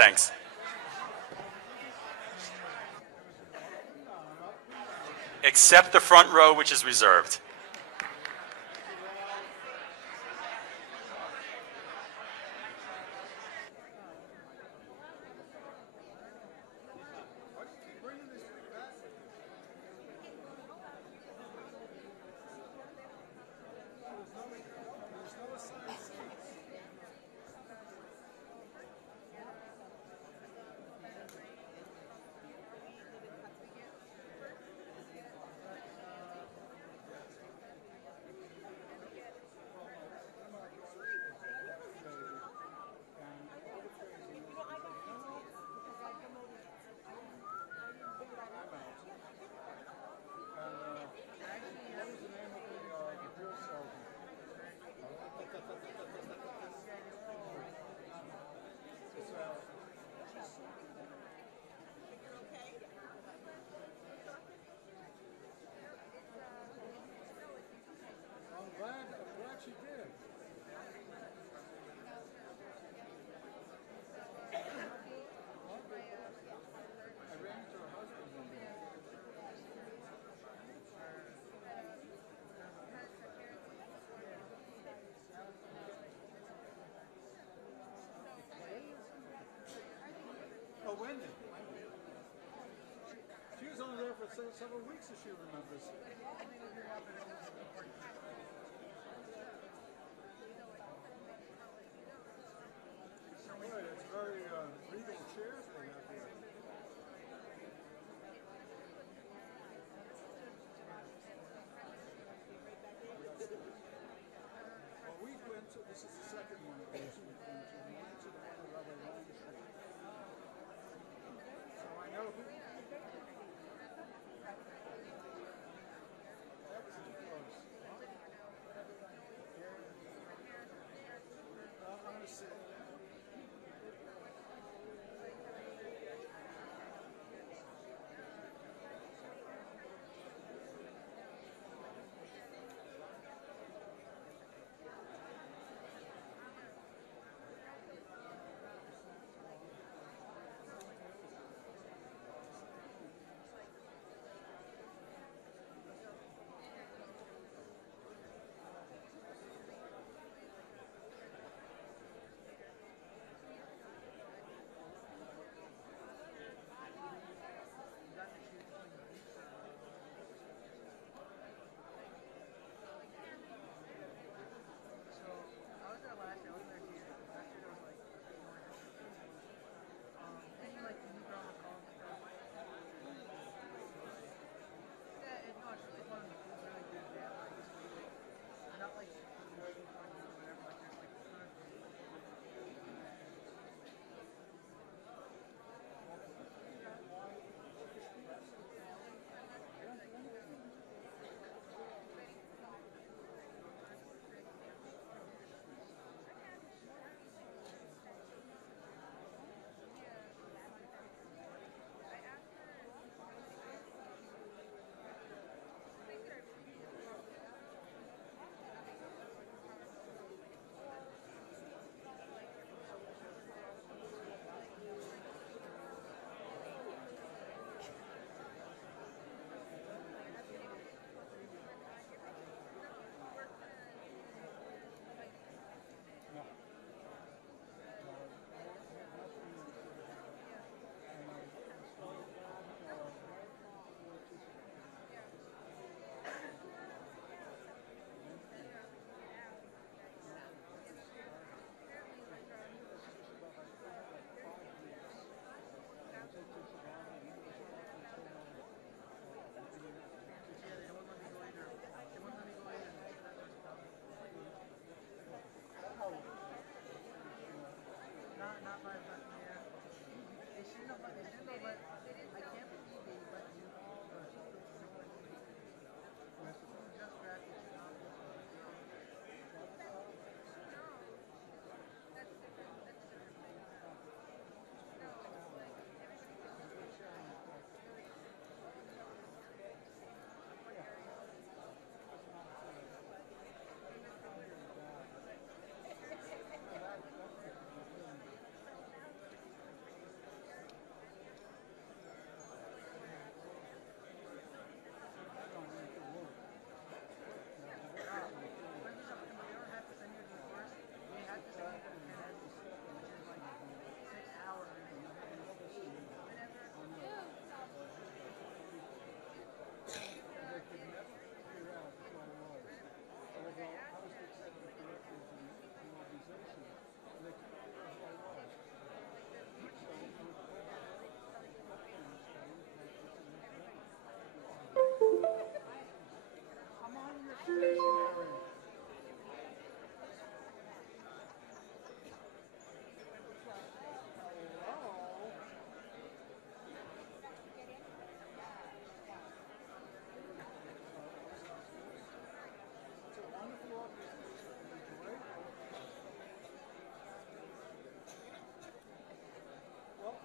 Thanks. Except the front row, which is reserved. Wendy. She was only there for several weeks, as she remembers. Boy, it's very regal chairs they have here. Well, we went to, this is the second one of these we've been to. We went to the one with Rabbi Longstreet. So I know who. Excellent.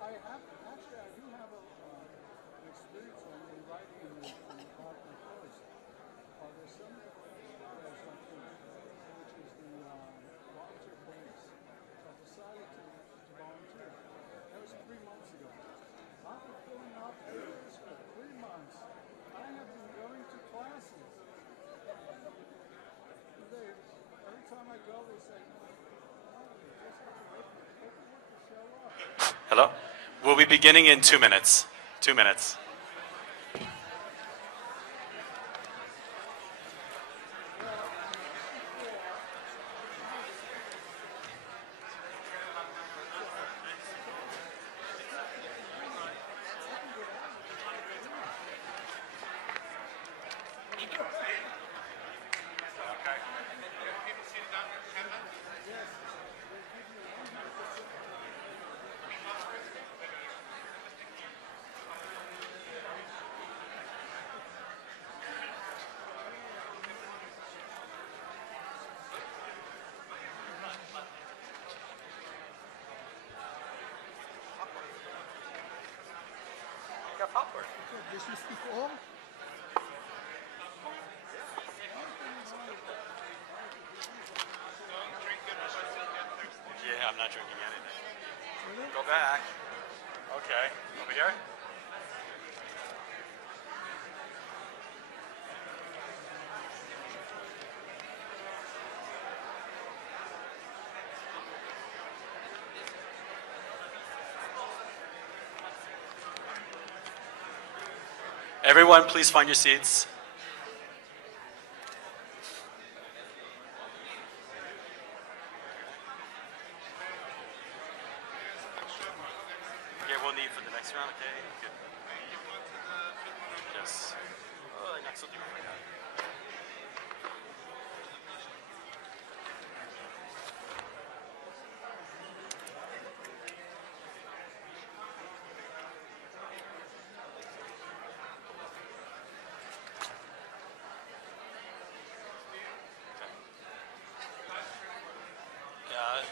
I have, actually, I do have an experience in writing in the Department of Force. There's some, there's like which is the volunteer police. So I decided to volunteer. That was 3 months ago. I've been filling out papers for 3 months. I have been going to classes. Every time I go, they say, oh, you just have to wait for the paperwork to show up. Hello? We'll be beginning in 2 minutes. 2 minutes. Popcorn. This you speak all? Yeah, I'm not drinking anything. Go back. Okay. Over here? Everyone, please find your seats. Yeah, we'll need for the next round, okay? Good. Yes. Oh, next will do it right now.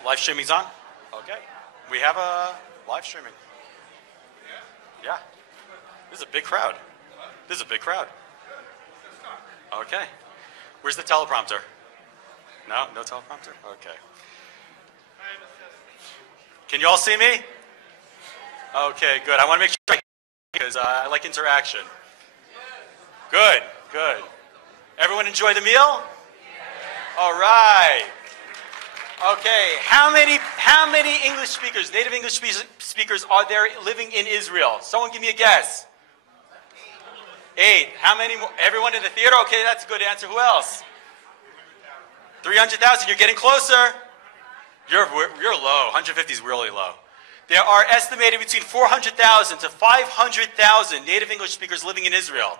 Live streaming's on? Okay. We have a live streaming. Yeah. This is a big crowd. This is a big crowd. Okay. Where's the teleprompter? No? No teleprompter? Okay. Can you all see me? Okay, good. I want to make sure because I like interaction. Good, good. Everyone enjoy the meal? All right. Okay, how many English speakers, native English speakers are there living in Israel? Someone give me a guess. 8. How many more? Everyone in the theater? Okay, that's a good answer. Who else? 300,000. You're getting closer. You're low. 150 is really low. There are estimated between 400,000 to 500,000 native English speakers living in Israel.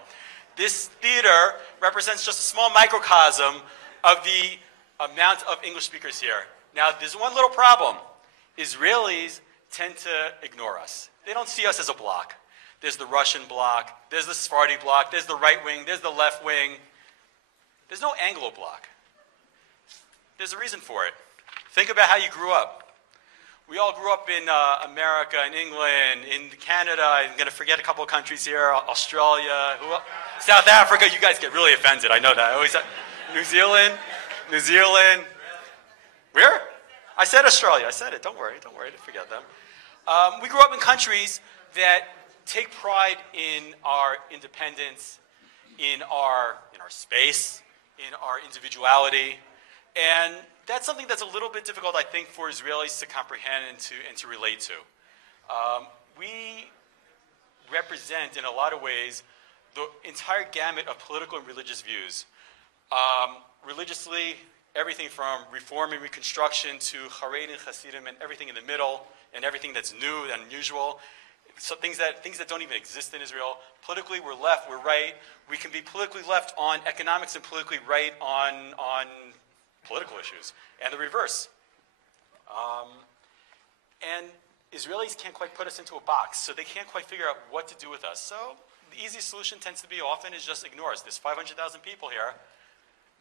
This theater represents just a small microcosm of the amount of English speakers here. Now, there's one little problem. Israelis tend to ignore us. They don't see us as a bloc. There's the Russian bloc, there's the Sephardi bloc, there's the right wing, there's the left wing. There's no Anglo bloc. There's a reason for it. Think about how you grew up. We all grew up in America, in England, in Canada. I'm going to forget a couple of countries here. Australia, South Africa. You guys get really offended. I know that. I always New Zealand. New Zealand. Where? I said Australia. I said it. Don't worry. Don't worry. Don't forget them. We grew up in countries that take pride in our independence, in our space, in our individuality, and that's something that's a little bit difficult, I think, for Israelis to comprehend and to relate to. We represent, in a lot of ways, the entire gamut of political and religious views. Religiously, everything from Reform and Reconstruction to Haredim, Hasidim, and everything in the middle, and everything that's new and unusual. So things that don't even exist in Israel. Politically, we're left, we're right. We can be politically left on economics and politically right on political issues, and the reverse. And Israelis can't quite put us into a box, so they can't quite figure out what to do with us. So the easiest solution tends to be often is just ignore us. There's 500,000 people here,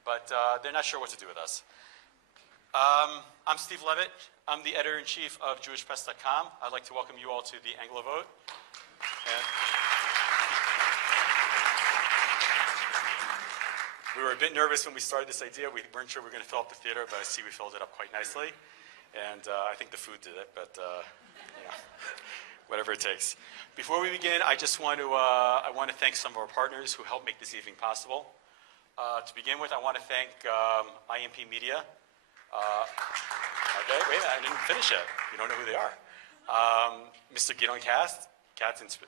but they're not sure what to do with us. I'm Steve Levitt. I'm the editor-in-chief of JewishPress.com. I'd like to welcome you all to the Anglo Vote. We were a bit nervous when we started this idea. We weren't sure we were going to fill up the theater, but I see we filled it up quite nicely. And I think the food did it, but yeah, whatever it takes. Before we begin, I just want to thank some of our partners who helped make this evening possible. To begin with, I want to thank IMP Media. Okay, wait a minute, I didn't finish yet. You don't know who they are. Mr. Gidon Katz,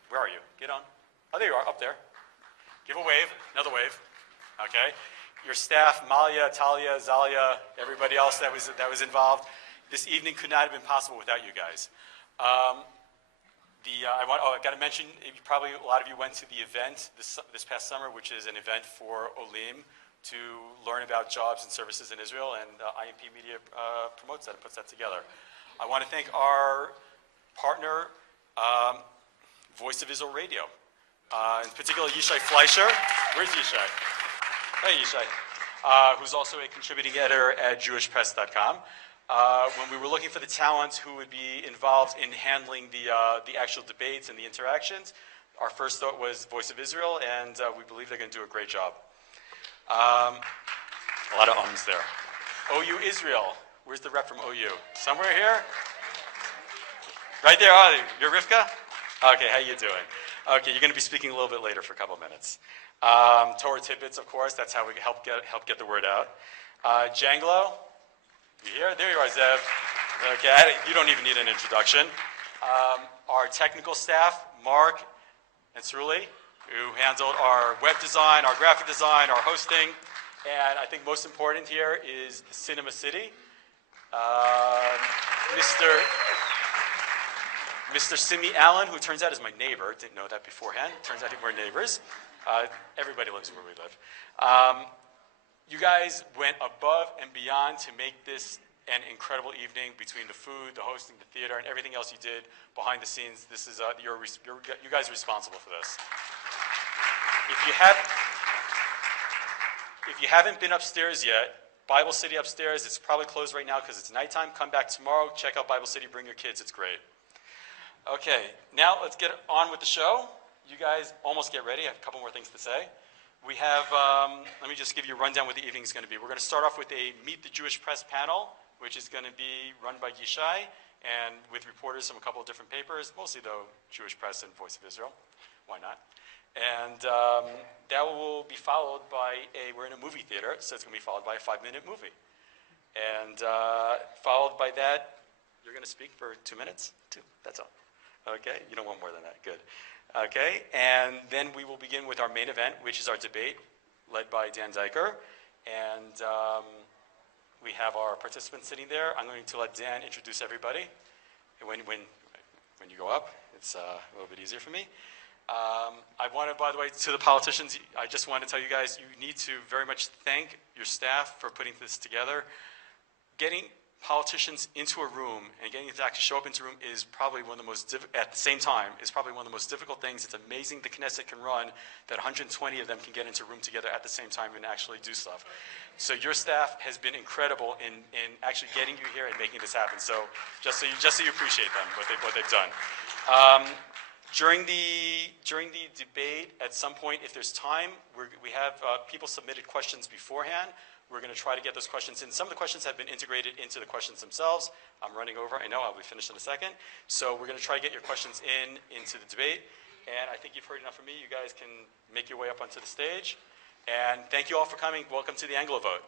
where are you? Gidon? Oh, there you are, up there. Give a wave, another wave. Okay. Your staff, Malia, Talia, Zalia, everybody else that was involved. This evening could not have been possible without you guys. I got to mention, probably a lot of you went to the event this past summer, which is an event for Olim to learn about jobs and services in Israel, and IMP Media promotes that and puts that together. I want to thank our partner, Voice of Israel Radio, in particular Yishai Fleischer. Where's Yishai? Hey, Yishai, who's also a contributing editor at JewishPress.com. When we were looking for the talent who would be involved in handling the actual debates and the interactions, our first thought was Voice of Israel, and we believe they're going to do a great job. A lot of ums there. OU Israel. Where's the rep from OU? Somewhere here? Right there. Oh, you're Rivka? Okay, how you doing? Okay, you're going to be speaking a little bit later for a couple of minutes. Torah tidbits, of course. That's how we help get the word out. Janglo. You here? There you are, Zev. Okay, you don't even need an introduction. Our technical staff, Mark and Cerulli, who handled our web design, our graphic design, our hosting, and I think most important here is Cinema City. Mr. Simi Allen, who turns out is my neighbor. Didn't know that beforehand. Turns out we're neighbors. Everybody lives where we live. You guys went above and beyond to make this an incredible evening between the food, the hosting, the theater, and everything else you did behind the scenes. This is you guys are responsible for this. If you haven't been upstairs yet, Bible City upstairs, it's probably closed right now because it's nighttime. Come back tomorrow, check out Bible City, bring your kids, it's great. Okay, now let's get on with the show. You guys almost get ready. I have a couple more things to say. We have, let me just give you a rundown what the evening is going to be. We're going to start off with a Meet the Jewish Press panel, which is going to be run by Yishai, and with reporters from a couple of different papers, mostly though Jewish Press and Voice of Israel. Why not? And that will be followed by we're in a movie theater, so it's going to be followed by a 5-minute movie. And followed by that, you're going to speak for 2 minutes? 2, that's all. Okay, you don't want more than that, good. Okay, and then we will begin with our main event, which is our debate, led by Dan Diker. And we have our participants sitting there. I'm going to let Dan introduce everybody. When you go up, it's a little bit easier for me. I wanted, by the way, to the politicians, I just want to tell you guys, you need to very much thank your staff for putting this together. Getting politicians into a room and getting them to actually show up into a room is probably one of the most, at the same time, is probably one of the most difficult things. It's amazing the Knesset can run, that 120 of them can get into a room together at the same time and actually do stuff. So your staff has been incredible in actually getting you here and making this happen. So just so you appreciate them, what they've done. During the debate, at some point, if there's time, we have people submitted questions beforehand. We're going to try to get those questions in. Some of the questions have been integrated into the questions themselves. I'm running over. I know I'll be finished in a second. So we're going to try to get your questions into the debate. And I think you've heard enough from me. You guys can make your way up onto the stage. And thank you all for coming. Welcome to the Anglo Vote.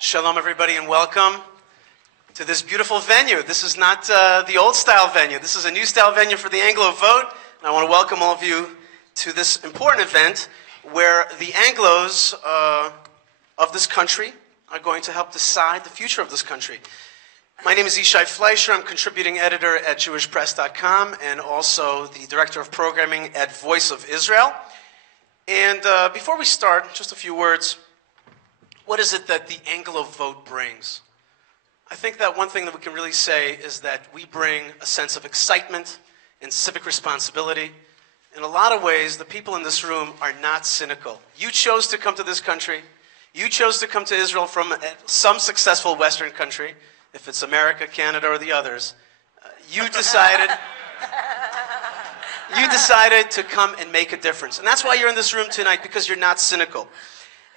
Shalom, everybody, and welcome to this beautiful venue. This is not the old-style venue. This is a new-style venue for the Anglo Vote, and I want to welcome all of you to this important event where the Anglos of this country are going to help decide the future of this country. My name is Yishai Fleischer. I'm contributing editor at JewishPress.com and also the director of programming at Voice of Israel. And before we start, just a few words. What is it that the Anglo Vote brings? I think that one thing that we can really say is that we bring a sense of excitement and civic responsibility. In a lot of ways, the people in this room are not cynical. You chose to come to this country. You chose to come to Israel from some successful Western country, if it's America, Canada, or the others. You decided to come and make a difference. And that's why you're in this room tonight, because you're not cynical.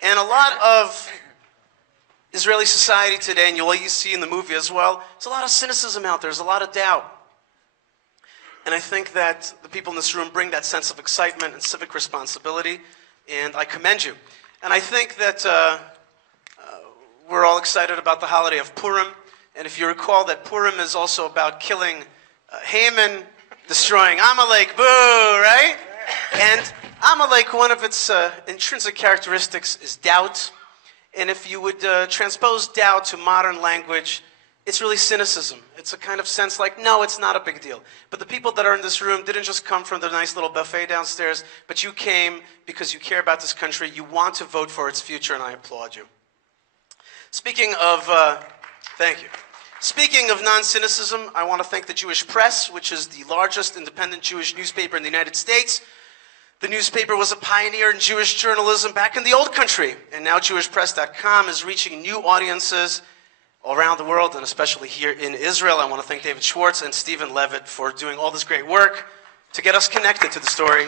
And a lot of Israeli society today, and you'll see in the movie as well, there's a lot of cynicism out there. There's a lot of doubt. And I think that the people in this room bring that sense of excitement and civic responsibility, and I commend you. And I think that we're all excited about the holiday of Purim. And if you recall that Purim is also about killing Haman, destroying Amalek, boo, right? And Amalek, one of its intrinsic characteristics is doubt. And if you would transpose doubt to modern language, it's really cynicism. It's a kind of sense like, no, it's not a big deal. But the people that are in this room didn't just come from the nice little buffet downstairs, but you came because you care about this country. You want to vote for its future, and I applaud you. Speaking of, thank you. Speaking of non-cynicism, I want to thank the Jewish Press, which is the largest independent Jewish newspaper in the United States. The newspaper was a pioneer in Jewish journalism back in the old country, and now JewishPress.com is reaching new audiences all around the world, and especially here in Israel. I want to thank David Schwartz and Stephen Levitt for doing all this great work to get us connected to the story,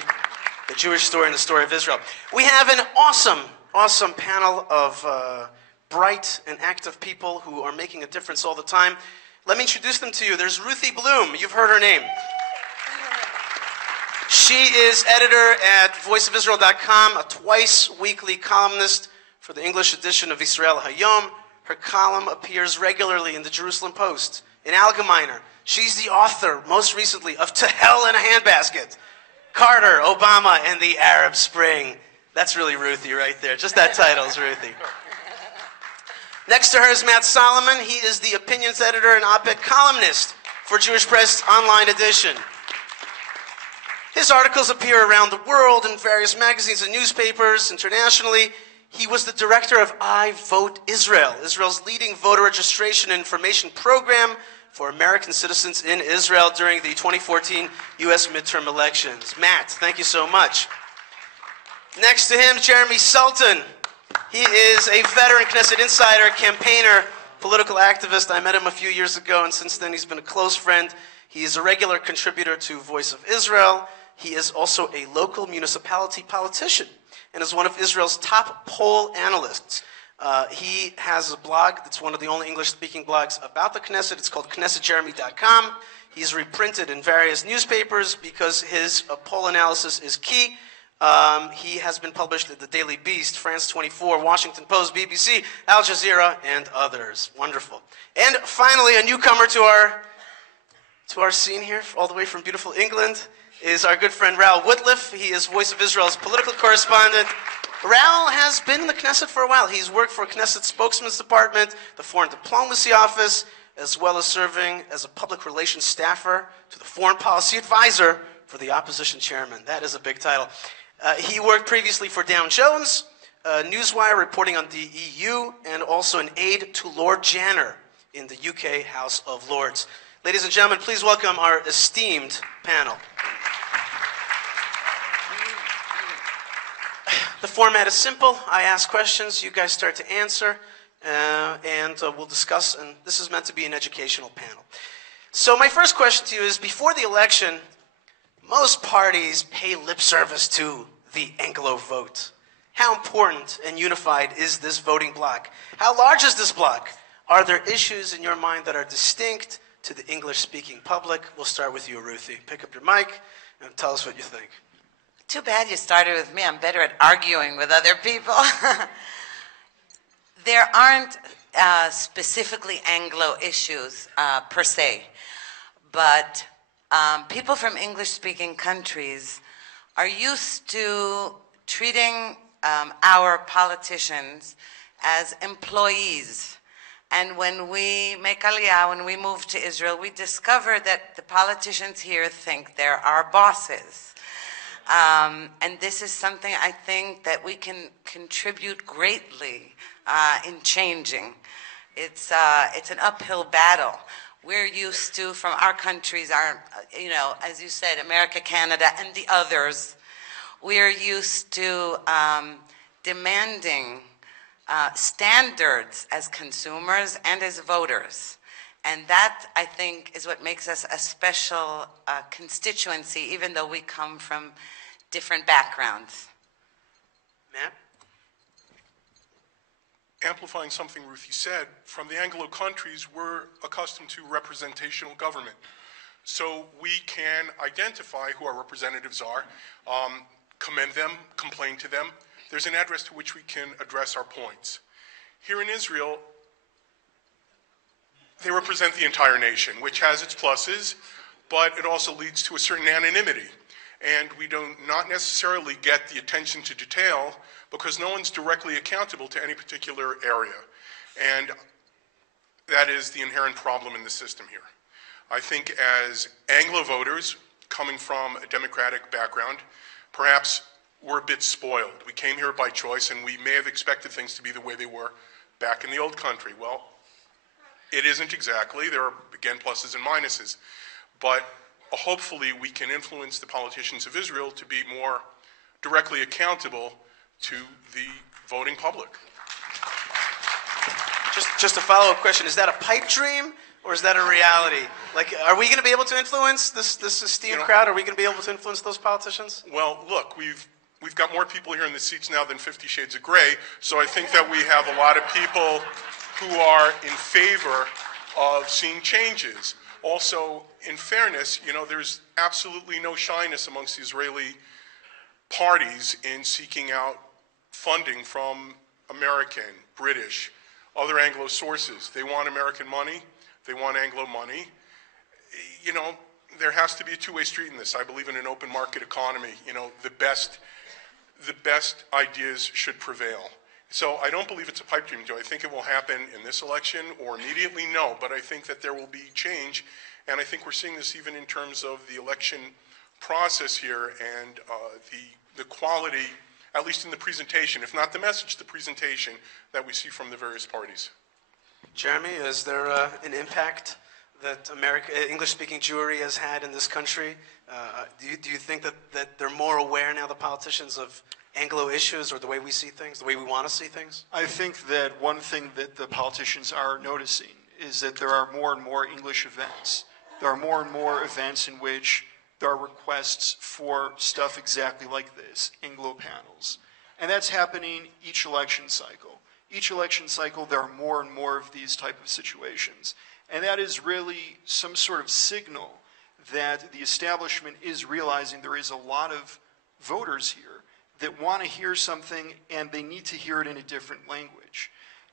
the Jewish story and the story of Israel. We have an awesome panel of bright and active people who are making a difference all the time. Let me introduce them to you. There's Ruthie Bloom. You've heard her name. She is editor at voiceofisrael.com, a twice-weekly columnist for the English edition of Israel Hayom. Her column appears regularly in the Jerusalem Post, in Algemeiner. She's the author, most recently, of To Hell in a Handbasket, Carter, Obama, and the Arab Spring. That's really Ruthie right there. Just that title is Ruthie. Next to her is Matt Solomon. He is the opinions editor and op-ed columnist for Jewish Press Online Edition. His articles appear around the world in various magazines and newspapers internationally. He was the director of I Vote Israel, Israel's leading voter registration and information program for American citizens in Israel during the 2014 U.S. midterm elections. Matt, thank you so much. Next to him, Jeremy Sultan. He is a veteran Knesset insider, campaigner, political activist. I met him a few years ago, and since then he's been a close friend. He is a regular contributor to Voice of Israel. He is also a local municipality politician and is one of Israel's top poll analysts. He has a blog that's one of the only English-speaking blogs about the Knesset. It's called KnessetJeremy.com. He's reprinted in various newspapers because his poll analysis is key. He has been published in the Daily Beast, France 24, Washington Post, BBC, Al Jazeera, and others. Wonderful. And finally, a newcomer to our scene here, all the way from beautiful England, is our good friend Raoul Woodliff. He is Voice of Israel's political correspondent. Raoul has been in the Knesset for a while. He's worked for Knesset Spokesman's Department, the Foreign Diplomacy Office, as well as serving as a public relations staffer to the Foreign Policy Advisor for the opposition chairman. That is a big title. He worked previously for Dow Jones, Newswire, reporting on the EU, and also an aide to Lord Janner in the UK House of Lords. Ladies and gentlemen, please welcome our esteemed panel. The format is simple. I ask questions, you guys start to answer, and we'll discuss, and this is meant to be an educational panel. So my first question to you is, before the election, most parties pay lip service to the Anglo Vote. How important and unified is this voting bloc? How large is this bloc? Are there issues in your mind that are distinct to the English-speaking public? We'll start with you, Ruthie. Pick up your mic and tell us what you think. Too bad you started with me. I'm better at arguing with other people. There aren't specifically Anglo issues per se, but people from English-speaking countries are used to treating our politicians as employees. And when we make Aliyah, when we move to Israel, we discover that the politicians here think they're our bosses. And this is something I think that we can contribute greatly in changing. It's an uphill battle. We're used to, from our countries, as you said, America, Canada, and the others, we're used to demanding standards as consumers and as voters. And that, I think, is what makes us a special constituency, even though we come from different backgrounds. Matt? Amplifying something Ruthie said, from the Anglo countries, we're accustomed to representational government. So we can identify who our representatives are, commend them, complain to them. There's an address to which we can address our points. Here in Israel, they represent the entire nation, which has its pluses, but it also leads to a certain anonymity. And we do not necessarily get the attention to detail because no one's directly accountable to any particular area. And that is the inherent problem in the system here. I think as Anglo voters coming from a democratic background, perhaps we're a bit spoiled. We came here by choice and we may have expected things to be the way they were back in the old country. Well, it isn't exactly. There are, again, pluses and minuses. But hopefully we can influence the politicians of Israel to be more directly accountable to the voting public. Just a follow-up question. Is that a pipe dream or is that a reality? Like, are we going to be able to influence this esteemed crowd? Are we going to be able to influence those politicians? Well, look, we've got more people here in the seats now than 50 Shades of Grey, so I think that we have a lot of people who are in favor of seeing changes. Also, in fairness, there's absolutely no shyness amongst the Israeli parties in seeking out funding from American, British, other Anglo sources. They want American money. They want Anglo money. There has to be a two-way street in this. I believe in an open market economy. The best ideas should prevail. So I don't believe it's a pipe dream. Do I think it will happen in this election or immediately? No, but I think that there will be change, and I think we're seeing this even in terms of the election process here and the quality, at least in the presentation, if not the message, the presentation that we see from the various parties. Jeremy, is there an impact that English-speaking Jewry has had in this country? Do you think that they're more aware now, the politicians, of Anglo issues or the way we see things, the way we want to see things? I think that one thing that the politicians are noticing is that there are more and more English events. There are more and more events in which there are requests for stuff exactly like this, Anglo panels. And that's happening each election cycle. Each election cycle, there are more and more of these type of situations. And that is really some sort of signal that the establishment is realizing there is a lot of voters here that want to hear something and they need to hear it in a different language.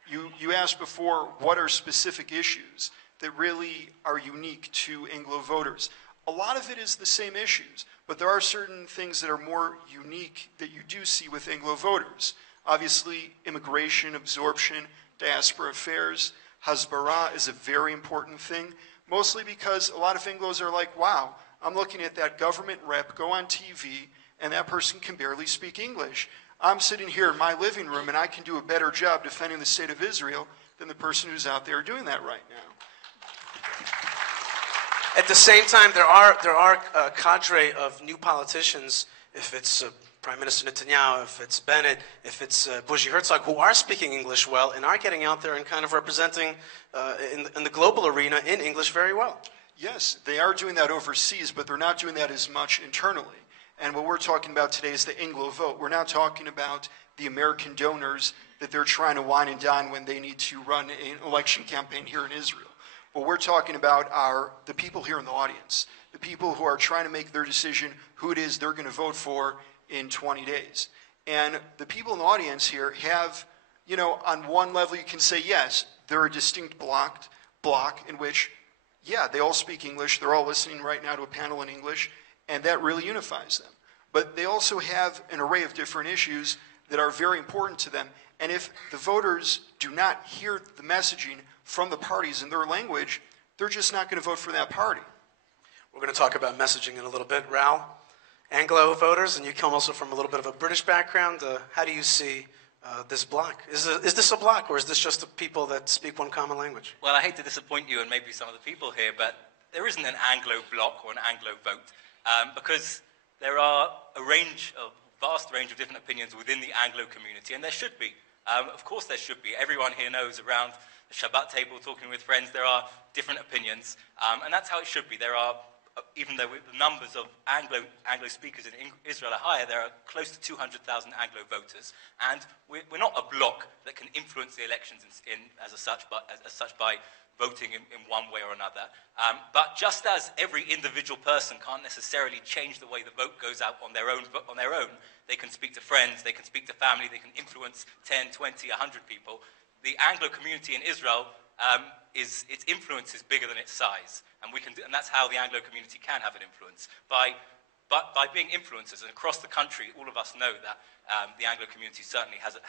You asked before, what are specific issues that really are unique to Anglo voters? A lot of it is the same issues, but there are certain things that are more unique that you do see with Anglo voters. Obviously, immigration, absorption, diaspora affairs, Hasbara is a very important thing, mostly because a lot of Anglos are like, wow, I'm looking at that government rep go on TV and that person can barely speak English. I'm sitting here in my living room and I can do a better job defending the state of Israel than the person who's out there doing that right now. At the same time, there are a cadre of new politicians, if it's Prime Minister Netanyahu, if it's Bennett, if it's Bougie Herzog, who are speaking English well and are getting out there and kind of representing in the global arena in English very well. Yes, they are doing that overseas, but they're not doing that as much internally. And what we're talking about today is the Anglo Vote. We're not talking about the American donors that they're trying to wine and dine when they need to run an election campaign here in Israel. What we're talking about are the people here in the audience, the people who are trying to make their decision who it is they're going to vote for in 20 days. And the people in the audience here have, on one level you can say, yes, they're a distinct block in which, yeah, they all speak English. They're all listening right now to a panel in English, and that really unifies them. but they also have an array of different issues that are very important to them. And if the voters do not hear the messaging from the parties in their language, they're just not going to vote for that party. We're going to talk about messaging in a little bit. Raoul, Anglo voters, and you come also from a little bit of a British background. How do you see this bloc? Is this a bloc, or is this just the people that speak one common language? Well, I hate to disappoint you and maybe some of the people here, but there isn't an Anglo bloc or an Anglo vote, because there are a vast range of different opinions within the Anglo community, and there should be. Of course there should be. Everyone here knows around the Shabbat table, talking with friends, there are different opinions, and that's how it should be. There are, even though the numbers of Anglo speakers in Israel are higher, there are close to 200,000 Anglo voters, and we're not a bloc that can influence the elections as such by voting in one way or another. But just as every individual person can't necessarily change the way the vote goes out on their own, they can speak to friends, they can speak to family, they can influence 10, 20, 100 people. The Anglo community in Israel, its influence is bigger than its size, and that's how the Anglo community can have an influence by being influencers. And across the country, all of us know that the Anglo community certainly has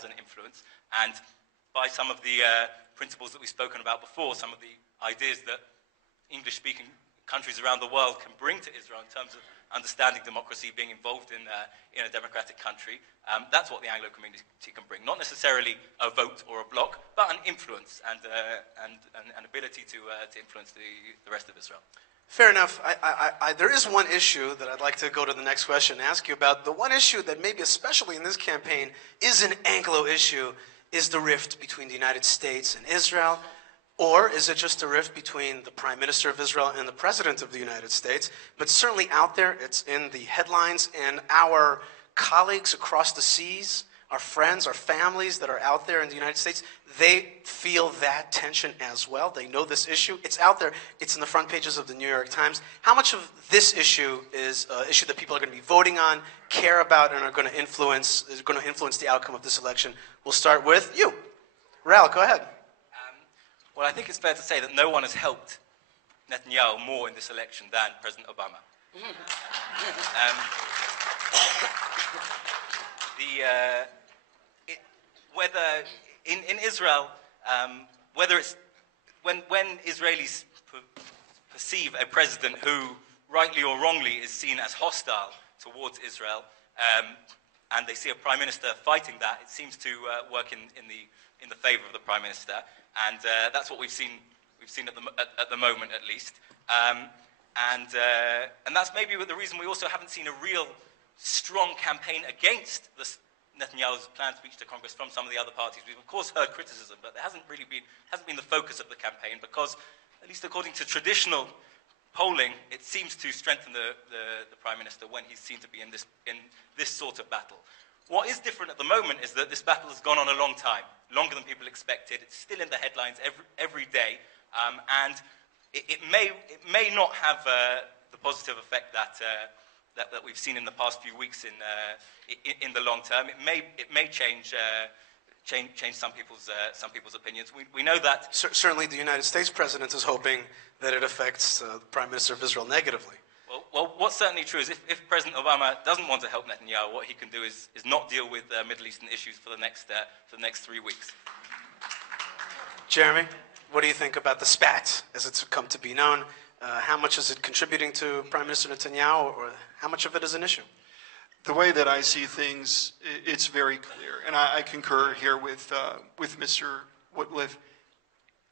an influence, and by some of the principles that we've spoken about before, some of the ideas that English-speaking countries around the world can bring to Israel in terms of understanding democracy, being involved in a democratic country. That's what the Anglo community can bring. Not necessarily a vote or a bloc, but an influence and an ability to influence the rest of Israel. Fair enough. There is one issue that I'd like to go to the next question and ask you about. The one issue that maybe especially in this campaign is an Anglo issue is the rift between the United States and Israel. Or is it just a rift between the Prime Minister of Israel and the President of the United States? But certainly out there, it's in the headlines, and our colleagues across the seas, our friends, our families that are out there in the United States, they feel that tension as well. They know this issue. It's out there. It's in the front pages of the New York Times. How much of this issue is an issue that people are going to be voting on, care about, and are going to influence the outcome of this election? We'll start with you. Raoul, go ahead. Well, I think it's fair to say that no one has helped Netanyahu more in this election than President Obama. Whether in Israel, whether it's when Israelis perceive a president who, rightly or wrongly, is seen as hostile towards Israel, and they see a prime minister fighting that, it seems to work in the favor of the prime minister. And that's what we've seen at the moment, at least. And that's maybe the reason we also haven't seen a real strong campaign against Netanyahu's planned speech to Congress from some of the other parties. We've of course heard criticism, but there hasn't been the focus of the campaign, because, at least according to traditional polling, it seems to strengthen the prime minister when he's seen to be in this sort of battle. What is different at the moment is that this battle has gone on a long time, longer than people expected. It's still in the headlines every day, and it may not have the positive effect that we've seen in the past few weeks in the long term. It may change some people's opinions. We know that Certainly, the United States president is hoping that it affects the Prime Minister of Israel negatively. Well, what's certainly true is if President Obama doesn't want to help Netanyahu, what he can do is not deal with Middle Eastern issues for the next 3 weeks. Jeremy, what do you think about the spat, as it's come to be known? How much is it contributing to Prime Minister Netanyahu, or how much of it is an issue? The way that I see things, it's very clear, and I concur here with Mr. Woodliff.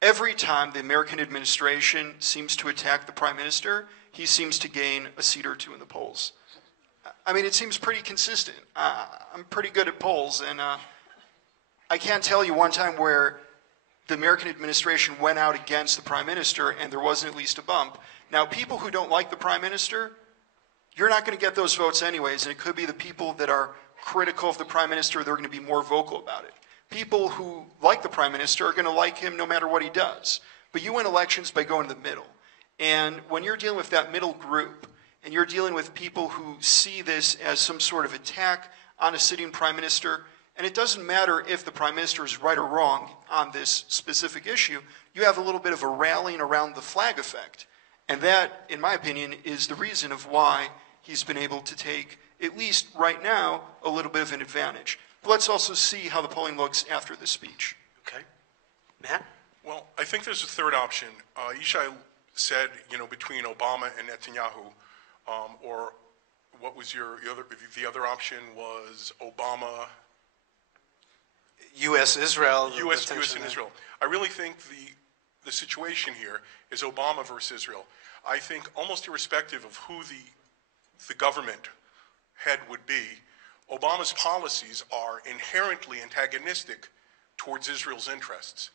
Every time the American administration seems to attack the Prime Minister, he seems to gain a seat or two in the polls. I mean, it seems pretty consistent. I'm pretty good at polls, and I can't tell you one time where the American administration went out against the Prime Minister and there wasn't at least a bump. Now, people who don't like the Prime Minister, you're not going to get those votes anyways, and it could be the people that are critical of the Prime Minister, they're going to be more vocal about it. People who like the Prime Minister are going to like him no matter what he does. But you win elections by going to the middle. And when you're dealing with that middle group, and you're dealing with people who see this as some sort of attack on a sitting Prime Minister, and it doesn't matter if the Prime Minister is right or wrong on this specific issue, you have a little bit of a rallying around the flag effect. And that, in my opinion, is the reason of why he's been able to take, at least right now, a little bit of an advantage. But let's also see how the polling looks after the speech. Okay. Matt? Well, I think there's a third option. Yishai said, between Obama and Netanyahu, or what was the other option was Obama. U.S. Israel. U.S. and Israel. I really think the situation here is Obama versus Israel. I think almost irrespective of who the government head would be, Obama's policies are inherently antagonistic towards Israel's interests.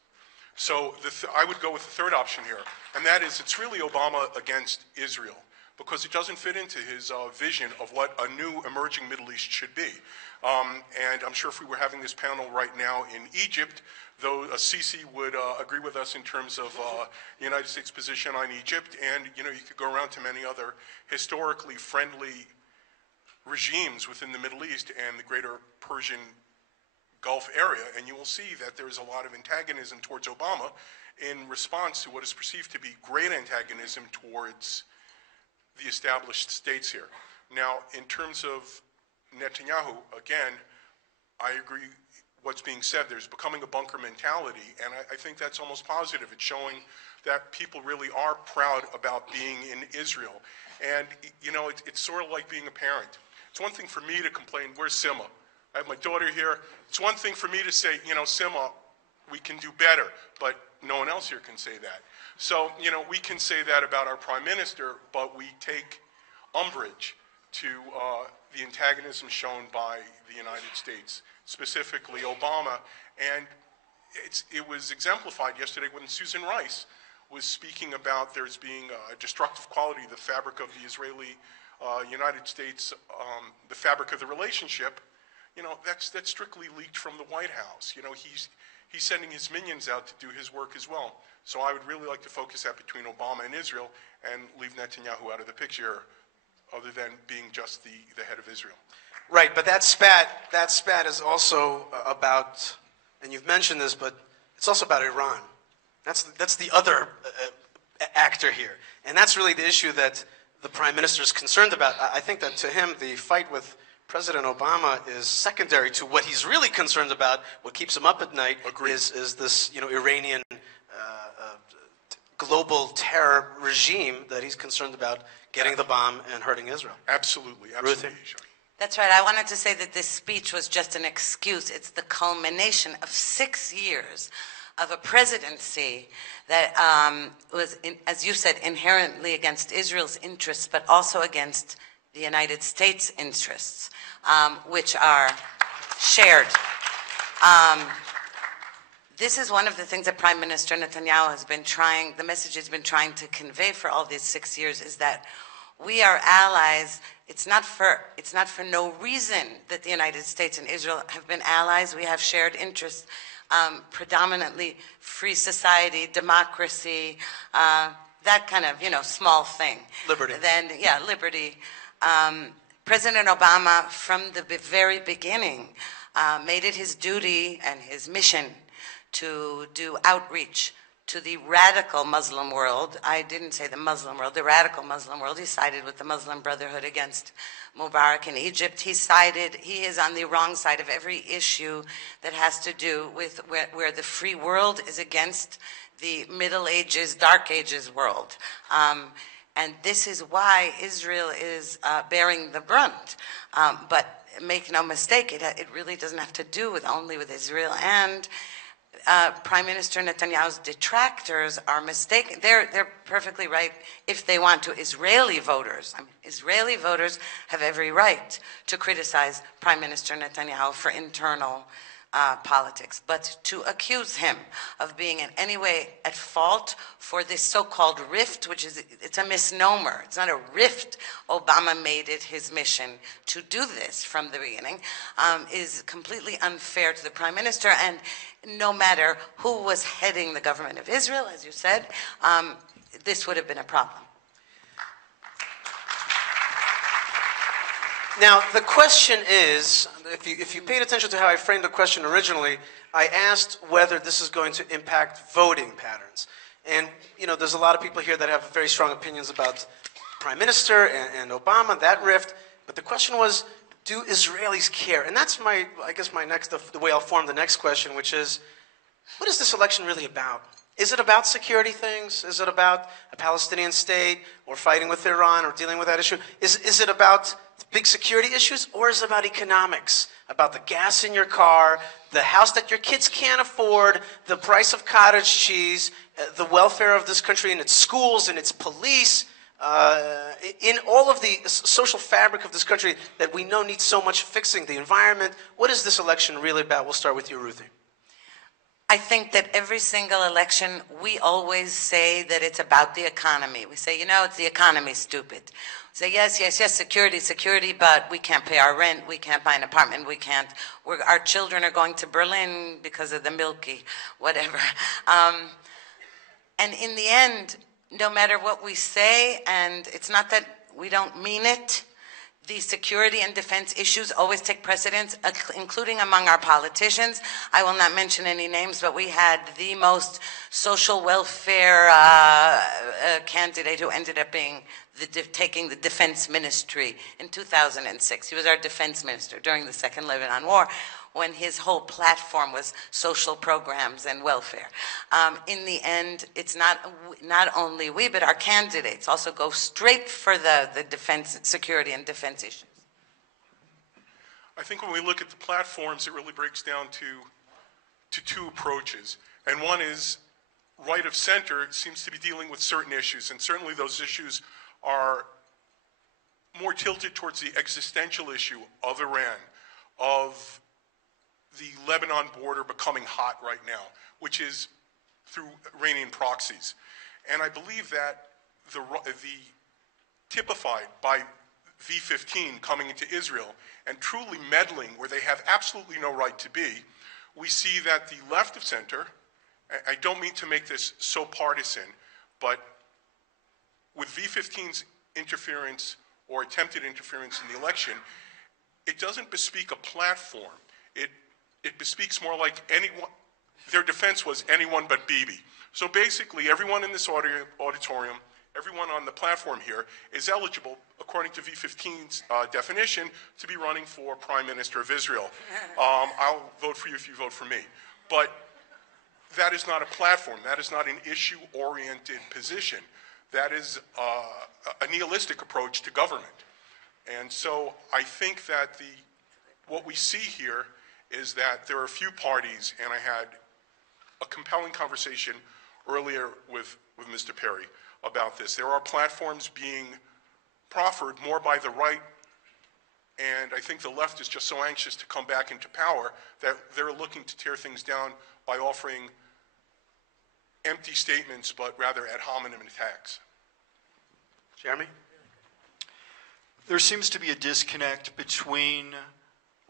So I would go with the third option here, and that is it's really Obama against Israel, because it doesn't fit into his vision of what a new emerging Middle East should be. And I'm sure if we were having this panel right now in Egypt, though Sisi would agree with us in terms of the United States' position on Egypt, and you could go around to many other historically friendly regimes within the Middle East and the greater Persian Gulf area, and you will see that there is a lot of antagonism towards Obama in response to what is perceived to be great antagonism towards the established states here. Now, in terms of Netanyahu, again, I agree what's being said. There's becoming a bunker mentality, and I think that's almost positive. It's showing that people really are proud about being in Israel. And, it's sort of like being a parent. It's one thing for me to complain, where's Sima? I have my daughter here. It's one thing for me to say, Sima, we can do better, but no one else here can say that. So, we can say that about our prime minister, but we take umbrage to the antagonism shown by the United States, specifically Obama. And it was exemplified yesterday when Susan Rice was speaking about there's being a destructive quality, the fabric of the Israeli-United States, the fabric of the relationship. That's strictly leaked from the White House. He's sending his minions out to do his work as well. So I would really like to focus that between Obama and Israel and leave Netanyahu out of the picture, other than being just the head of Israel. Right, but that spat is also about, and you've mentioned this, but it's also about Iran. That's the other actor here. And that's really the issue that the Prime Minister is concerned about. I think that to him, the fight with President Obama is secondary to what he's really concerned about. What keeps him up at night is this, Iranian global terror regime that he's concerned about getting the bomb and hurting Israel. Absolutely. Ruthie? That's right. I wanted to say that this speech was just an excuse. It's the culmination of 6 years of a presidency that was, as you said, inherently against Israel's interests, but also against the United States' interests, which are shared. This is one of the things that Prime Minister Netanyahu has been trying, the message he's been trying to convey for all these 6 years is that we are allies. It's not for no reason that the United States and Israel have been allies. We have shared interests, predominantly free society, democracy, that kind of, small thing. Liberty. Then, liberty. President Obama, from the very beginning, made it his duty and his mission to do outreach to the radical Muslim world. I didn't say the Muslim world, the radical Muslim world. He sided with the Muslim Brotherhood against Mubarak in Egypt. He is on the wrong side of every issue that has to do with where the free world is against the Middle Ages, Dark Ages world. And this is why Israel is bearing the brunt. But make no mistake, it really doesn't have to do only with Israel. And Prime Minister Netanyahu's detractors are mistaken. They're perfectly right if they want to. Israeli voters have every right to criticize Prime Minister Netanyahu for internal politics, but to accuse him of being in any way at fault for this so-called rift, it's a misnomer. It's not a rift. Obama made it his mission to do this from the beginning, is completely unfair to the Prime Minister. And no matter who was heading the government of Israel, as you said, this would have been a problem. Now, the question is, if you paid attention to how I framed the question originally, I asked whether this is going to impact voting patterns. And, there's a lot of people here that have very strong opinions about Prime Minister and Obama, that rift. But the question was, do Israelis care? And that's I guess the way I'll form the next question, which is, what is this election really about? Is it about security things? Is it about a Palestinian state or fighting with Iran or dealing with that issue? Is it about big security issues, or is it about economics? About the gas in your car, the house that your kids can't afford, the price of cottage cheese, the welfare of this country and its schools and its police, in all of the social fabric of this country that we know needs so much fixing, the environment. What is this election really about? We'll start with you, Ruthie. I think that every single election, we always say that it's about the economy. We say, it's the economy, stupid. We say, yes, security, but we can't pay our rent, we can't buy an apartment, our children are going to Berlin because of the Milky, whatever. And in the end, no matter what we say, and it's not that we don't mean it, the security and defense issues always take precedence, including among our politicians. I will not mention any names, but we had the most social welfare candidate who ended up being taking the defense ministry in 2006. He was our defense minister during the Second Lebanon War, when his whole platform was social programs and welfare. In the end, it's not only we, but our candidates also go straight for the defense, security and defense issues. I think when we look at the platforms, it really breaks down to two approaches. And one is right of center seems to be dealing with certain issues, and certainly those issues are more tilted towards the existential issue of Iran, of the Lebanon border becoming hot right now, which is through Iranian proxies. And I believe that the typified by V-15 coming into Israel and truly meddling where they have absolutely no right to be, we see that the left of center, I don't mean to make this so partisan, but with V-15's interference or attempted interference in the election, it doesn't bespeak a platform. It bespeaks more like anyone. Their defense was anyone but Bibi. So basically, everyone in this auditorium, everyone on the platform here, is eligible, according to V-15's definition, to be running for Prime Minister of Israel. I'll vote for you if you vote for me. But that is not a platform. That is not an issue-oriented position. That is a nihilistic approach to government. And so I think that what we see here is that there are a few parties, and I had a compelling conversation earlier with Mr. Perry about this. There are platforms being proffered more by the right, and I think the left is just so anxious to come back into power that they're looking to tear things down by offering empty statements, but rather ad hominem attacks. Jeremy? There seems to be a disconnect between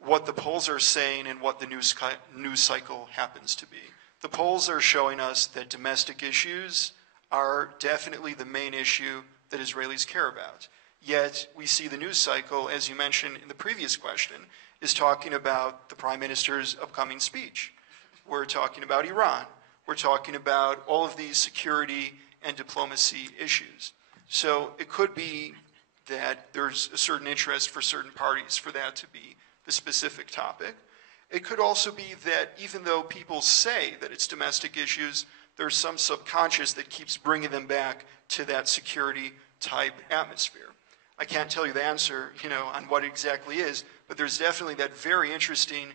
what the polls are saying and what the news cycle happens to be. The polls are showing us that domestic issues are definitely the main issue that Israelis care about. Yet we see the news cycle, as you mentioned in the previous question, is talking about the Prime Minister's upcoming speech. We're talking about Iran. We're talking about all of these security and diplomacy issues. So it could be that there's a certain interest for certain parties for that to be the specific topic. It could also be that even though people say that it's domestic issues, there's some subconscious that keeps bringing them back to that security type atmosphere. I can't tell you the answer, on what it exactly is, but there's definitely that very interesting,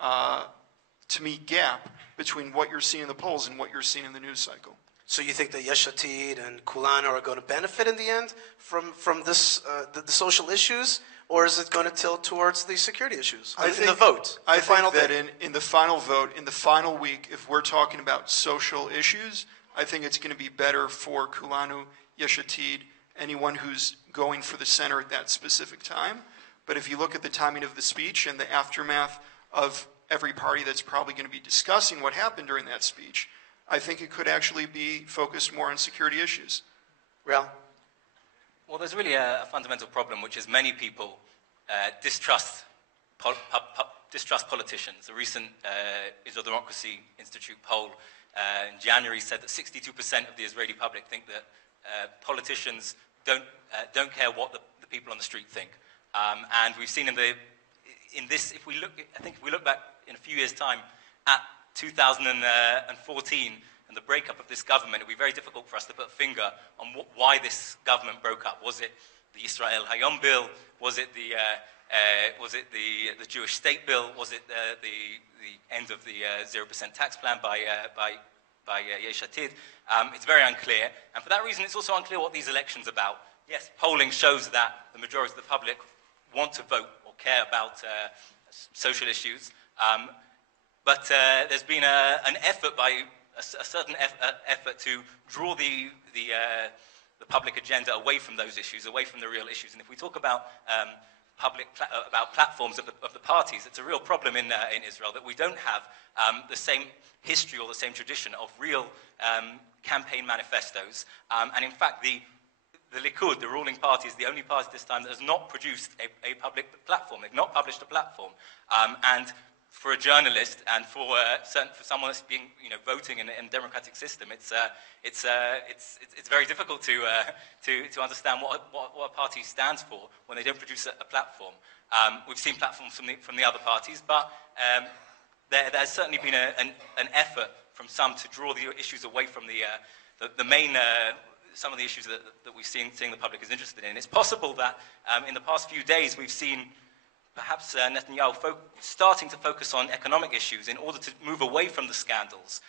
to me, gap between what you're seeing in the polls and what you're seeing in the news cycle. So you think that Yesh Atid and Kulanu are going to benefit in the end from this the social issues, or is it going to tilt towards the security issues in the vote? I think that in the final vote, in the final week, if we're talking about social issues, I think it's going to be better for Kulanu, Yesh Atid, anyone who's going for the center at that specific time. But if you look at the timing of the speech and the aftermath of every party that's probably going to be discussing what happened during that speech, I think it could actually be focused more on security issues. Real? Well, there's really a fundamental problem, which is many people distrust politicians. A recent Israel Democracy Institute poll in January said that 62% of the Israeli public think that politicians don't care what the people on the street think. And we've seen in this, if we look back in a few years' time at 2014 and the breakup of this government, it would be very difficult for us to put a finger on why this government broke up. Was it the Israel Hayom bill? Was it the Jewish state bill? Was it the end of the 0% tax plan by Yesh Atid? It's very unclear, and for that reason, it's also unclear what these elections are about. Yes, polling shows that the majority of the public want to vote or care about social issues, but there's been an effort a certain effort to draw the public agenda away from those issues, away from the real issues. And if we talk about about platforms of the parties, it's a real problem in Israel that we don't have the same history or the same tradition of real campaign manifestos. And in fact, the Likud, the ruling party, is the only party this time that has not produced a public platform. They've not published a platform. And for a journalist and for someone that's being, voting in a democratic system, it's very difficult to understand what a party stands for when they don't produce a platform. We've seen platforms from the other parties, but there's certainly been an effort from some to draw the issues away from the main. Some of the issues that we've seeing the public is interested in. It's possible that in the past few days we've seen perhaps Netanyahu starting to focus on economic issues in order to move away from the scandals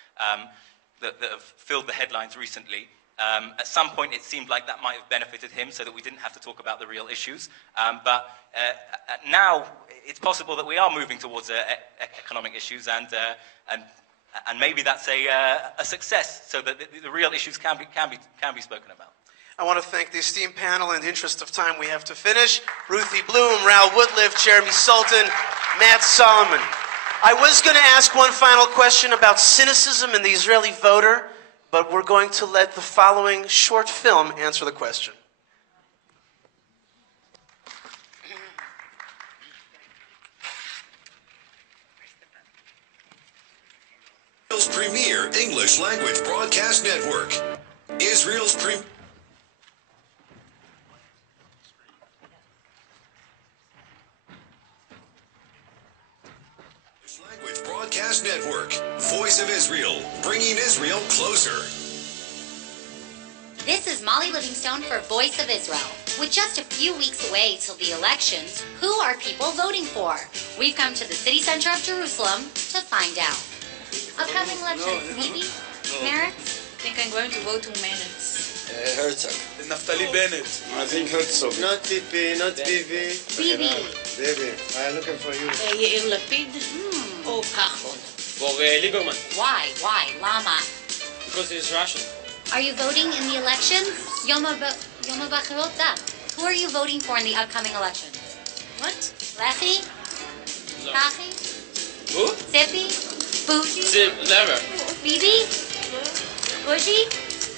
that have filled the headlines recently. At some point it seemed like that might have benefited him so that we didn't have to talk about the real issues. But now it's possible that we are moving towards economic issues, and maybe that's a success, so that the real issues can be spoken about. I want to thank the esteemed panel. In the interest of time, we have to finish. Ruthie Bloom, Raoul Woodliff, Jeremy Sultan, Matt Solomon. I was going to ask one final question about cynicism in the Israeli voter, but we're going to let the following short film answer the question. Israel's premier English language broadcast network. Israel's premier language broadcast network. Voice of Israel, bringing Israel closer. This is Molly Livingstone for Voice of Israel. With just a few weeks away till the elections, who are people voting for? We've come to the city center of Jerusalem to find out. Upcoming elections, Bibi? Meretz? I think I'm going to vote to Meretz. Herzog. Naftali Bennett. I think Herzog. Not Tipi, not Bibi. Bibi. Bibi, I'm looking for you. Yair Lapid or Kachon? For Lieberman. Why? Lama? Because he's Russian. Are you voting in the elections? Yom HaBachirot Da. Who are you voting for in the upcoming elections? What? Lechi? No. Kachi? Who? Zippy? Bougie? Zip, never. Bibi? Bougie?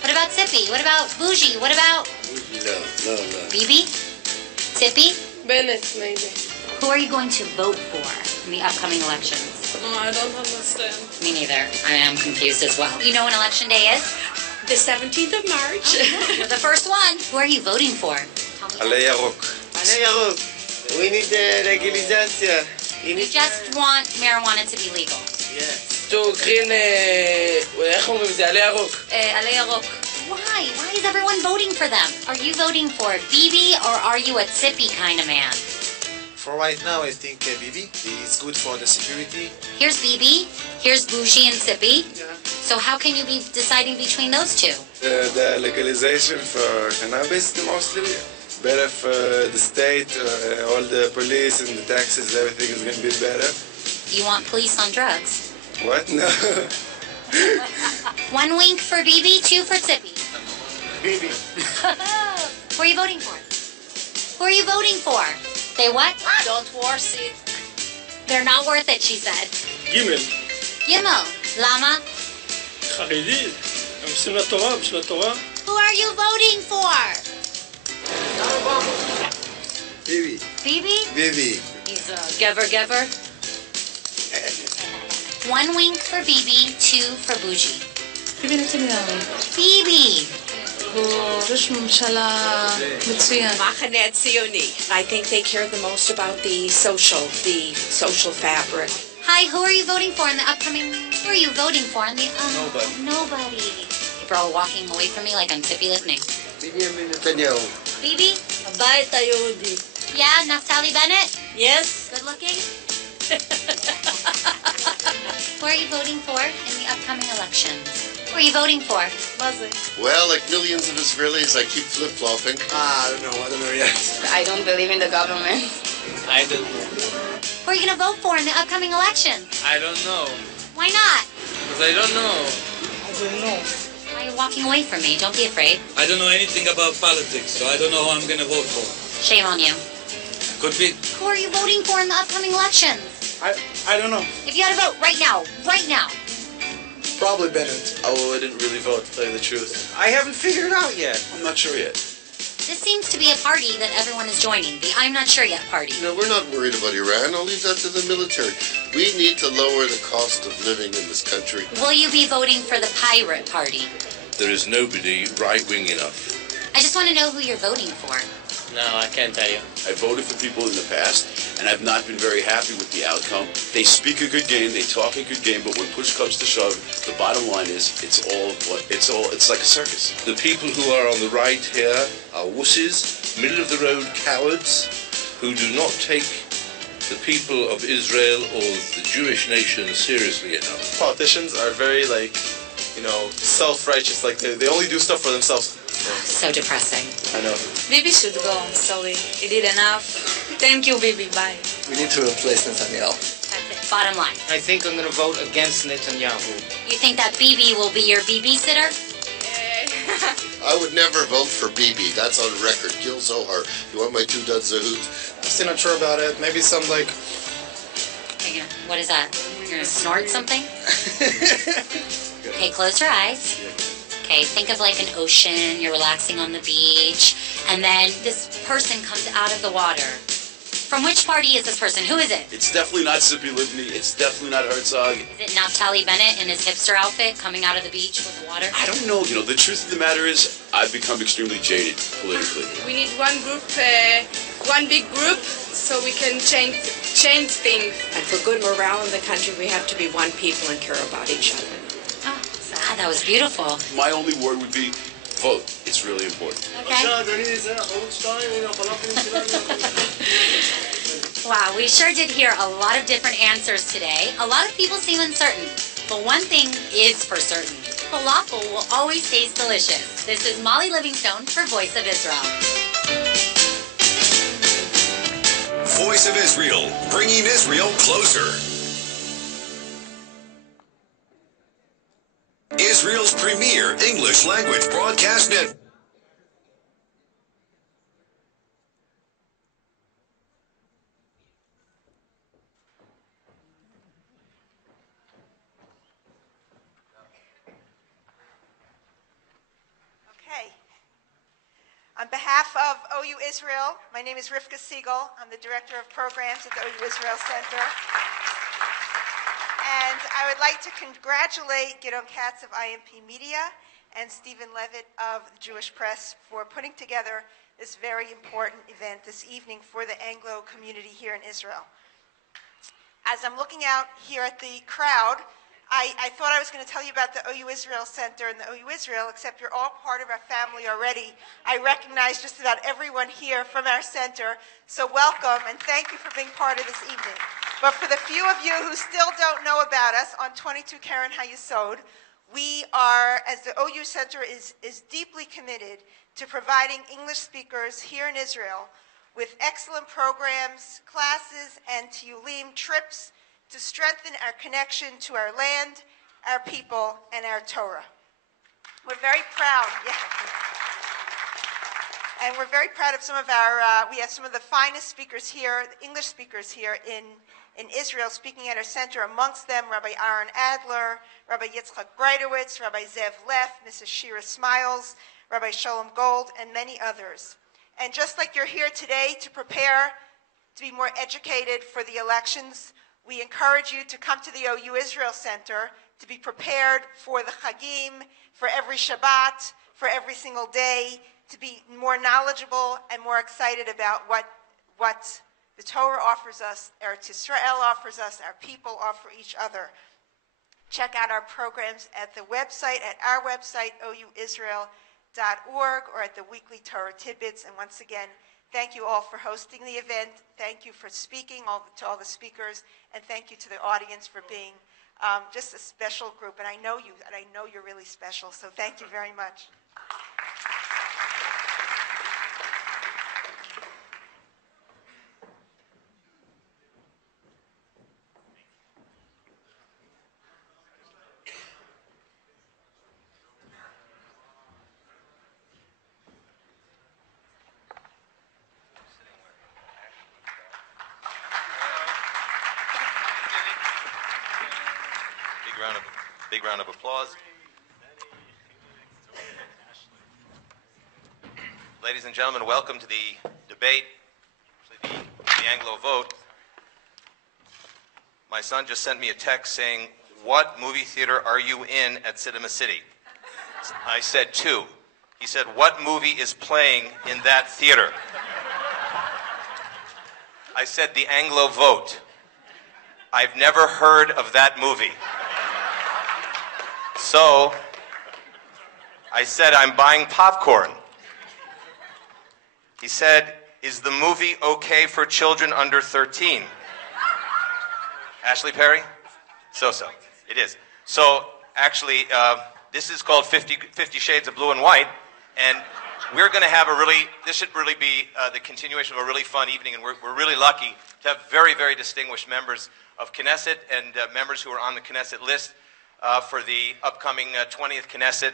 What about Zippy? What about Bougie? What about... No. Bibi? Zippy? Bennett, maybe. Who are you going to vote for in the upcoming elections? No, I don't understand. Me neither. I am confused as well. You know when election day is? The 17th of March. Oh, you're the first one. Who are you voting for? Alei Yarok. We need legalization. You just want marijuana to be legal. Yes. To green, איך אומרים את זה? עלי ירוק. עלי ירוק. Why? Why is everyone voting for them? Are you voting for Bibi or are you a Zippy kind of man? For right now, I think Bibi is good for the security. Here's Bibi, here's Bougie and Zippy. Yeah. So how can you be deciding between those two? The legalization for cannabis mostly. Better for the state, all the police and the taxes, everything is going to be better. You want police on drugs? What? No. 1 wink for Bibi, 2 for Zippy. Bibi. Who are you voting for? Who are you voting for? They what? Don't worth it. They're not worth it, she said. Gimel. Gimel. Lama? חרדי. הם עושים לתורה, בשביל התורה. Who are you voting for? Bibi. Bibi? Bibi. He's a gever. 1 wink for Bibi, 2 for Bougie. Bibi Netanyahu. Bibi. הוא ראש ממשלה מצוין. Machane Tzioni. I think they care the most about the social fabric. Hi, who are you voting for in the upcoming... Who are you voting for in the... Nobody. Nobody. You're all walking away from me like I'm sippy listening. Netanyahu. Bibi? הבית היהודי. Yeah, Naftali Bennett? Yes. Good looking? Who are you voting for in the upcoming elections? Who are you voting for? מה זה? Well, like millions of Israelis, I keep flip-flopping. I don't know yet. I don't believe in the government. I don't know. Who are you going to vote for in the upcoming election? I don't know. Why not? Because I don't know. I don't know. Why are you walking away from me? Don't be afraid. I don't know anything about politics, so I don't know who I'm going to vote for. Shame on you. Could be. Who are you voting for in the upcoming elections? I don't know. If you had to vote right now, Probably Bennett. I wouldn't really vote, to tell you the truth. I haven't figured it out yet. I'm not sure yet. This seems to be a party that everyone is joining, the I'm not sure yet party. No, we're not worried about Iran. I'll leave that to the military. We need to lower the cost of living in this country. Will you be voting for the pirate party? There is nobody right-wing enough. I just want to know who you're voting for. No, I can't tell you. I voted for people in the past, and I've not been very happy with the outcome. They speak a good game, they talk a good game, but when push comes to shove, the bottom line is it's like a circus. The people who are on the right here are wusses, middle-of-the-road cowards who do not take the people of Israel or the Jewish nation seriously enough. Politicians are very, self-righteous. They only do stuff for themselves. So depressing. I know. Bibi should go. I'm sorry. He did enough. Thank you, Bibi. Bye. We need to replace Netanyahu. That's it. Bottom line. I think I'm going to vote against Netanyahu. You think that Bibi will be your BB sitter? I would never vote for Bibi. That's on record. Gil Zohar. You want my Teudat Zahut? I'm still not sure about it. Maybe some, What is that? You're going to snort something? Okay, close your eyes. Okay, think of like an ocean, you're relaxing on the beach, and then this person comes out of the water. From which party is this person? Who is it? It's definitely not Zippy Livni, it's definitely not Herzog. Is it Naftali Bennett in his hipster outfit coming out of the beach with the water? I don't know, the truth of the matter is, I've become extremely jaded politically. We need one group, one big group, so we can change things. And for good morale in the country, we have to be one people and care about each other. God, that was beautiful. My only word would be vote. It's really important. Okay. Wow, we sure did hear a lot of different answers today. A lot of people seem uncertain. But one thing is for certain. Falafel will always taste delicious. This is Molly Livingstone for Voice of Israel. Voice of Israel, bringing Israel closer. Israel's premier English language broadcast network. Okay. On behalf of OU Israel, my name is Rivka Siegel. I'm the Director of Programs at the OU Israel Center. And I would like to congratulate Gideon Katz of IMP Media and Stephen Levitt of the Jewish Press for putting together this very important event this evening for the Anglo community here in Israel. As I'm looking out here at the crowd, I thought I was going to tell you about the OU Israel Center and the OU Israel, except you're all part of our family already. I recognize just about everyone here from our center, so welcome and thank you for being part of this evening. But for the few of you who still don't know about us, on 22 Karen Hayesod, we are, as the OU Center is deeply committed to providing English speakers here in Israel with excellent programs, classes, and tiyulim trips to strengthen our connection to our land, our people, and our Torah. We're very proud, and we're very proud of some of our, we have some of the finest speakers here, English speakers here in Israel speaking at our center, amongst them Rabbi Aaron Adler, Rabbi Yitzchak Breitowitz, Rabbi Zev Leff, Mrs. Shira Smiles, Rabbi Shalom Gold, and many others. And just like you're here today to prepare to be more educated for the elections, we encourage you to come to the OU Israel Center to be prepared for the Chagim, for every Shabbat, for every single day, to be more knowledgeable and more excited about what the Torah offers us, Eretz Yisrael offers us, our people offer each other. Check out our programs at the website, at our website, ouisrael.org, or at the weekly Torah Tidbits. And once again, thank you all for hosting the event. Thank you for speaking to all the speakers, and thank you to the audience for being just a special group. And I know you're really special, so thank you very much. Big round of applause. Ladies and gentlemen, welcome to the debate, the Anglo Vote. My son just sent me a text saying, "What movie theater are you in at Cinema City?" I said 2. He said, "What movie is playing in that theater?" I said, "The Anglo Vote." I've never heard of that movie. So I said, "I'm buying popcorn." He said, "Is the movie okay for children under 13? Ashley Perry? So. It is. So actually, this is called 50 Shades of Blue and White, and we're going to have this should really be the continuation of a really fun evening, and we're really lucky to have very, very distinguished members of Knesset and members who are on the Knesset list for the upcoming 20th Knesset.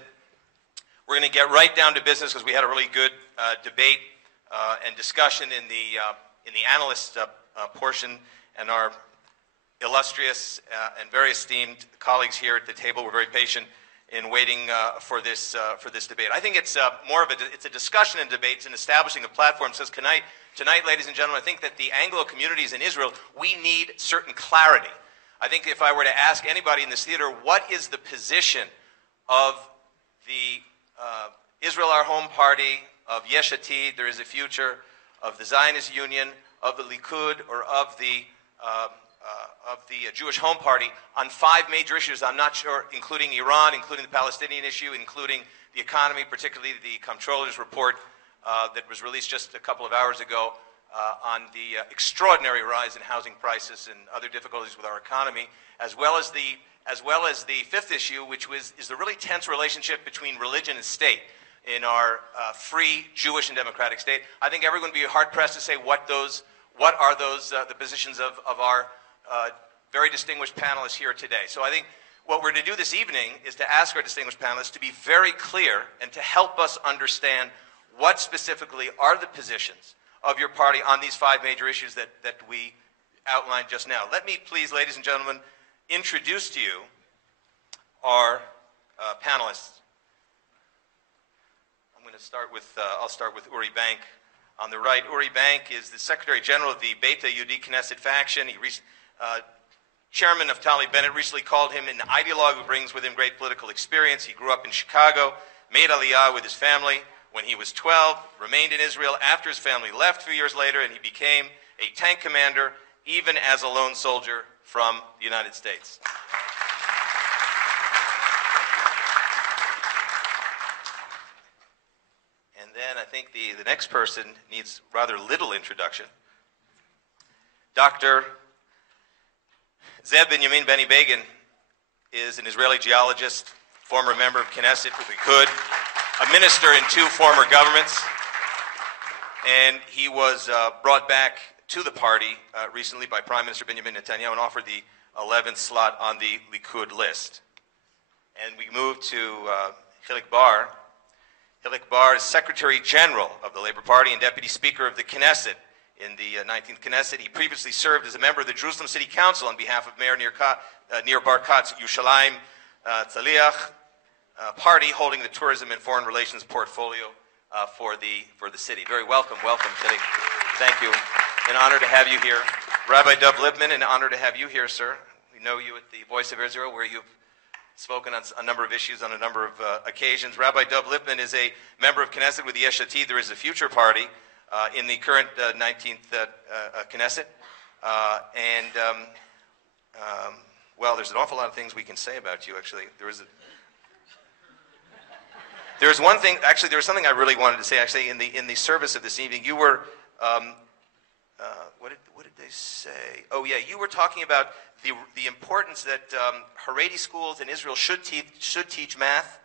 We're going to get right down to business because we had a really good debate and discussion in the analyst portion, and our illustrious and very esteemed colleagues here at the table were very patient in waiting for this debate. I think it's more of it's a discussion and debate. It's an establishing of platforms. Because tonight, ladies and gentlemen, I think that the Anglo communities in Israel, we need certain clarity. I think if I were to ask anybody in this theater, what is the position of the Israel Our Home Party, of Yesh Atid, There Is a Future, of the Zionist Union, of the Likud, or of the Jewish Home Party on 5 major issues, I'm not sure, including Iran, including the Palestinian issue, including the economy, particularly the comptroller's report that was released just a couple of hours ago on the extraordinary rise in housing prices and other difficulties with our economy, as well as the 5th issue, which is the really tense relationship between religion and state in our free Jewish and democratic state. I think everyone would be hard-pressed to say what are the positions of our very distinguished panelists here today. So I think what we're going to do this evening is to ask our distinguished panelists to be very clear and to help us understand what specifically are the positions of your party on these 5 major issues that we outlined just now. Let me please, ladies and gentlemen, introduce to you our panelists. I'll start with Uri Bank. On the right, Uri Bank is the Secretary General of the Beta Yehudi Knesset faction. Chairman of Tali Bennett recently called him an ideologue who brings with him great political experience. He grew up in Chicago, made Aliyah with his family when he was 12, remained in Israel after his family left a few years later, and he became a tank commander, even as a lone soldier from the United States. And then I think the next person needs rather little introduction. Dr. Zev Binyamin Benny Begin is an Israeli geologist, former member of Knesset, if we could, a minister in 2 former governments, and he was brought back to the party recently by Prime Minister Benjamin Netanyahu and offered the 11th slot on the Likud list. And we move to Hilik Bar. Hilik Bar is Secretary General of the Labor Party and Deputy Speaker of the Knesset in the 19th Knesset. He previously served as a member of the Jerusalem City Council on behalf of Mayor Nir Barkat's Yerushalayim Tzaliach party, holding the Tourism and Foreign Relations portfolio for the city. Very welcome, Hilik. Thank you. An honor to have you here. Rabbi Dov Libman, an honor to have you here, sir. We know you at the Voice of Israel, where you've spoken on a number of issues on a number of occasions. Rabbi Dov Lipman is a member of Knesset with the Yesh Atid. There is a future party in the current 19th Knesset. Well, there's an awful lot of things we can say about you, actually. There's one thing, actually, there was something I really wanted to say, actually, in the service of this evening. You were, what did they say? Oh, yeah, you were talking about the importance that Haredi schools in Israel should teach math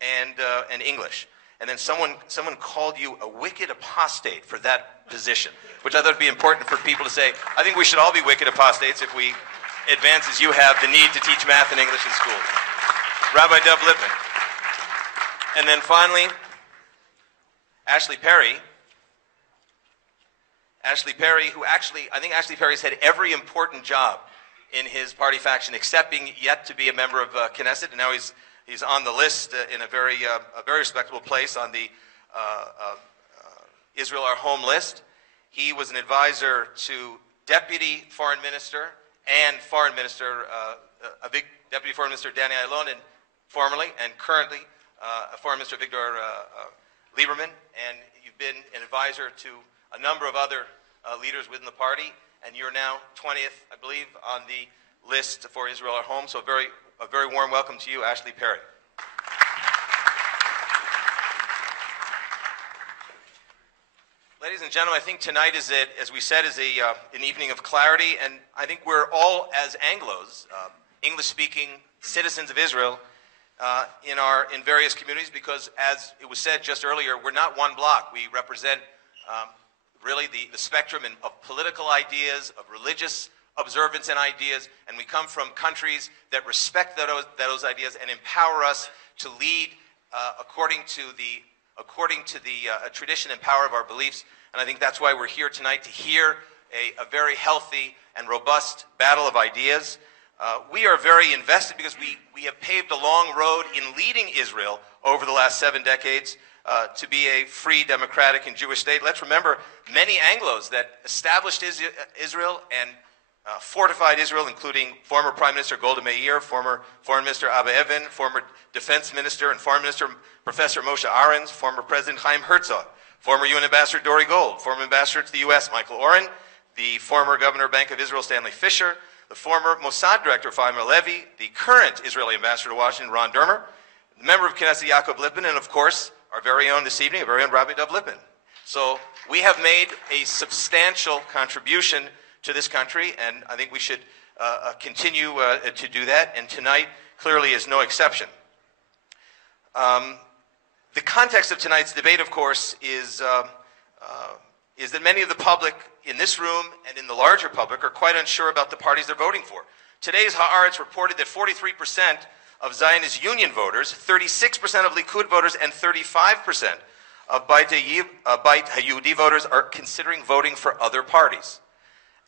and English. And then someone called you a wicked apostate for that position, which I thought would be important for people to say. I think we should all be wicked apostates if we advance as you have the need to teach math and English in schools. Rabbi Dov Lipman. And then finally, Ashley Perry. Ashley Perry, who actually, I think Ashley Perry's had every important job in his party faction except being yet to be a member of Knesset, and now he's on the list in a very respectable place on the Israel Our Home list. He was an advisor to Deputy Foreign Minister and Deputy Foreign Minister Danny Ayalon, and formerly and currently Foreign Minister Victor Lieberman, and you've been an advisor to a number of other leaders within the party, and you're now 20th, I believe, on the list for Israel Our Home. So a very warm welcome to you, Ashley Perry. Ladies and gentlemen, I think tonight is, as we said, is an evening of clarity, and I think we're all, as Anglos, English-speaking citizens of Israel, in various communities, because as it was said just earlier, we're not one block. We represent really the spectrum of political ideas, of religious observance and ideas, and we come from countries that respect those ideas and empower us to lead according to the tradition and power of our beliefs. And I think that's why we're here tonight, to hear a very healthy and robust battle of ideas. We are very invested because we have paved a long road in leading Israel over the last 7 decades to be a free, democratic, and Jewish state. Let's remember many Anglos that established Israel and fortified Israel, including former Prime Minister Golda Meir, former Foreign Minister Abba Eban, former Defense Minister and Foreign Minister Professor Moshe Arens, former President Chaim Herzog, former UN Ambassador Dori Gold, former Ambassador to the U.S. Michael Oren, the former Governor Bank of Israel Stanley Fisher, the former Mossad Director Chaim Levy, the current Israeli Ambassador to Washington Ron Dermer, the member of Knesset Yaakov Lippman, and of course, our very own this evening, our very own Rabbi Dov Lipman. So we have made a substantial contribution to this country, and I think we should continue to do that, and tonight clearly is no exception. The context of tonight's debate, of course, is that many of the public in this room and in the larger public are quite unsure about the parties they're voting for. Today's Haaretz reported that 43% of Zionist Union voters, 36% of Likud voters, and 35% of Beit HaYehudi voters are considering voting for other parties.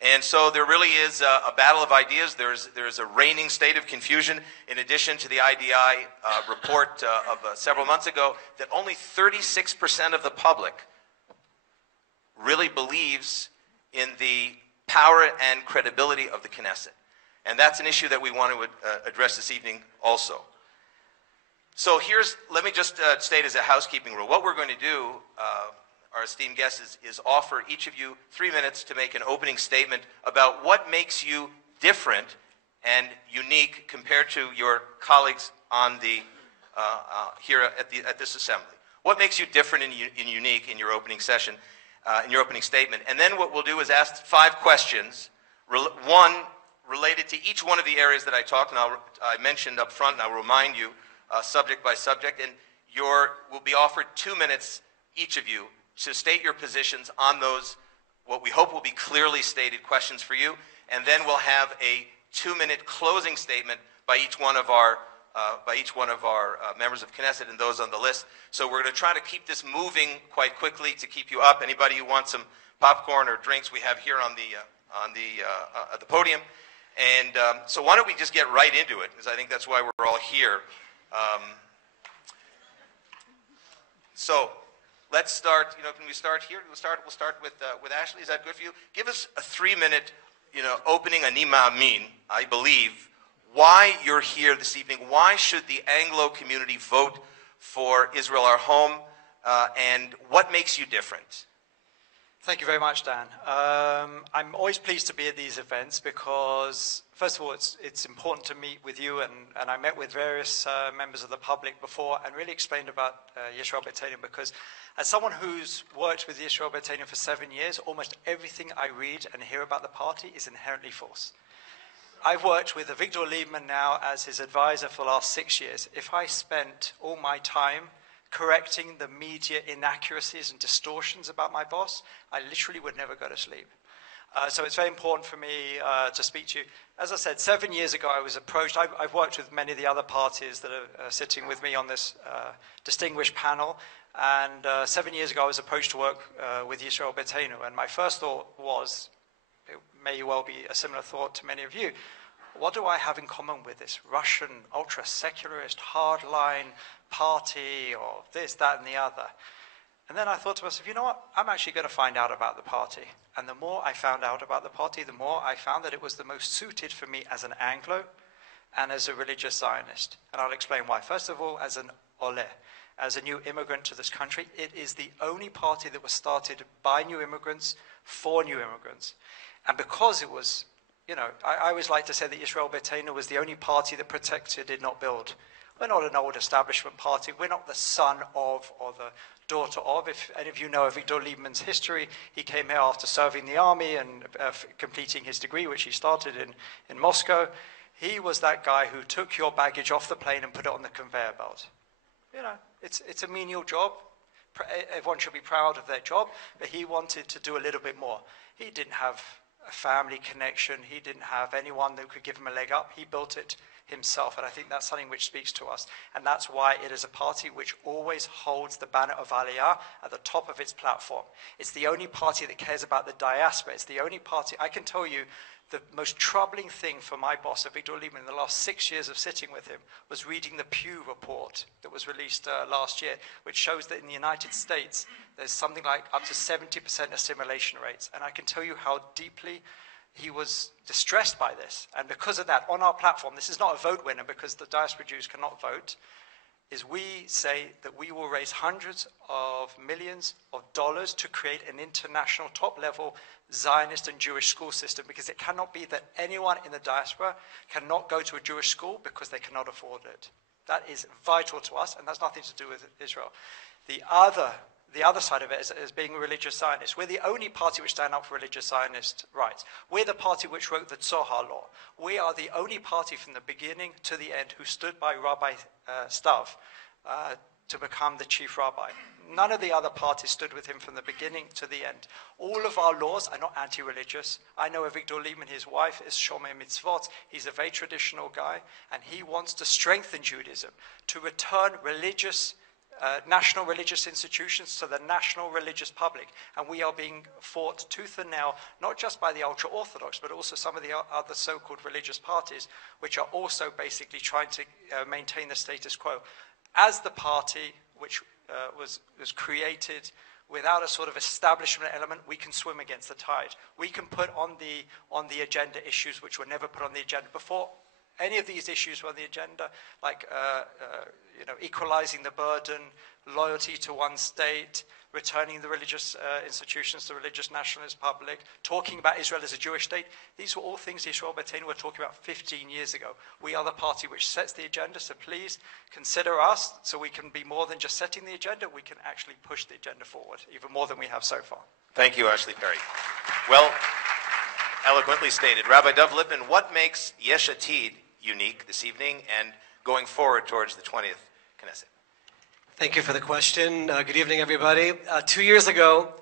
And so there really is a battle of ideas. There's a reigning state of confusion, in addition to the IDI report of several months ago, that only 36% of the public really believes in the power and credibility of the Knesset. And that's an issue that we want to address this evening also. So let me just state as a housekeeping rule. What we're going to do, our esteemed guests, is offer each of you 3 minutes to make an opening statement about what makes you different and unique compared to your colleagues on the here at this assembly. What makes you different and unique in your opening session, in your opening statement? And then what we'll do is ask 5 questions, one related to each one of the areas that I talked and I mentioned up front, and I'll remind you subject by subject, and will be offered 2 minutes, each of you, to state your positions on those, what we hope will be clearly stated questions for you, and then we'll have a 2-minute closing statement by each one of our members of Knesset and those on the list. So we're going to try to keep this moving quite quickly to keep you up. Anybody who wants some popcorn or drinks, we have here at the podium. And so why don't we just get right into it, because I think that's why we're all here. So let's start. Can we start here? We'll start with Ashley. Is that good for you? Give us a 3-minute, opening anima amin. I believe. why you're here this evening. Why should the Anglo community vote for Israel Our Home, and what makes you different? Thank you very much, Dan. I'm always pleased to be at these events because, first of all, it's important to meet with you, and I met with various members of the public before and really explained about Yisrael Beitenu, because as someone who's worked with Yisrael Beitenu for 7 years, almost everything I read and hear about the party is inherently false. I've worked with Avigdor Lieberman now as his advisor for the last 6 years. If I spent all my time correcting the media inaccuracies and distortions about my boss, I literally would never go to sleep. So it's very important for me to speak to you. As I said, 7 years ago I was approached. I've worked with many of the other parties that are sitting with me on this distinguished panel. And 7 years ago I was approached to work with Yisrael Beitenu. And my first thought was, it may well be a similar thought to many of you, what do I have in common with this Russian ultra-secularist hardline party, or this, that, and the other? And then I thought to myself, you know what, I'm actually going to find out about the party. And the more I found out about the party, the more I found that it was the most suited for me as an Anglo and as a religious Zionist. And I'll explain why. First of all, as an Oleh, as a new immigrant to this country, it is the only party that was started by new immigrants for new immigrants. And because it was, you know, I always like to say that Yisrael Beitenu was the only party that protected, did not build. We're not an old establishment party. We're not the son of or the daughter of. If any of you know Avigdor Lieberman's history, he came here after serving the army and completing his degree, which he started in Moscow. He was that guy who took your baggage off the plane and put it on the conveyor belt. You know, it's a menial job. Everyone should be proud of their job, but he wanted to do a little bit more. He didn't have a family connection. He didn't have anyone that could give him a leg up. He built it himself, and I think that's something which speaks to us. And that's why it is a party which always holds the banner of Aliyah at the top of its platform. It's the only party that cares about the diaspora. It's the only party, I can tell you, the most troubling thing for my boss, Avigdor Lieberman, in the last 6 years of sitting with him, was reading the Pew report that was released last year, which shows that in the United States, there's something like up to 70% assimilation rates. And I can tell you how deeply he was distressed by this. And because of that, on our platform, this is not a vote winner because the diaspora Jews cannot vote, is we say that we will raise hundreds of millions of dollars to create an international top-level Zionist and Jewish school system, because it cannot be that anyone in the diaspora cannot go to a Jewish school because they cannot afford it. That is vital to us, and that's nothing to do with Israel. The other side of it is being a religious Zionist. We're the only party which stand up for religious Zionist rights. We're the party which wrote the Zohar law. We are the only party from the beginning to the end who stood by Rabbi Stav to become the chief rabbi. None of the other parties stood with him from the beginning to the end. All of our laws are not anti-religious. I know Avigdor Lieberman, his wife, is Shomer Mitzvot. He's a very traditional guy, and he wants to strengthen Judaism, to return religious national religious institutions to the national religious public. And we are being fought tooth and nail, not just by the ultra-Orthodox, but also some of the other so-called religious parties, which are also basically trying to maintain the status quo. As the party which was created without a sort of establishment element, we can swim against the tide. We can put on the agenda issues which were never put on the agenda before. Any of these issues were on the agenda, like equalizing the burden, loyalty to one state, returning the religious institutions to the religious nationalist public, talking about Israel as a Jewish state. These were all things Yisrael Beitenu were talking about 15 years ago. We are the party which sets the agenda, so please consider us so we can be more than just setting the agenda, we can actually push the agenda forward, even more than we have so far. Thank you, Ashley Perry. Well, eloquently stated. Rabbi Dov Lippman, what makes Yesh Atid unique this evening and going forward towards the 20th Knesset? Thank you for the question. Good evening, everybody. 2 years ago,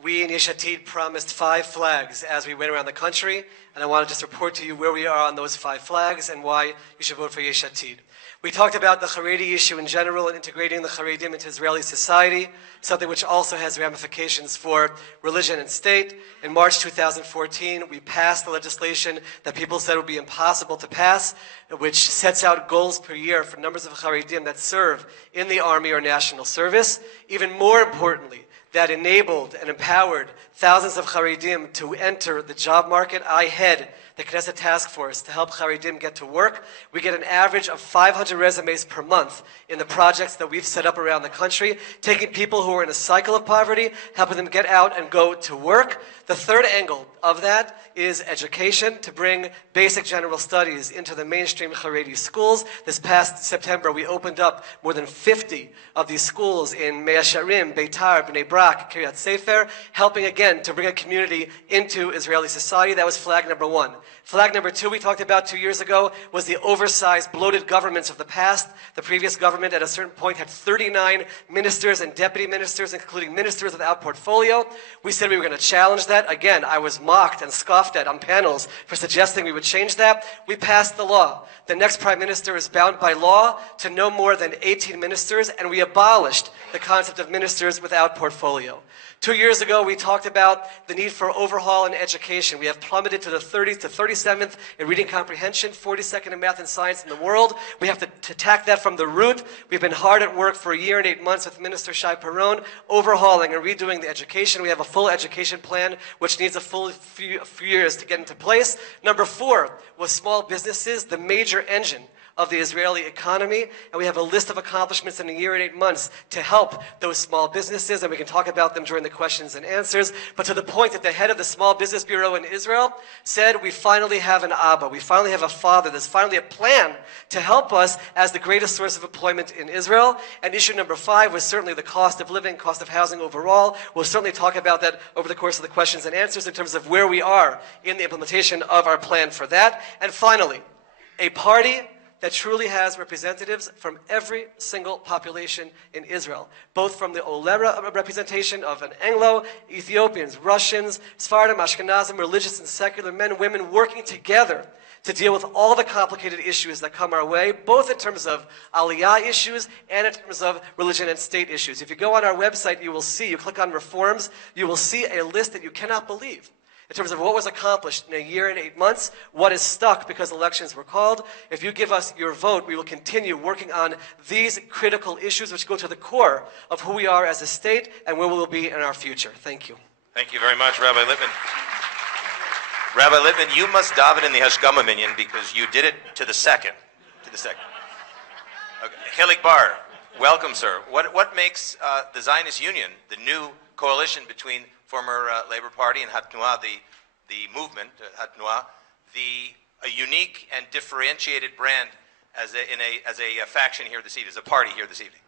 we in Yesh Atid promised 5 flags as we went around the country, and I want to just report to you where we are on those 5 flags and why you should vote for Yesh Atid. We talked about the Haredi issue in general and integrating the Haredim into Israeli society, something which also has ramifications for religion and state. In March 2014, we passed the legislation that people said would be impossible to pass, which sets out goals per year for numbers of Haredim that serve in the army or national service. Even more importantly, that enabled and empowered thousands of Haredim to enter the job market. I head the Knesset Task Force to help Haredim get to work. We get an average of 500 resumes per month in the projects that we've set up around the country, taking people who are in a cycle of poverty, helping them get out and go to work. The third angle of that is education, to bring basic general studies into the mainstream Haredi schools. This past September, we opened up more than 50 of these schools in Mea Shearim, Beitar, Bnei Brak, Kiryat Sefer, helping again to bring a community into Israeli society. That was flag number one. Flag number two we talked about 2 years ago was the oversized, bloated governments of the past. The previous government at a certain point had 39 ministers and deputy ministers, including ministers without portfolio. We said we were going to challenge that. Again, I was mocked and scoffed at on panels for suggesting we would change that. We passed the law. The next prime minister is bound by law to no more than 18 ministers, and we abolished the concept of ministers without portfolio. 2 years ago, we talked about the need for overhaul in education. We have plummeted to the 30th to 37th in reading comprehension, 42nd in math and science in the world. We have to attack that from the root. We've been hard at work for a year and 8 months with Minister Shai Peron, overhauling and redoing the education. We have a full education plan, which needs a full few years to get into place. Number 4 was small businesses, the major engine of the Israeli economy, and we have a list of accomplishments in a year and 8 months to help those small businesses, and we can talk about them during the questions and answers. But to the point that the head of the Small Business Bureau in Israel said, we finally have an Abba, we finally have a father, there's finally a plan to help us as the greatest source of employment in Israel. And issue number 5 was certainly the cost of living, cost of housing overall. We'll certainly talk about that over the course of the questions and answers in terms of where we are in the implementation of our plan for that. And finally, a party that truly has representatives from every single population in Israel, both from the Olera representation of an Anglo, Ethiopians, Russians, Sephardim, Ashkenazim, religious and secular men, women working together to deal with all the complicated issues that come our way, both in terms of aliyah issues and in terms of religion and state issues. If you go on our website, you will see, you click on reforms, you will see a list that you cannot believe in terms of what was accomplished in a year and 8 months, what is stuck because elections were called. If you give us your vote, we will continue working on these critical issues which go to the core of who we are as a state and where we will be in our future. Thank you. Thank you very much, Rabbi Lippman. Rabbi Lippman, you must daven in the Hashgama minyan because you did it to the second. Okay. Hilik Bar, welcome, sir. What makes the Zionist Union, the new coalition between former Labor Party and Hatnuah, the movement, Hatnuah, a unique and differentiated brand as a faction here this evening, as a party here this evening?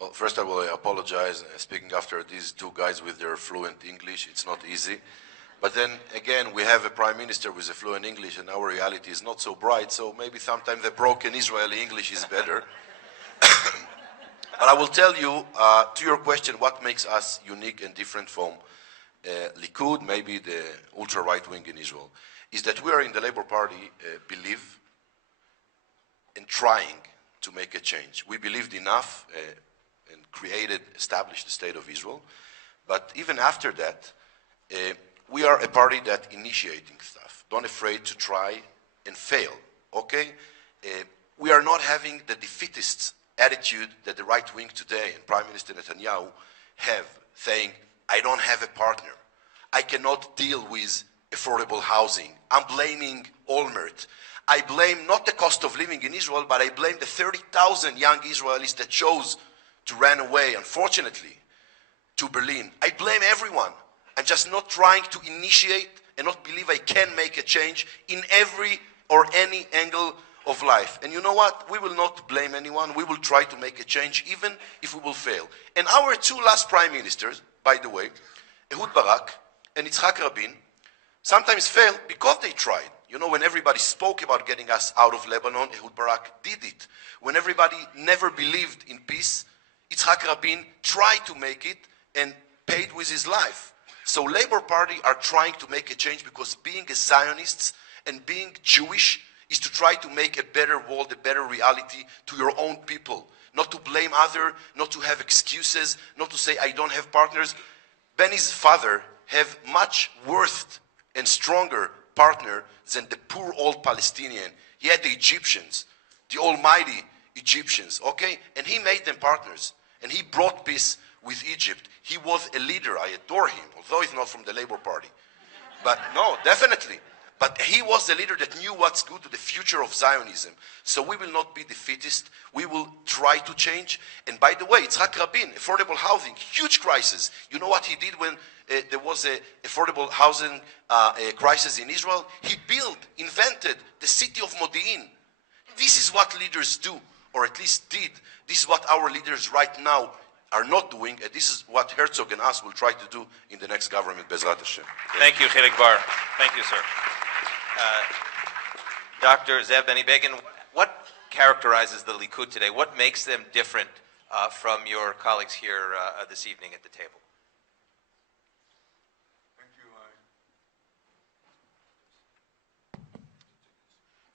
Well, first of all, I apologize. Speaking after these two guys with their fluent English, it's not easy. But then, again, we have a prime minister with a fluent English, and our reality is not so bright, so maybe sometimes the broken Israeli English is better. But I will tell you, to your question, what makes us unique and different from Likud, maybe the ultra-right wing in Israel, is that we are in the Labour Party believe in trying to make a change. We believed enough and established the State of Israel. But even after that, we are a party that initiating stuff. Don't afraid to try and fail, okay? We are not having the defeatist attitude that the right wing today and Prime Minister Netanyahu have, saying, I don't have a partner. I cannot deal with affordable housing. I'm blaming Olmert. I blame not the cost of living in Israel, but I blame the 30,000 young Israelis that chose to run away, unfortunately, to Berlin. I blame everyone. I'm just not trying to initiate and not believe I can make a change in every or any angle of life. And you know what? We will not blame anyone. We will try to make a change even if we will fail. And our two last prime ministers, by the way, Ehud Barak and Yitzhak Rabin, sometimes failed because they tried. You know, when everybody spoke about getting us out of Lebanon, Ehud Barak did it. When everybody never believed in peace, Yitzhak Rabin tried to make it and paid with his life. So Labour Party are trying to make a change because being a Zionists and being Jewish is to try to make a better world, a better reality to your own people. Not to blame others, not to have excuses, not to say I don't have partners. Benny's father have much worse and stronger partner than the poor old Palestinian. He had the Egyptians, the almighty Egyptians, okay? And he made them partners. And he brought peace with Egypt. He was a leader. I adore him, although he's not from the Labour Party. But no, definitely. But he was the leader that knew what's good to the future of Zionism. So we will not be defeatist. We will try to change. And by the way, Yitzhak Rabin, affordable housing, huge crisis. You know what he did when there was a affordable housing crisis in Israel? He built, invented the city of Modi'in. This is what leaders do, or at least did. This is what our leaders right now are not doing, and this is what Herzog and us will try to do in the next government, Bezrat Hashem. Thank you, Hilik Bar. Thank you, sir. Dr. Zev Beni Begin, what characterizes the Likud today? What makes them different from your colleagues here this evening at the table?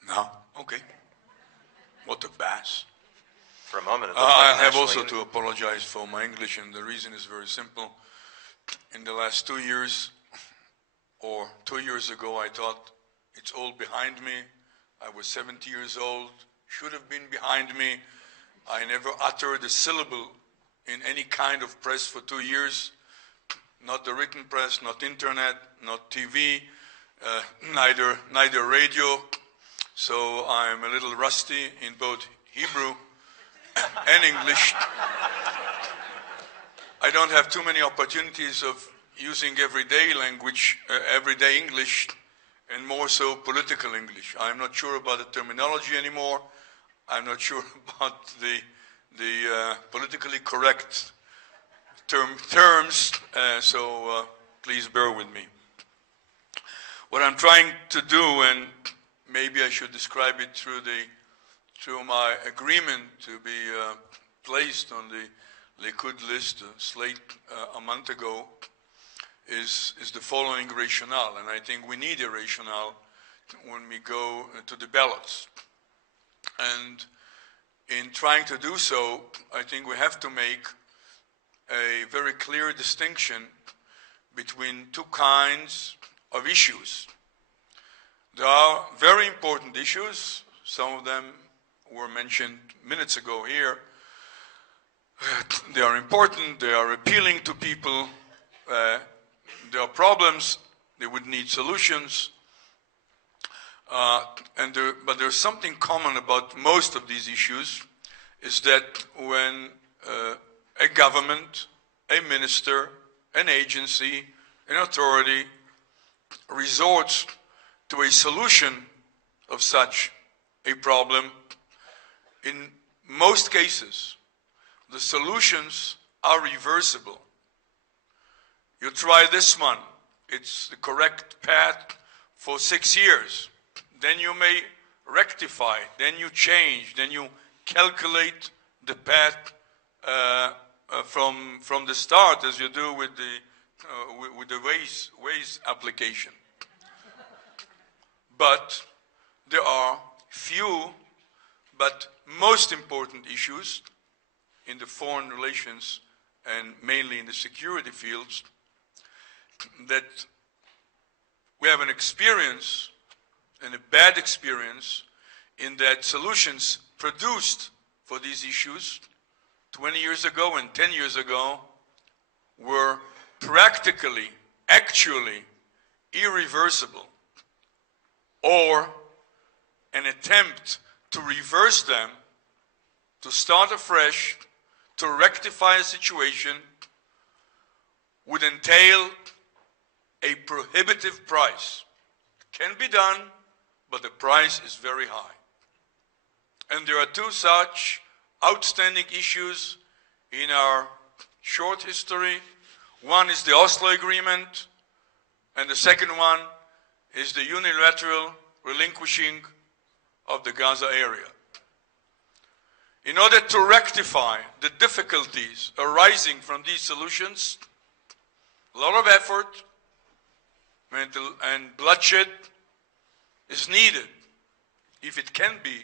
No? Okay. What a bass. For a moment, it looked I like have national also unity. to apologize for my English, and the reason is very simple. In the last 2 years, or 2 years ago, I thought it's all behind me. I was 70 years old, should have been behind me. I never uttered a syllable in any kind of press for 2 years. Not the written press, not internet, not TV, neither radio. So I'm a little rusty in both Hebrew and English. I don't have too many opportunities of using everyday language, everyday English, and more so political English. I'm not sure about the terminology anymore. I'm not sure about the politically correct terms, so please bear with me. What I'm trying to do, and maybe I should describe it through my agreement to be placed on the Likud list, slate a month ago, is the following rationale, and I think we need a rationale when we go to the ballots. And in trying to do so, I think we have to make a very clear distinction between two kinds of issues. There are very important issues. Some of them were mentioned minutes ago here. They are important, they are appealing to people, there are problems, they would need solutions. But there's something common about most of these issues, is that when a government, a minister, an agency, an authority resorts to a solution of such a problem, in most cases, the solutions are reversible. You try this one, it's the correct path for 6 years. Then you may rectify, then you change, then you calculate the path from the start, as you do with the Waze application. But there are few, but most important issues in the foreign relations and mainly in the security fields that we have an experience, and a bad experience, in that solutions produced for these issues 20 years ago and 10 years ago were practically, actually irreversible, or an attempt to reverse them, to start afresh, to rectify a situation, would entail a prohibitive price. It can be done, but the price is very high. And there are two such outstanding issues in our short history. One is the Oslo Agreement, and the second one is the unilateral relinquishing of the Gaza area. In order to rectify the difficulties arising from these solutions, a lot of effort and bloodshed is needed if it can be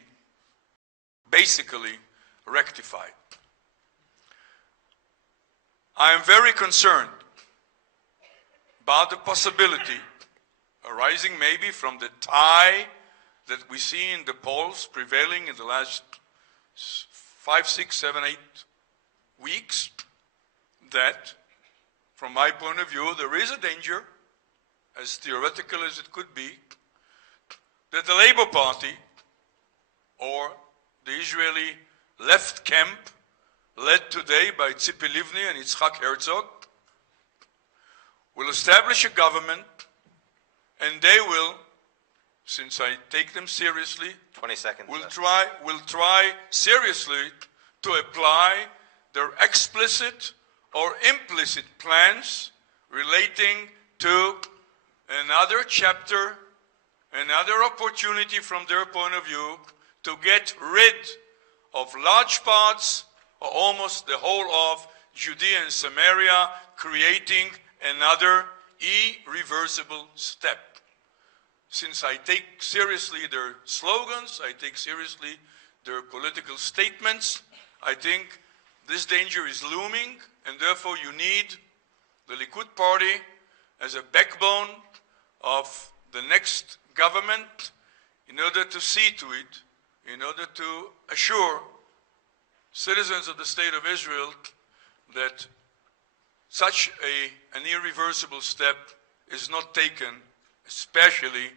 basically rectified. I am very concerned about the possibility arising maybe from the tie that we see in the polls prevailing in the last 5, 6, 7, 8 weeks, that from my point of view there is a danger, as theoretical as it could be, that the Labour Party, or the Israeli left camp, led today by Tzipi Livni and Yitzhak Herzog, will establish a government, and they will, since I take them seriously, 20 seconds. will try seriously to apply their explicit or implicit plans relating to another chapter, another opportunity from their point of view to get rid of large parts or almost the whole of Judea and Samaria, creating another irreversible step. Since I take seriously their slogans, I take seriously their political statements, I think this danger is looming, and therefore you need the Likud party as a backbone of the next government in order to see to it, in order to assure citizens of the State of Israel that such an irreversible step is not taken, especially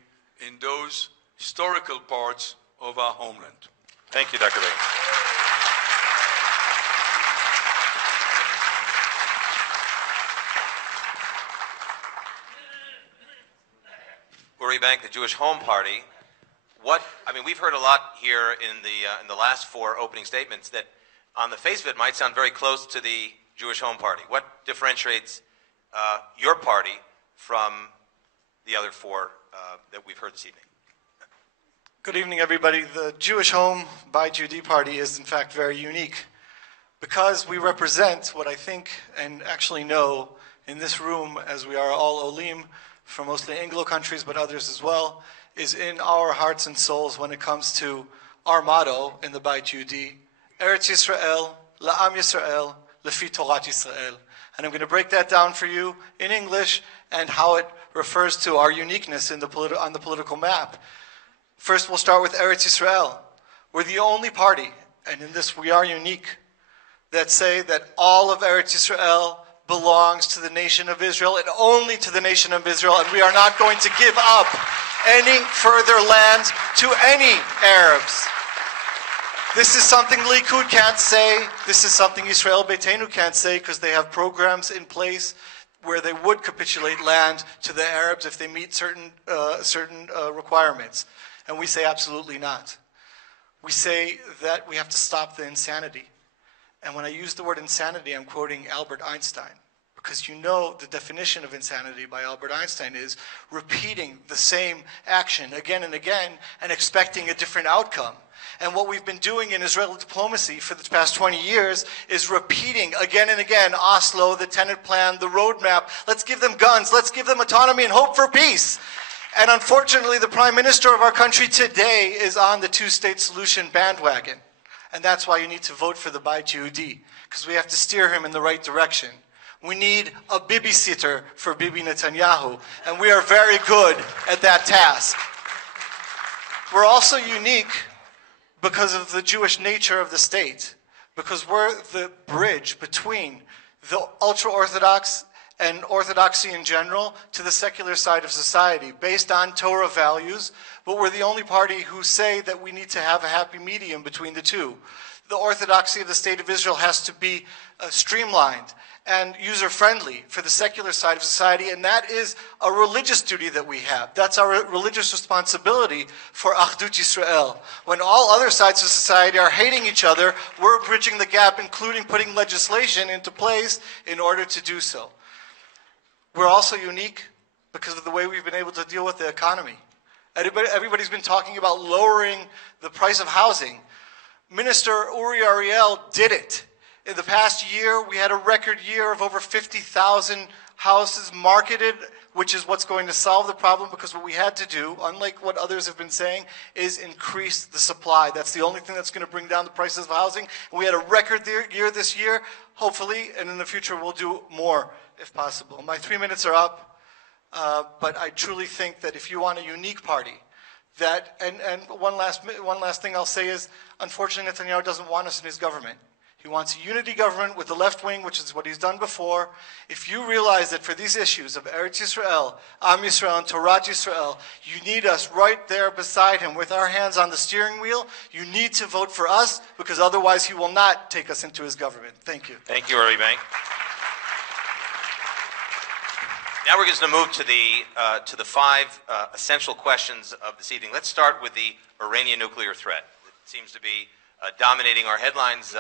in those historical parts of our homeland. Thank you, Dr. Begin. Uri Bank, the Jewish Home Party. We've heard a lot here in the last four opening statements that on the face of it might sound very close to the Jewish Home Party. What differentiates your party from the other four that we've heard this evening? Good evening, everybody. The Jewish Home by Judee Party is, in fact, very unique because we represent what I think and actually know in this room, as we are all Olim from mostly Anglo countries, but others as well, is in our hearts and souls when it comes to our motto in the Beit Yehudi, Eretz Yisrael, La'am Yisrael, Lefi Torat Yisrael. And I'm going to break that down for you in English and how it refers to our uniqueness on the political map. First, we'll start with Eretz Yisrael. We're the only party, and in this we are unique, that say that all of Eretz Yisrael belongs to the nation of Israel and only to the nation of Israel, and we are not going to give up any further land to any Arabs. This is something Likud can't say. This is something Israel Beitenu can't say because they have programs in place where they would capitulate land to the Arabs if they meet certain requirements. And we say absolutely not. We say that we have to stop the insanity. And when I use the word insanity, I'm quoting Albert Einstein. Because you know the definition of insanity by Albert Einstein is repeating the same action again and again and expecting a different outcome. And what we've been doing in Israeli diplomacy for the past 20 years is repeating again and again Oslo, the Tenet Plan, the roadmap. Let's give them guns, let's give them autonomy and hope for peace. And unfortunately, the Prime Minister of our country today is on the two-state solution bandwagon. And that's why you need to vote for the Beit Yehudi, because we have to steer him in the right direction. We need a babysitter for Bibi Netanyahu, and we are very good at that task. We're also unique because of the Jewish nature of the state, because we're the bridge between the ultra-Orthodox and Orthodoxy in general to the secular side of society, based on Torah values, but we're the only party who say that we need to have a happy medium between the two. The orthodoxy of the State of Israel has to be streamlined and user-friendly for the secular side of society, and that is a religious duty that we have. That's our religious responsibility for Achdut Yisrael. When all other sides of society are hating each other, we're bridging the gap, including putting legislation into place in order to do so. We're also unique because of the way we've been able to deal with the economy. Everybody's been talking about lowering the price of housing. Minister Uri Ariel did it. In the past year, we had a record year of over 50,000 houses marketed, which is what's going to solve the problem, because what we had to do, unlike what others have been saying, is increase the supply. That's the only thing that's going to bring down the prices of housing. And we had a record year this year, hopefully, and in the future we'll do more if possible. My 3 minutes are up, but I truly think that if you want a unique party, that, and one last thing I'll say is, unfortunately, Netanyahu doesn't want us in his government. He wants a unity government with the left wing, which is what he's done before. If you realize that for these issues of Eretz Yisrael, Am Yisrael, and Torah Yisrael, you need us right there beside him with our hands on the steering wheel. You need to vote for us, because otherwise he will not take us into his government. Thank you. Thank you, Uri Bank. Now we're going to move to the five essential questions of this evening. Let's start with the Iranian nuclear threat. It seems to be dominating our headlines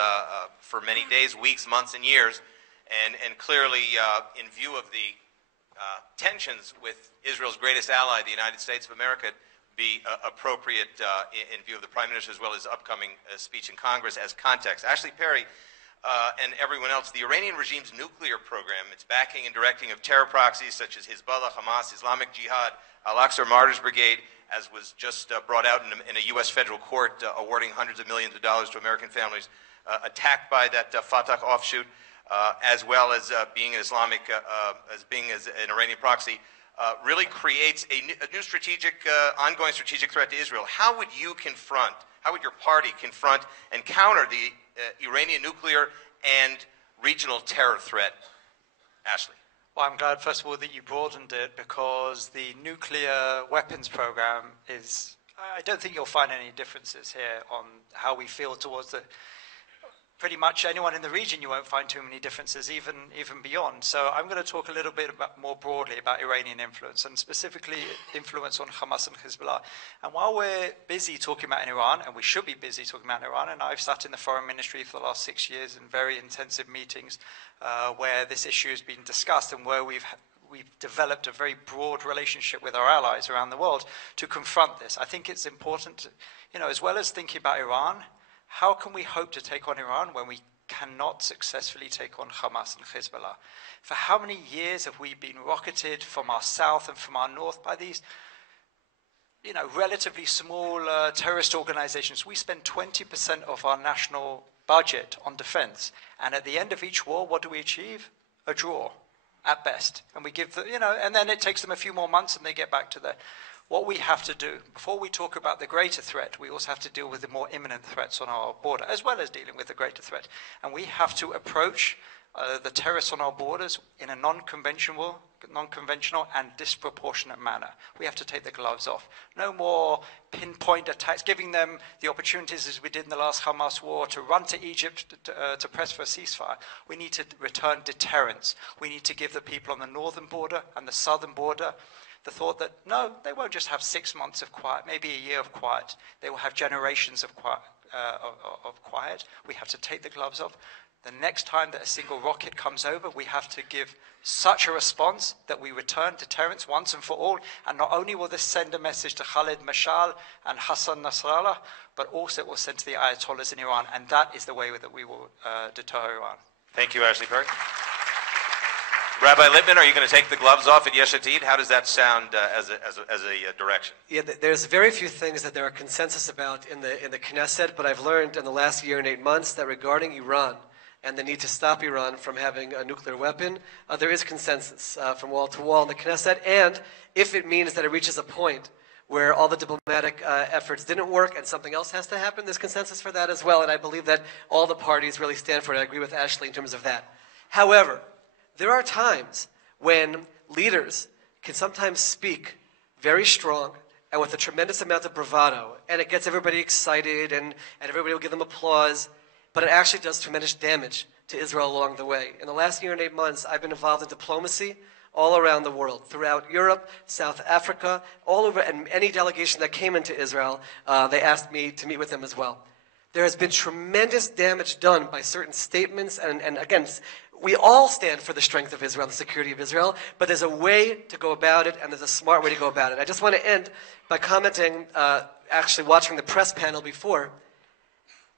for many days, weeks, months, and years. And clearly, in view of the tensions with Israel's greatest ally, the United States of America, be appropriate in view of the Prime Minister as well as upcoming speech in Congress as context. Ashley Perry and everyone else, the Iranian regime's nuclear program, its backing and directing of terror proxies such as Hezbollah, Hamas, Islamic Jihad, Al-Aqsa Martyrs Brigade, as was just brought out in a U.S. federal court awarding hundreds of millions of dollars to American families attacked by that Fatah offshoot, as well as being an Islamic, as an Iranian proxy, really creates a new strategic, ongoing strategic threat to Israel. How would you confront, how would your party confront and counter the Iranian nuclear and regional terror threat? Ashley. Well, I'm glad, first of all, that you broadened it, because the nuclear weapons program is, I don't think you'll find any differences here on how we feel towards pretty much anyone in the region. You won't find too many differences, even beyond. So I'm going to talk a little bit more broadly about Iranian influence, and specifically influence on Hamas and Hezbollah. And while we're busy talking about Iran, and we should be busy talking about Iran, and I've sat in the foreign ministry for the last 6 years in very intensive meetings where this issue has been discussed, and where we've developed a very broad relationship with our allies around the world to confront this. I think it's important, as well as thinking about Iran, how can we hope to take on Iran when we cannot successfully take on Hamas and Hezbollah? For how many years have we been rocketed from our south and from our north by these, relatively small terrorist organizations? We spend 20% of our national budget on defense, and at the end of each war, what do we achieve? A draw, at best. And we give and then it takes them a few more months and they get back to what we have to do, before we talk about the greater threat, we also have to deal with the more imminent threats on our border, as well as dealing with the greater threat. And we have to approach the terrorists on our borders in a non-conventional and disproportionate manner. We have to take the gloves off. No more pinpoint attacks, giving them the opportunities, as we did in the last Hamas war, to run to Egypt to press for a ceasefire. We need to return deterrence. We need to give the people on the northern border and the southern border the thought that, no, they won't just have 6 months of quiet, maybe a year of quiet. They will have generations of quiet. We have to take the gloves off. The next time that a single rocket comes over, we have to give such a response that we return deterrence once and for all. And not only will this send a message to Khalid Mashal and Hassan Nasrallah, but also it will send to the Ayatollahs in Iran. And that is the way that we will deter Iran. Thank you, Ashley Perry. Rabbi Lippman, are you going to take the gloves off at Yesh Atid? How does that sound as a direction? Yeah, there's very few things that there are consensus about in the Knesset, but I've learned in the last year and 8 months that regarding Iran and the need to stop Iran from having a nuclear weapon, there is consensus from wall to wall in the Knesset. And if it means that it reaches a point where all the diplomatic efforts didn't work and something else has to happen, there's consensus for that as well. And I believe that all the parties really stand for it. I agree with Ashley in terms of that. However, there are times when leaders can sometimes speak very strong and with a tremendous amount of bravado, and it gets everybody excited and everybody will give them applause, but it actually does tremendous damage to Israel along the way. In the last year and 8 months, I've been involved in diplomacy all around the world, throughout Europe, South Africa, all over, and any delegation that came into Israel, they asked me to meet with them as well. There has been tremendous damage done by certain statements, and again, we all stand for the strength of Israel, the security of Israel, but there's a way to go about it, and there's a smart way to go about it. I just want to end by commenting, actually watching the press panel before,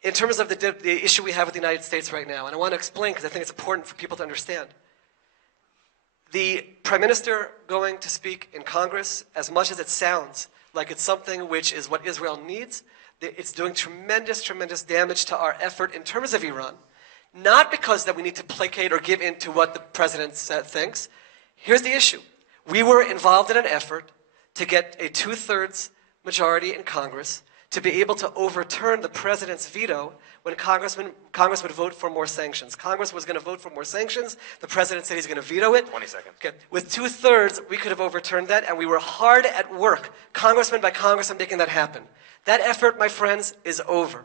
in terms of the issue we have with the United States right now. And I want to explain, because I think it's important for people to understand. The Prime Minister going to speak in Congress, as much as it sounds like it's something which is what Israel needs, it's doing tremendous, tremendous damage to our effort in terms of Iran. Not because that we need to placate or give in to what the president thinks. Here's the issue. We were involved in an effort to get a 2/3 majority in Congress to be able to overturn the president's veto when Congress would vote for more sanctions. Congress was going to vote for more sanctions. The president said he's going to veto it. 20 seconds. Okay. With 2/3, we could have overturned that, and we were hard at work, congressman by congressman, making that happen. That effort, my friends, is over.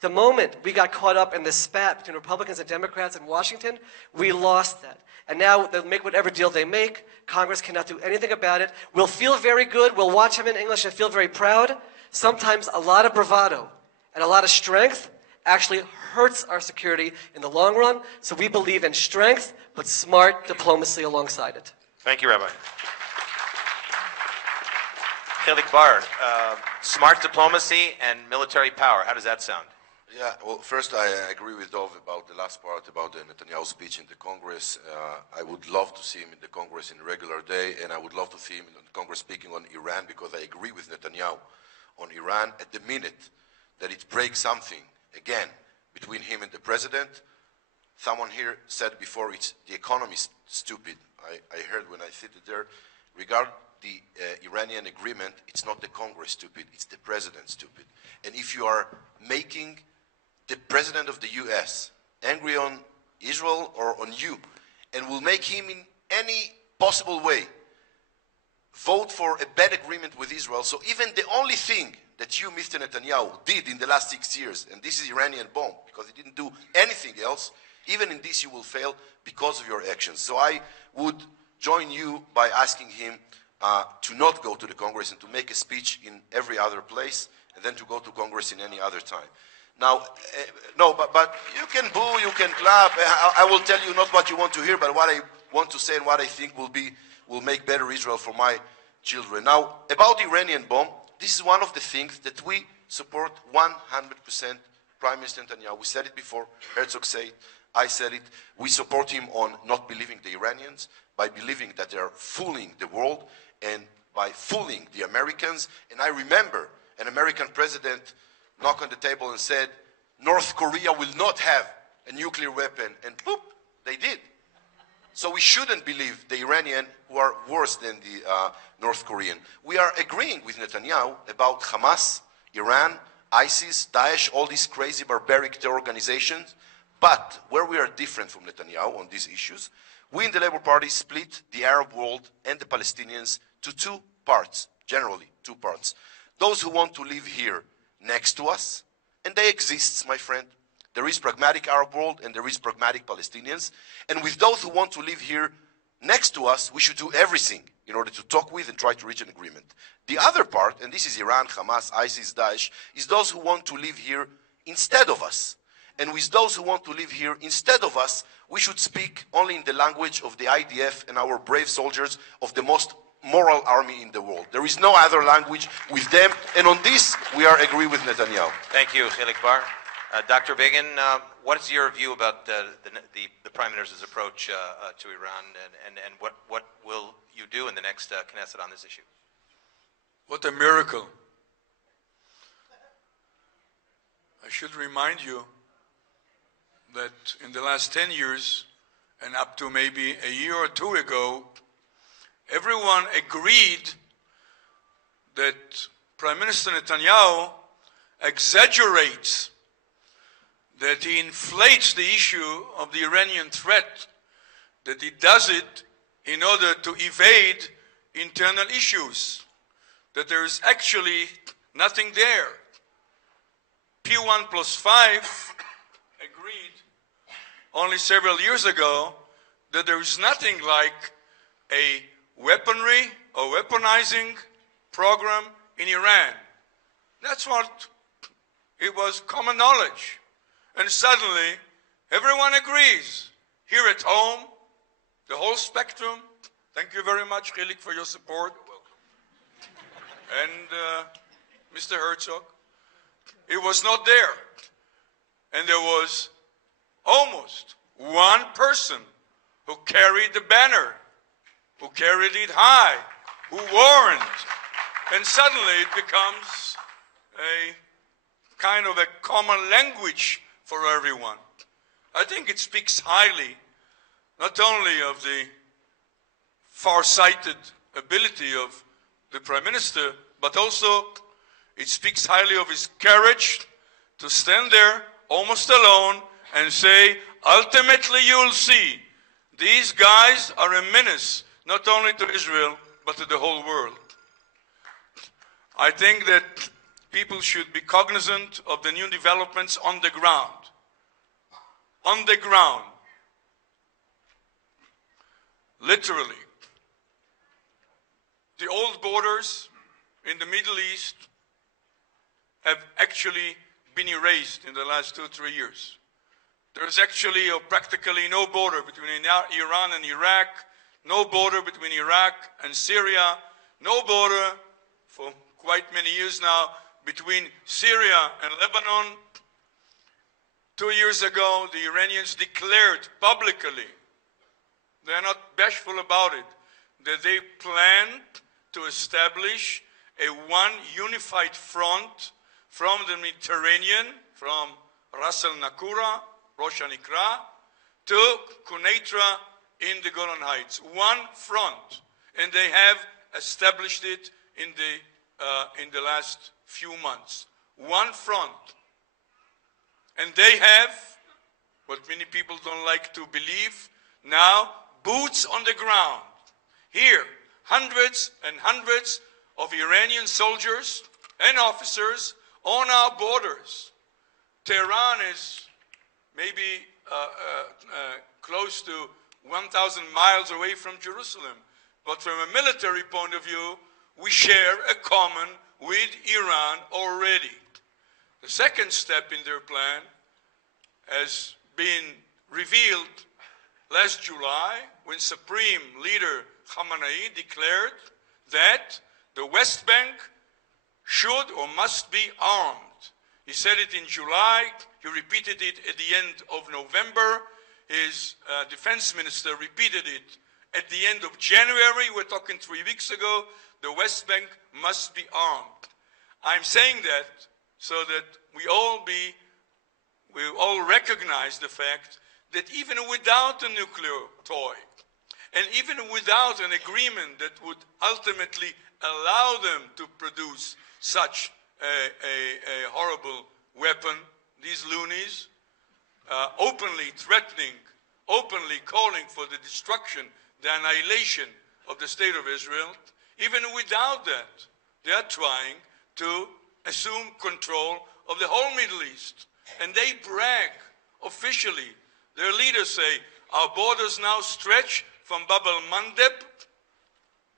The moment we got caught up in this spat between Republicans and Democrats in Washington, we lost that. And now they'll make whatever deal they make. Congress cannot do anything about it. We'll feel very good. We'll watch him in English and feel very proud. Sometimes a lot of bravado and a lot of strength actually hurts our security in the long run. So we believe in strength, but smart diplomacy alongside it. Thank you, Rabbi. Hilik Bar, smart diplomacy and military power. How does that sound? Yeah, well, first I agree with Dov about the last part about the Netanyahu speech in the Congress. I would love to see him in the Congress in a regular day, and I would love to see him in the Congress speaking on Iran, because I agree with Netanyahu on Iran. At the minute that it breaks something, again, between him and the president, someone here said before, it's the economy is stupid. I heard when I sit there, regarding the Iranian agreement, it's not the Congress stupid, it's the president stupid. And if you are making the president of the US angry on Israel or on you, and will make him in any possible way vote for a bad agreement with Israel, so even the only thing that you, Mr. Netanyahu, did in the last 6 years, and this is Iranian bomb, because he didn't do anything else, even in this you will fail because of your actions. So I would join you by asking him to not go to the Congress and to make a speech in every other place, and then to go to Congress in any other time. Now, no, but you can boo, you can clap. I will tell you not what you want to hear, but what I want to say and what I think will make better Israel for my children. Now, about the Iranian bomb, this is one of the things that we support 100%. Prime Minister Netanyahu, we said it before, Herzog said it, I said it. We support him on not believing the Iranians, by believing that they are fooling the world, and by fooling the Americans. And I remember an American president knocked on the table and said, North Korea will not have a nuclear weapon, and boop, they did. So we shouldn't believe the Iranian, who are worse than the North Korean. We are agreeing with Netanyahu about Hamas, Iran, ISIS, Daesh, all these crazy barbaric terror organizations. But where we are different from Netanyahu on these issues, we in the Labour Party split the Arab world and the Palestinians to two parts, generally two parts. Those who want to live here next to us, and they exist, my friend. There is pragmatic Arab world and there is pragmatic Palestinians. And with those who want to live here next to us, we should do everything in order to talk with and try to reach an agreement. The other part, and this is Iran, Hamas, ISIS, Daesh, is those who want to live here instead of us. And with those who want to live here instead of us, we should speak only in the language of the IDF and our brave soldiers of the most moral army in the world. There is no other language with them, and on this we are agree with Netanyahu. Thank you, Hilik Bar. Dr. Begin, what is your view about the Prime Minister's approach to Iran, and what will you do in the next Knesset on this issue? What a miracle. I should remind you that in the last 10 years, and up to maybe a year or two ago, everyone agreed that Prime Minister Netanyahu exaggerates, that he inflates the issue of the Iranian threat, that he does it in order to evade internal issues, that there is actually nothing there. P1 plus 5 agreed only several years ago that there is nothing like a weaponry or weaponizing program in Iran. That's what it was common knowledge. And suddenly, everyone agrees. Here at home, the whole spectrum. Thank you very much, Hilik, for your support. And Mr. Herzog. It was not there. And there was almost one person who carried the banner, who carried it high, who warned. And suddenly it becomes a kind of a common language for everyone. I think it speaks highly, not only of the far-sighted ability of the Prime Minister, but also It speaks highly of his courage to stand there almost alone and say, ultimately you'll see, these guys are a menace not only to Israel, but to the whole world. I think that people should be cognizant of the new developments on the ground. On the ground. Literally. The old borders in the Middle East have actually been erased in the last 2 or 3 years. There is actually or practically no border between Iran and Iraq, no border between Iraq and Syria, no border for quite many years now between Syria and Lebanon. 2 years ago, the Iranians declared publicly, they're not bashful about it, that they planned to establish a one unified front from the Mediterranean, from Ras al Nakura, Rosh Anikra, to Quneitra in the Golan Heights. One front. And they have established it in the last few months. One front. And they have, what many people don't like to believe, now boots on the ground. Here, hundreds and hundreds of Iranian soldiers and officers on our borders. Tehran is maybe close to 1,000 miles away from Jerusalem. But from a military point of view, we share a common with Iran already. The second step in their plan has been revealed last July when Supreme Leader Khamenei declared that the West Bank should or must be armed. He said it in July, he repeated it at the end of November, his defense minister repeated it at the end of January, we're talking 3 weeks ago, the West Bank must be armed. I'm saying that so that we all recognize the fact that even without a nuclear toy, and even without an agreement that would ultimately allow them to produce such a horrible weapon, these loonies, openly threatening, openly calling for the destruction, the annihilation of the state of Israel, even without that, they are trying to assume control of the whole Middle East. And they brag officially. Their leaders say, our borders now stretch from Bab el-Mandeb,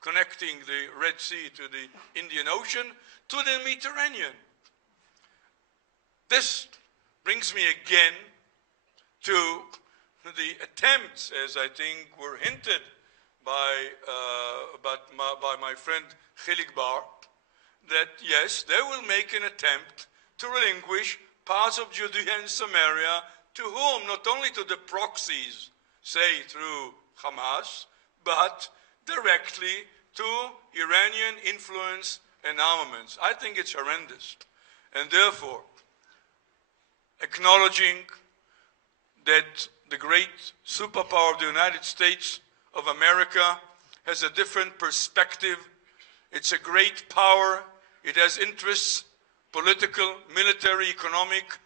connecting the Red Sea to the Indian Ocean, to the Mediterranean. This brings me again to the attempts, as I think were hinted by my friend Hilik Bar, that yes, they will make an attempt to relinquish parts of Judea and Samaria to whom? Not only to the proxies, say through Hamas, but directly to Iranian influence and armaments. I think it's horrendous. And therefore, acknowledging that the great superpower of the United States of America has a different perspective. It's a great power. It has interests, political, military, economic,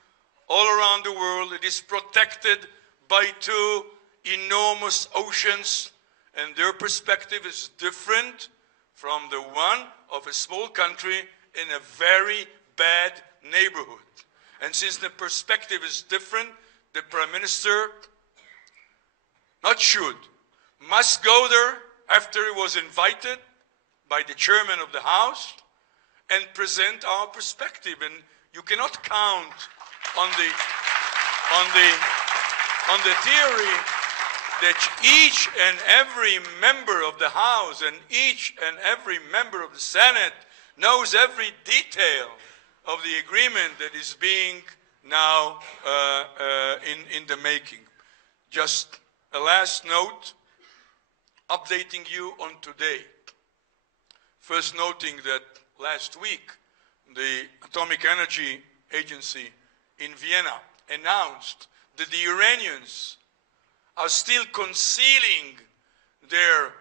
all around the world. It is protected by two enormous oceans, and their perspective is different from the one of a small country in a very bad neighborhood. And since the perspective is different, the Prime Minister must go there after he was invited by the chairman of the House and present our perspective. And you cannot count on the theory that each and every member of the House and each and every member of the Senate knows every detail of the agreement that is being now in the making. Just a last note, updating you on today. First noting that last week, the Atomic Energy Agency in Vienna announced that the Iranians are still concealing their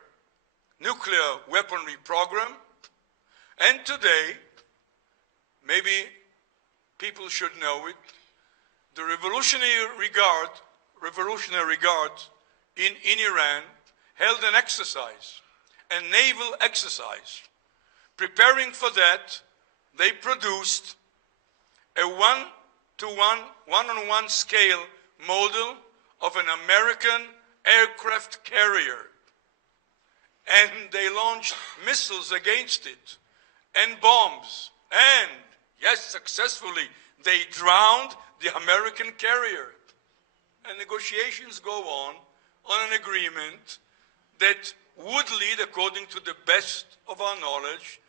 nuclear weaponry program. And today, maybe people should know it, the revolutionary guard in Iran held an exercise, a naval exercise. Preparing for that, they produced a one-on-one scale model of an American aircraft carrier. And they launched missiles against it and bombs. And, yes, successfully, they drowned the American carrier. And negotiations go on an agreement that would lead, according to the best of our knowledge,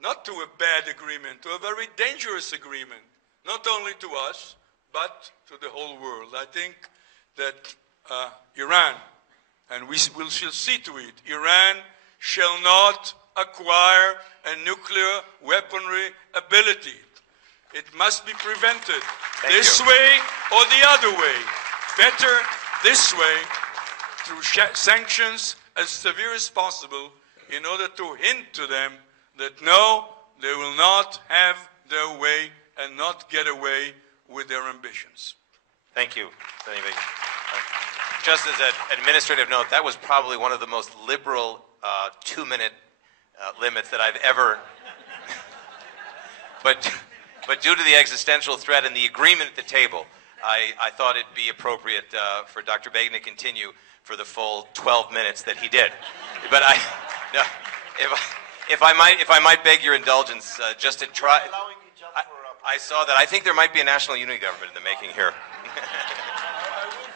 not to a bad agreement, to a very dangerous agreement, not only to us, but to the whole world. I think that Iran, and we shall see to it, Iran shall not acquire a nuclear weaponry ability. It must be prevented this way or the other way. Better this way, through sanctions as severe as possible, in order to hint to them that no, they will not have their way and not get away with their ambitions. Thank you. Just as an administrative note, that was probably one of the most liberal 2-minute limits that I've ever. But due to the existential threat and the agreement at the table, I thought it'd be appropriate for Dr. Begin to continue for the full 12 minutes that he did. But if I might beg your indulgence, just to try. I saw that. I think there might be a national unity government in the making here. I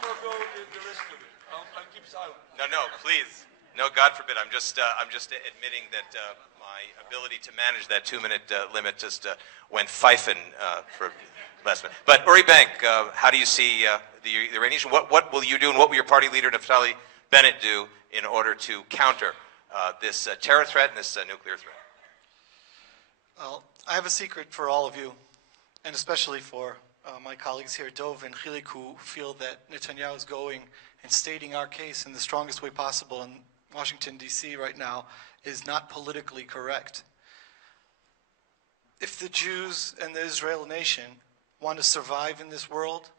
will forego the rest of it. I'll keep silent. No, please. No, God forbid. I'm just admitting that my ability to manage that 2-minute limit just went fifing for last minute. But Uri Bank, how do you see the Iranian? What will you do, and what will your party leader Naftali Bennett do in order to counter this terror threat and this nuclear threat? Well, I have a secret for all of you, and especially for my colleagues here, Dov and Chilik, who feel that Netanyahu is going and stating our case in the strongest way possible in Washington, D.C. right now is not politically correct. If the Jews and the Israel nation want to survive in this world,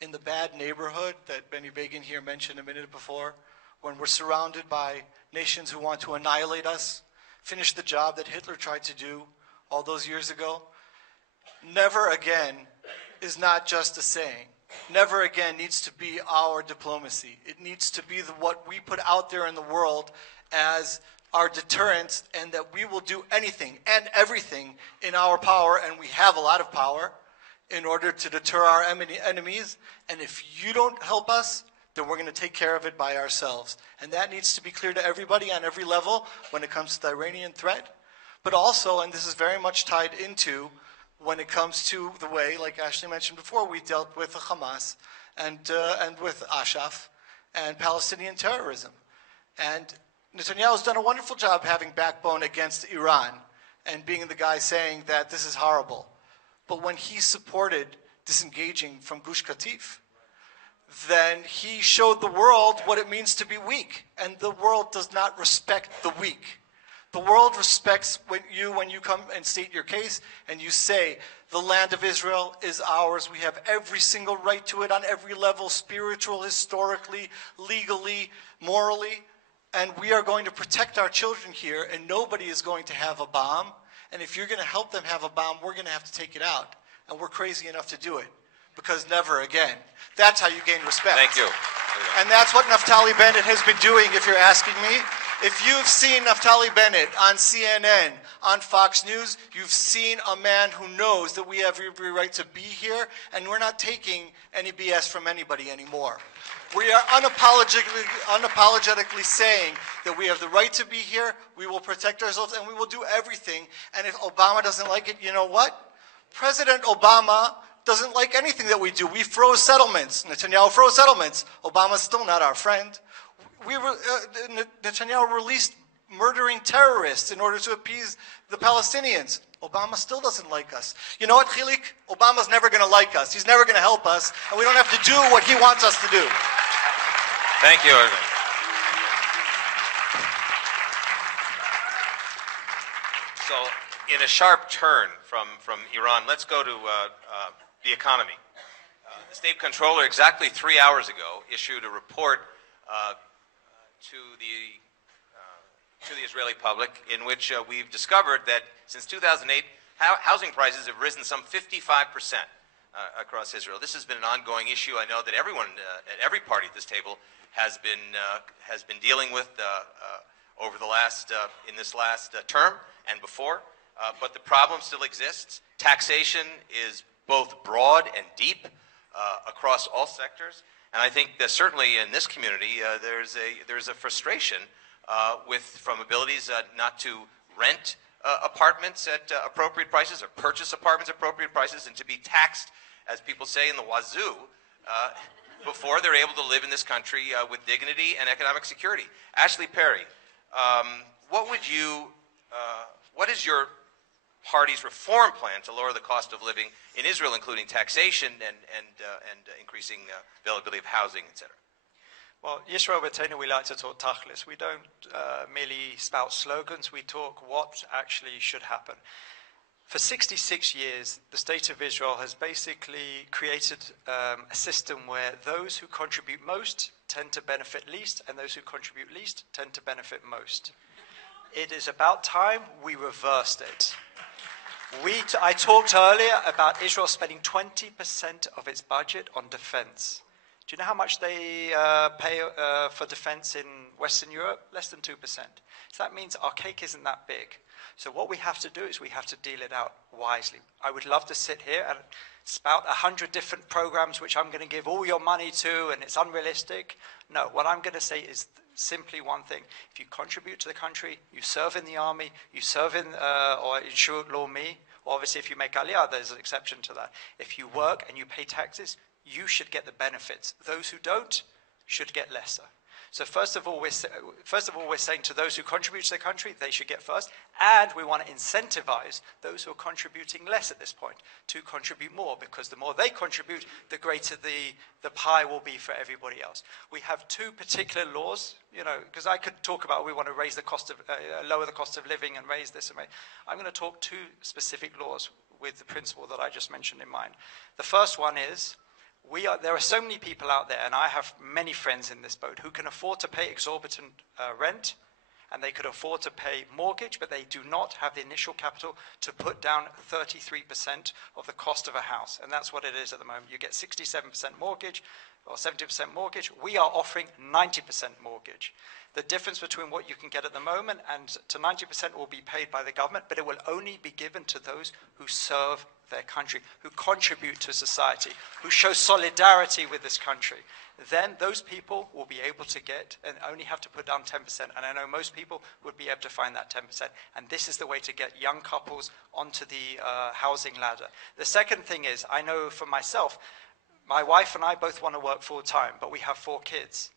in the bad neighborhood that Benny Begin here mentioned a minute before, when we're surrounded by nations who want to annihilate us, finish the job that Hitler tried to do all those years ago, never again is not just a saying. Never again needs to be our diplomacy. It needs to be what we put out there in the world as our deterrent, and that we will do anything and everything in our power, and we have a lot of power, in order to deter our enemies. And if you don't help us, then we're going to take care of it by ourselves. And that needs to be clear to everybody on every level when it comes to the Iranian threat. But also, and this is very much tied into when it comes to the way, like Ashley mentioned before, we dealt with the Hamas and with Ashraf and Palestinian terrorism. And Netanyahu's done a wonderful job having backbone against Iran and being the guy saying that this is horrible. But when he supported disengaging from Gush Katif, then he showed the world what it means to be weak. And the world does not respect the weak. The world respects when you come and state your case and you say, the land of Israel is ours. We have every single right to it on every level, spiritual, historically, legally, morally. And we are going to protect our children here, and nobody is going to have a bomb. And if you're going to help them have a bomb, we're going to have to take it out. And we're crazy enough to do it, because never again. That's how you gain respect. Thank you. And that's what Naftali Bennett has been doing, if you're asking me. If you've seen Naftali Bennett on CNN, on Fox News, you've seen a man who knows that we have every right to be here, and we're not taking any BS from anybody anymore. We are unapologetically saying that we have the right to be here, we will protect ourselves, and we will do everything. And if Obama doesn't like it, you know what? President Obama doesn't like anything that we do. We froze settlements. Netanyahu froze settlements. Obama's still not our friend. Netanyahu released murdering terrorists in order to appease the Palestinians. Obama still doesn't like us. You know what, Chilik? Obama's never going to like us. He's never going to help us, and we don't have to do what he wants us to do. Thank you, Irving. So, in a sharp turn from Iran, let's go to the economy. The state controller, exactly 3 hours ago, issued a report to the Israeli public in which we've discovered that since 2008, housing prices have risen some 55% across Israel. This has been an ongoing issue. I know that everyone at every party at this table has been dealing with over the last in this last term and before. But the problem still exists. Taxation is both broad and deep across all sectors, and I think that certainly in this community there's a frustration from abilities not to rent apartments at appropriate prices or purchase apartments at appropriate prices, and to be taxed, as people say, in the wazoo before they're able to live in this country with dignity and economic security. Ashley Perry, what is your party's reform plan to lower the cost of living in Israel, including taxation and increasing availability of housing, etc.? Well, Yisrael B'Teinu, we like to talk tachlis. We don't merely spout slogans. We talk what actually should happen. For 66 years, the State of Israel has basically created a system where those who contribute most tend to benefit least, and those who contribute least tend to benefit most. It is about time we reversed it. I talked earlier about Israel spending 20% of its budget on defense. Do you know how much they pay for defense in Western Europe? Less than 2%. So that means our cake isn't that big. So what we have to do is we have to deal it out wisely. I would love to sit here and spout 100 different programs which I'm going to give all your money to, and it's unrealistic. No, what I'm going to say is simply one thing. If you contribute to the country, you serve in the army, you serve in or in Shurut Laumi, obviously if you make Aliyah, there's an exception to that. If you work and you pay taxes, you should get the benefits. Those who don't should get lesser. So first of all, we're saying to those who contribute to the country, they should get first, and we want to incentivize those who are contributing less at this point to contribute more, because the more they contribute, the greater the pie will be for everybody else. We have two particular laws, because I could talk about we want to raise the cost of, lower the cost of living and raise this and raise. I'm going to talk two specific laws with the principle that I just mentioned in mind. The first one is, there are so many people out there, and I have many friends in this boat, who can afford to pay exorbitant rent, and they could afford to pay mortgage, but they do not have the initial capital to put down 33% of the cost of a house. And that's what it is at the moment. You get 67% mortgage or 70% mortgage. We are offering 90% mortgage. The difference between what you can get at the moment and to 90% will be paid by the government, but it will only be given to those who serve their country, who contribute to society, who show solidarity with this country. Then those people will be able to get and only have to put down 10%. And I know most people would be able to find that 10%. And this is the way to get young couples onto the housing ladder. The second thing is, I know for myself, my wife and I both want to work full time, but we have 4 kids.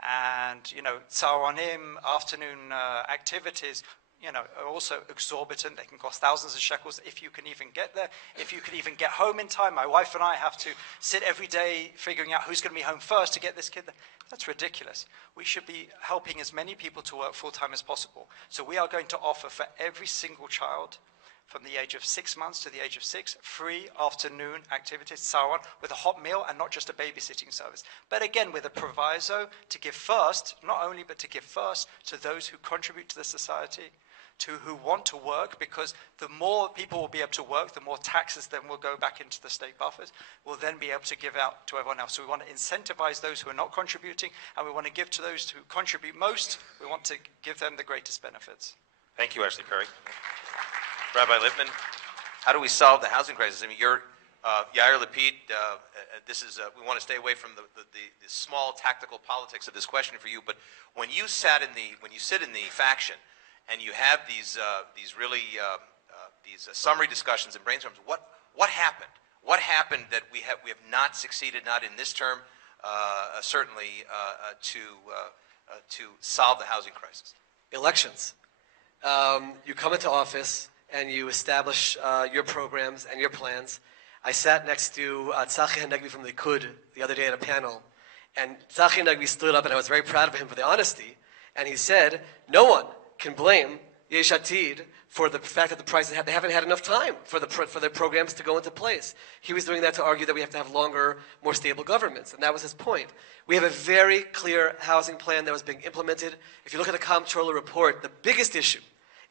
And, Tsaronim, afternoon activities, are also exorbitant. They can cost thousands of shekels if you can even get there, if you can even get home in time. My wife and I have to sit every day figuring out who's going to be home first to get this kid there. That's ridiculous. We should be helping as many people to work full-time as possible. So we are going to offer for every single child from the age of 6 months to the age of 6, free afternoon activities, Saron, with a hot meal and not just a babysitting service. But again, with a proviso to give first, not only, but to give first to those who contribute to the society, to who want to work, because the more people will be able to work, the more taxes then will go back into the state buffers, will then be able to give out to everyone else. So we want to incentivize those who are not contributing, and we want to give to those who contribute most. We want to give them the greatest benefits. Thank you, Ashley Perry. Rabbi Lippman, how do we solve the housing crisis? I mean, you're Yair Lapid. We want to stay away from the small tactical politics of this question for you. But when you sit in the faction and you have these summary discussions and brainstorms, what happened? What happened that we have not succeeded, not in this term, certainly to solve the housing crisis? Elections. You come into office and you establish your programs and your plans. I sat next to Tzachi Hanegbi from the Likud the other day at a panel, and Tzachi Hanegbi stood up, and I was very proud of him for the honesty, and he said, no one can blame Yesh Atid for the fact that the prices they haven't had enough time for their programs to go into place. He was doing that to argue that we have to have longer, more stable governments, and that was his point. We have a very clear housing plan that was being implemented. If you look at the comptroller report, the biggest issue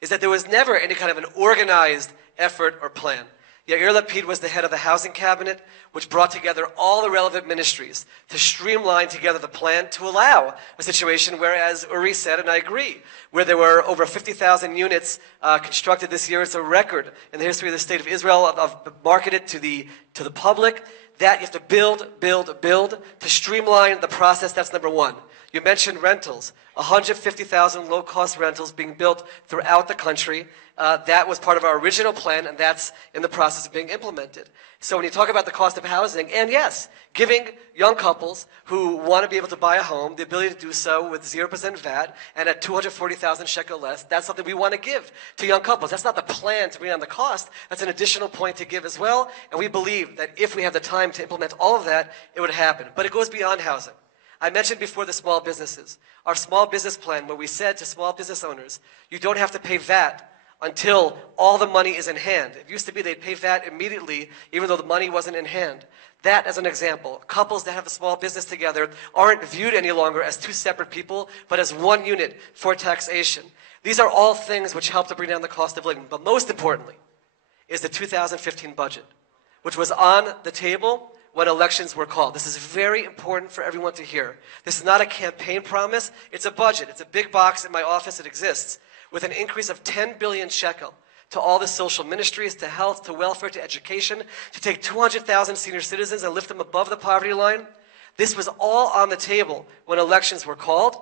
is that there was never any kind of an organized effort or plan. Yair Lapid was the head of the housing cabinet, which brought together all the relevant ministries to streamline together the plan to allow a situation where, as Uri said, and I agree, where there were over 50,000 units constructed this year. It's a record in the history of the state of Israel of marketed to the public. That you have to build to streamline the process. That's number one. You mentioned rentals. 150,000 low-cost rentals being built throughout the country. That was part of our original plan, and that's in the process of being implemented. So when you talk about the cost of housing, and yes, giving young couples who want to be able to buy a home the ability to do so with 0% VAT and at 240,000 shekel less, that's something we want to give to young couples. That's not the plan to bring down the cost. That's an additional point to give as well, and we believe that if we have the time to implement all of that, it would happen. But it goes beyond housing. I mentioned before the small businesses. Our small business plan, where we said to small business owners, you don't have to pay VAT until all the money is in hand. It used to be they'd pay VAT immediately, even though the money wasn't in hand. That as an example. Couples that have a small business together aren't viewed any longer as two separate people, but as one unit for taxation. These are all things which help to bring down the cost of living. But most importantly is the 2015 budget, which was on the table when elections were called. This is very important for everyone to hear. This is not a campaign promise. It's a budget. It's a big box in my office. It exists with an increase of 10 billion shekel to all the social ministries, to health, to welfare, to education, to take 200,000 senior citizens and lift them above the poverty line. This was all on the table when elections were called.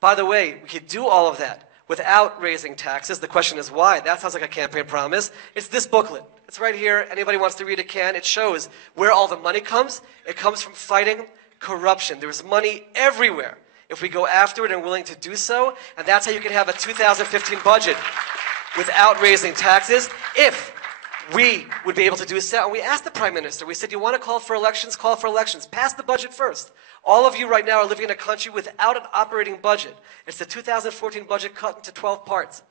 By the way, we could do all of that without raising taxes. The question is why? That sounds like a campaign promise. It's this booklet. It's right here. Anybody wants to read it can. It shows where all the money comes. It comes from fighting corruption. There's money everywhere if we go after it and willing to do so. And that's how you can have a 2015 budget without raising taxes if we would be able to do so. And we asked the Prime Minister, we said, you want to call for elections? Call for elections. Pass the budget first. All of you right now are living in a country without an operating budget. It's the 2014 budget cut into 12 parts.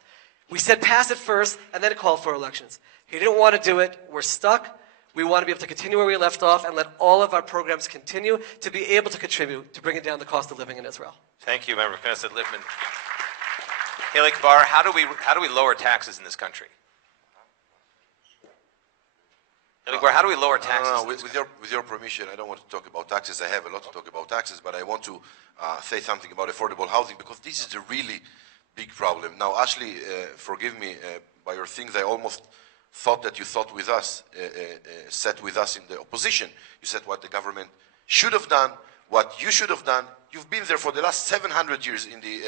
We said pass it first and then call for elections. He didn't want to do it. We're stuck. We want to be able to continue where we left off and let all of our programs continue to be able to contribute to bringing down the cost of living in Israel. Thank you, Member Knesset Lippman. Hilik Bar, how do we lower taxes in this country? Hilik Bar, how do we lower taxes? With your permission, I don't want to talk about taxes. I have a lot to talk about taxes, but I want to say something about affordable housing because this is a really big problem. Now, Ashley, forgive me, by your things, I almost thought that you thought with us, sat with us in the opposition. You said what the government should have done, what you should have done. You've been there for the last 700 years in the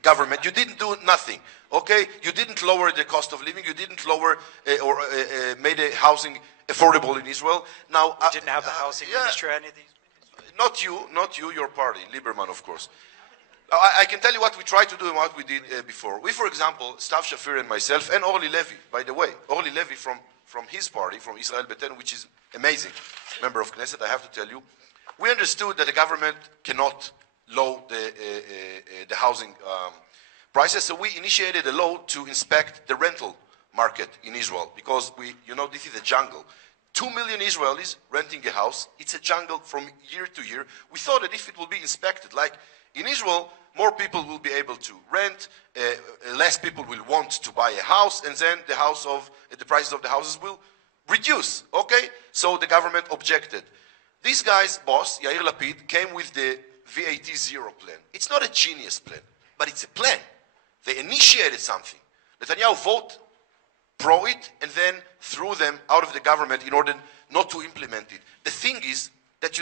government. You didn't do nothing, okay? You didn't lower the cost of living. You didn't lower or made a housing affordable in Israel. Now, we didn't have the housing ministry or any of these. Not you, your party, Lieberman, of course. I can tell you what we tried to do and what we did before. We, for example, Stav Shafir and myself, and Orly Levy, by the way, Orly Levy from his party, from Israel Beten, which is amazing, member of Knesset, I have to tell you, we understood that the government cannot lower the housing prices, so we initiated a law to inspect the rental market in Israel, because this is a jungle. 2 million Israelis renting a house. It's a jungle from year to year. We thought that if it will be inspected, like in Israel, more people will be able to rent, less people will want to buy a house, and then the prices of the houses will reduce, okay? So the government objected. This guy's boss, Yair Lapid, came with the VAT zero plan. It's not a genius plan, but it's a plan. They initiated something. Netanyahu voted pro it and then threw them out of the government in order not to implement it. The thing is that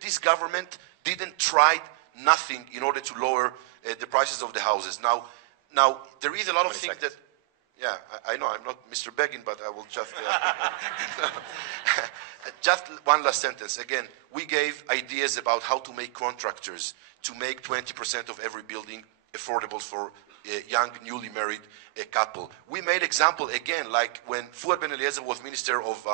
this government didn't try nothing in order to lower the prices of the houses. Now there is a lot of things that, yeah, I know I'm not Mr. Begin, but I will just, just one last sentence. Again, we gave ideas about how to make contractors to make 20% of every building affordable for a young, newly married couple. We made example, again, like when Fuad Ben Eliezer was Minister of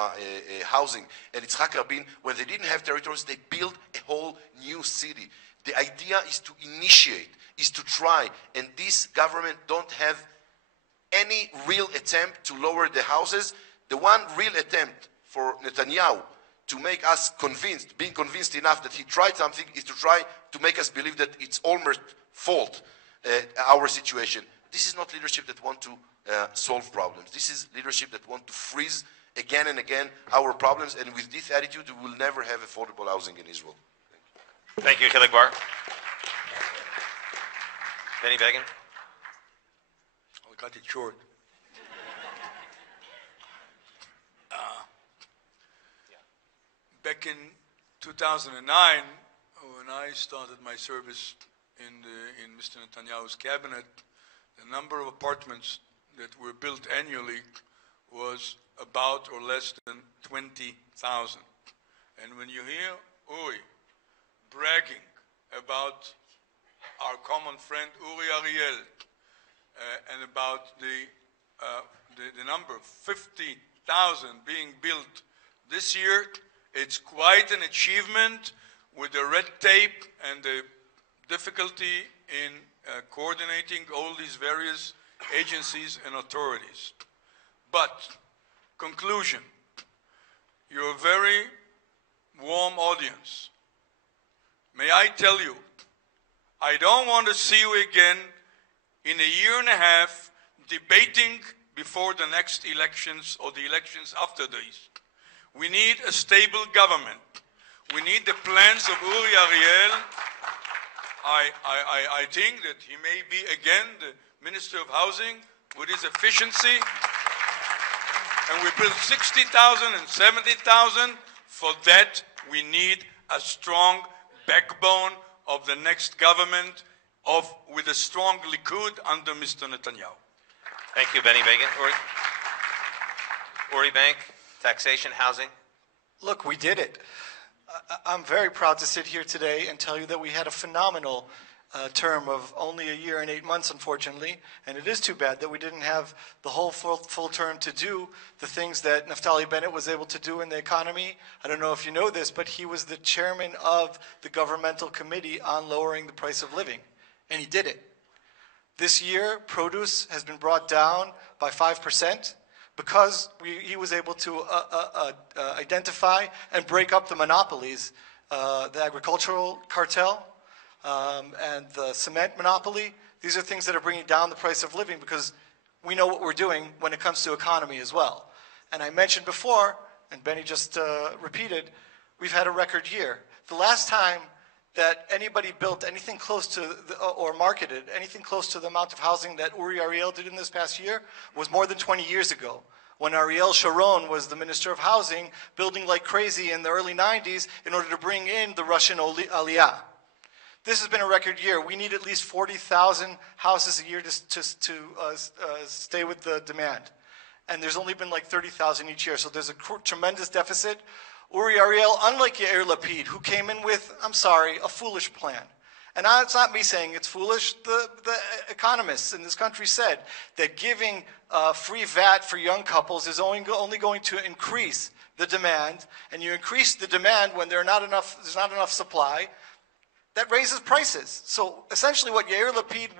Housing and Yitzhak Rabin, when they didn't have territories, they built a whole new city. The idea is to initiate, is to try, and this government don't have any real attempt to lower the houses. The one real attempt for Netanyahu to make us convinced, being convinced enough that he tried something, is to try to make us believe that it's Olmert's fault, our situation. This is not leadership that want to solve problems. This is leadership that want to freeze again and again our problems, and with this attitude, we will never have affordable housing in Israel. Thank you, Hilik Bar. Benny Begin. I'll cut it short. Back in 2009, when I started my service in Mr. Netanyahu's cabinet, the number of apartments that were built annually was about or less than 20,000. And when you hear Uri bragging about our common friend Uri Ariel and about the number 50,000 being built this year, it's quite an achievement with the red tape and the difficulty in coordinating all these various agencies and authorities. But, conclusion, you're a very warm audience. May I tell you, I don't want to see you again in a year and a half debating before the next elections or the elections after these. We need a stable government. We need the plans of Uri Ariel. I think that he may be again the Minister of Housing with his efficiency. And we built 60,000 and 70,000. For that, we need a strong backbone of the next government with a strong Likud under Mr. Netanyahu. Thank you, Benny Begin. Uri Bank, taxation, housing. Look, we did it. I'm very proud to sit here today and tell you that we had a phenomenal term of only a year and 8 months, unfortunately, and it is too bad that we didn't have the whole full term to do the things that Naftali Bennett was able to do in the economy. I don't know if you know this, but he was the chairman of the governmental committee on lowering the price of living, and he did it. This year, produce has been brought down by 5%. Because he was able to identify and break up the monopolies, the agricultural cartel and the cement monopoly. These are things that are bringing down the price of living because we know what we're doing when it comes to economy as well. And I mentioned before, and Benny just repeated, we've had a record year. The last time that anybody built anything close to, or marketed anything close to the amount of housing that Uri Ariel did in this past year was more than 20 years ago, when Ariel Sharon was the Minister of Housing, building like crazy in the early 90s in order to bring in the Russian Aliyah. This has been a record year. We need at least 40,000 houses a year to stay with the demand. And there's only been like 30,000 each year, so there's a tremendous deficit. Uri Ariel, unlike Yair Lapid, who came in with, I'm sorry, a foolish plan. And it's not me saying it's foolish. The economists in this country said that giving free VAT for young couples is only going to increase the demand. And you increase the demand when there's not enough supply. That raises prices. So essentially what Yair Lapid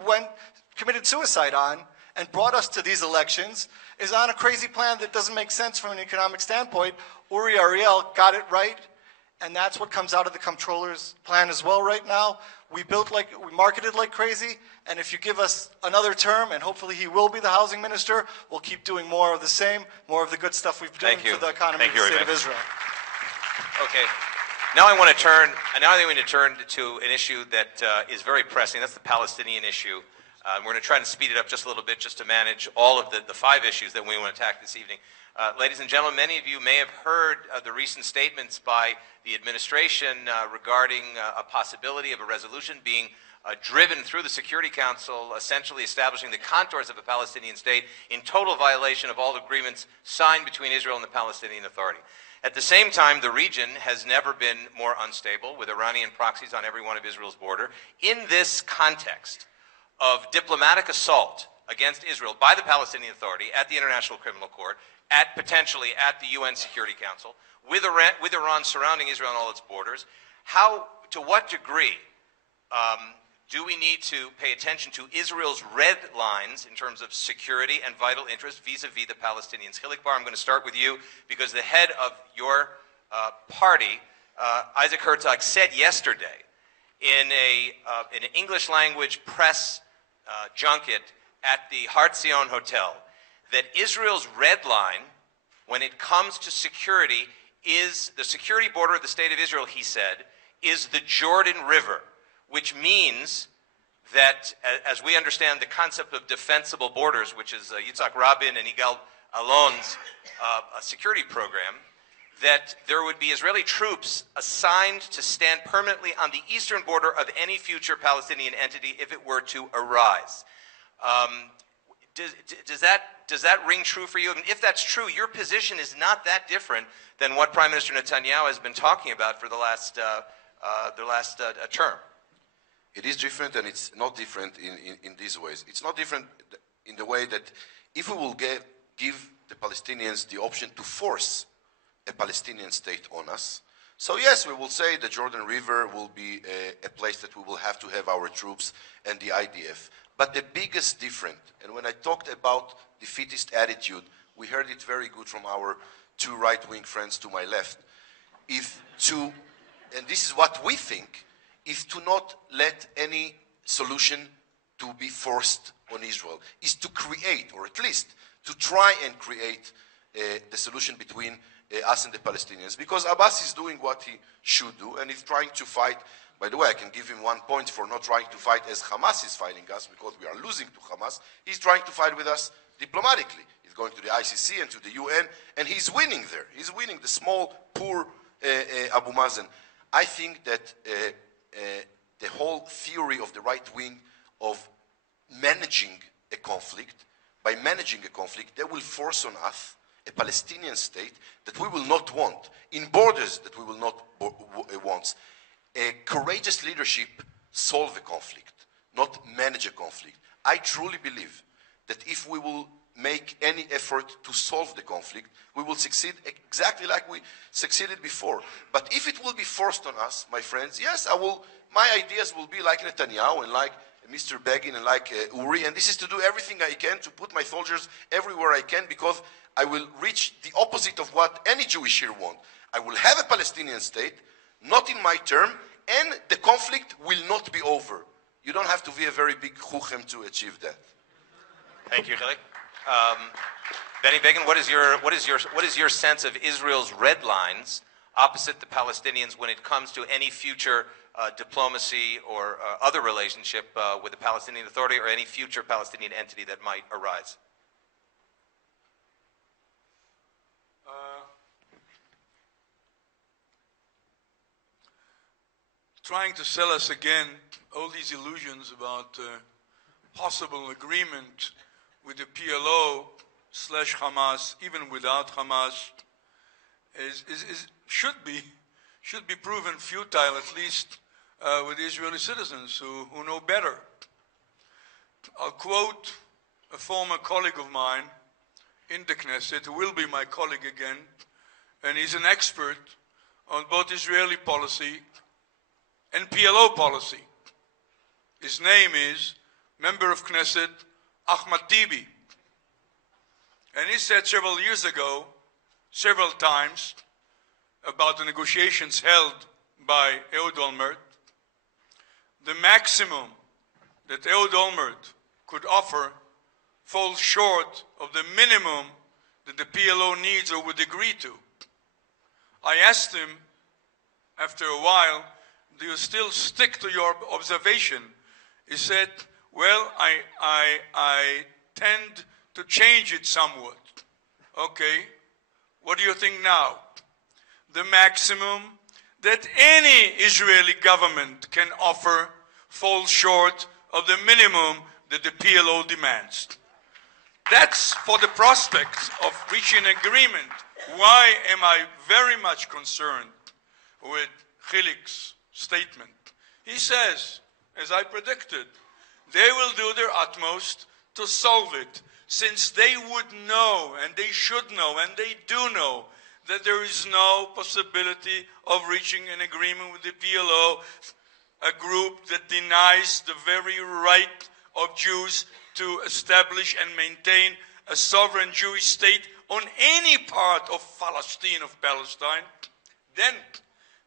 committed suicide on and brought us to these elections is on a crazy plan that doesn't make sense from an economic standpoint. Uri Ariel got it right, and that's what comes out of the comptroller's plan as well right now. We marketed like crazy, and if you give us another term, and hopefully he will be the housing minister, we'll keep doing more of the same, more of the good stuff we've done for the economy of the state of Israel. Okay. Now I want to turn to an issue that is very pressing. That's the Palestinian issue. We're going to try and speed it up just a little bit just to manage all of the 5 issues that we want to attack this evening. Ladies and gentlemen, many of you may have heard the recent statements by the administration regarding a possibility of a resolution being driven through the Security Council, essentially establishing the contours of a Palestinian state in total violation of all agreements signed between Israel and the Palestinian Authority. At the same time, the region has never been more unstable, with Iranian proxies on every one of Israel's border. In this context of diplomatic assault against Israel by the Palestinian Authority at the International Criminal Court, potentially at the UN Security Council, with Iran surrounding Israel and all its borders, to what degree do we need to pay attention to Israel's red lines in terms of security and vital interest vis-a-vis the Palestinians? Hilik Bar, I'm going to start with you because the head of your party, Isaac Herzog, said yesterday in an English language press junket at the Har Zion Hotel that Israel's red line when it comes to security is the security border of the state of Israel, he said, is the Jordan River, which means that, as we understand the concept of defensible borders, which is Yitzhak Rabin and Yigal Alon's security program, that there would be Israeli troops assigned to stand permanently on the eastern border of any future Palestinian entity if it were to arise. Does that ring true for you? And if that's true, your position is not that different than what Prime Minister Netanyahu has been talking about for the last term. It is different, and it's not different in these ways. It's not different in the way that if we will give the Palestinians the option to force a Palestinian state on us, so yes, we will say the Jordan River will be a place that we will have to have our troops and the IDF. But the biggest difference, and when I talked about defeatist attitude, we heard it very good from our two right-wing friends to my left, is to, and this is what we think, is to not let any solution to be forced on Israel, is to create, or at least to try and create the solution between us and the Palestinians, because Abbas is doing what he should do, and he's trying to fight. By the way, I can give him 1 point for not trying to fight as Hamas is fighting us, because we are losing to Hamas. He's trying to fight with us diplomatically. He's going to the ICC and to the UN, and he's winning there. He's winning the small, poor Abu Mazen. I think that the whole theory of the right wing of managing a conflict, by managing a conflict, they will force on us a Palestinian state that we will not want, in borders that we will not want. A courageous leadership solve a conflict, not manage a conflict. I truly believe that if we will make any effort to solve the conflict, we will succeed exactly like we succeeded before. But if it will be forced on us, my friends, yes, my ideas will be like Netanyahu and like Mr. Begin and like Uri, and this is to do everything I can to put my soldiers everywhere I can, because I will reach the opposite of what any Jewish here want. I will have a Palestinian state, not in my term, and the conflict will not be over. You don't have to be a very big chuchem to achieve that. Thank you, Hilik. Benny Begin, what is your sense of Israel's red lines opposite the Palestinians when it comes to any future diplomacy or other relationship with the Palestinian Authority or any future Palestinian entity that might arise? Trying to sell us again all these illusions about possible agreement with the PLO/Hamas, even without Hamas, should be proven futile, at least with Israeli citizens who know better. I'll quote a former colleague of mine in the Knesset, who will be my colleague again, and he's an expert on both Israeli policy and PLO policy. His name is member of Knesset Ahmad Tibi. And he said several years ago, several times, about the negotiations held by Ehud Olmert, the maximum that Ehud Olmert could offer falls short of the minimum that the PLO needs or would agree to. I asked him after a while, do you still stick to your observation? He said, well, I tend to change it somewhat. Okay, what do you think now? The maximum that any Israeli government can offer falls short of the minimum that the PLO demands. That's for the prospect of reaching an agreement. Why am I very much concerned with Hilik's statement? He says, as I predicted, they will do their utmost to solve it, since they would know, and they should know, and they do know, that there is no possibility of reaching an agreement with the PLO a group that denies the very right of Jews to establish and maintain a sovereign Jewish state on any part of Palestine, then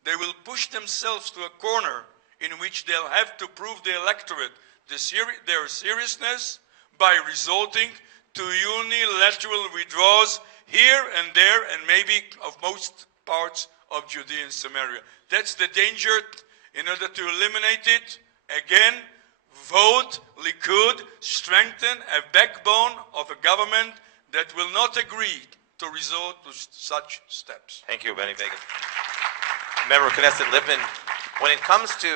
they will push themselves to a corner in which they'll have to prove the electorate their seriousness by resorting to unilateral withdrawals here and there and maybe of most parts of Judea and Samaria. That's the danger. In order to eliminate it, again, vote Likud, strengthen a backbone of a government that will not agree to resort to such steps. Thank you, Benny Begin. Member of Knesset Lippman, when it comes to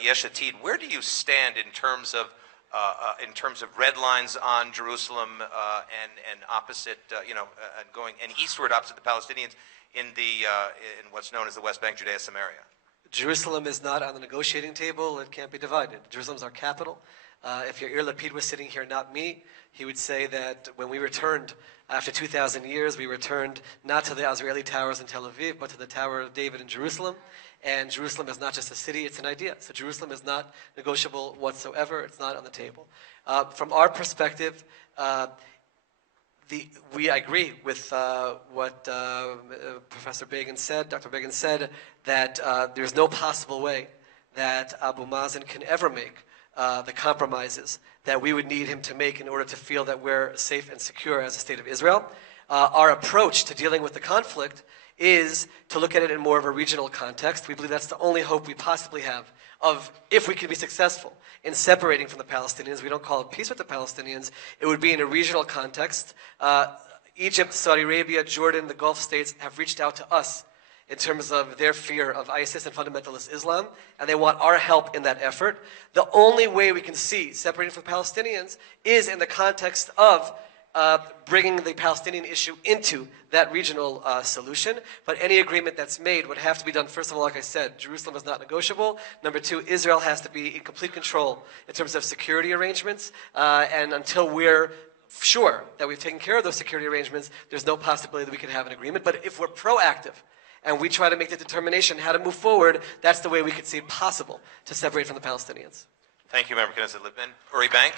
Yesh Atid, where do you stand in terms of red lines on Jerusalem and opposite, going and eastward opposite the Palestinians in what's known as the West Bank, Judea, Samaria? Jerusalem is not on the negotiating table. It can't be divided. Jerusalem is our capital. If Yair Lapid was sitting here, not me, he would say that when we returned after 2,000 years, we returned not to the Israeli towers in Tel Aviv, but to the Tower of David in Jerusalem. And Jerusalem is not just a city, it's an idea. So Jerusalem is not negotiable whatsoever. It's not on the table. From our perspective, I agree with what Professor Begin said, Dr. Begin said, that there's no possible way that Abu Mazen can ever make the compromises that we would need him to make in order to feel that we're safe and secure as a state of Israel. Our approach to dealing with the conflict is to look at it in more of a regional context. We believe that's the only hope we possibly have of, if we can be successful in separating from the Palestinians. We don't call it peace with the Palestinians. It would be in a regional context. Egypt, Saudi Arabia, Jordan, the Gulf states have reached out to us in terms of their fear of ISIS and fundamentalist Islam, and they want our help in that effort. The only way we can see separating from the Palestinians is in the context of bringing the Palestinian issue into that regional solution. But any agreement that's made would have to be done, first of all, like I said, Jerusalem is not negotiable. Number two, Israel has to be in complete control in terms of security arrangements. And until we're sure that we've taken care of those security arrangements, there's no possibility that we could have an agreement. But if we're proactive and we try to make the determination how to move forward, that's the way we could see it possible to separate from the Palestinians. Thank you, Member Knesset Lippman. Uri Bank,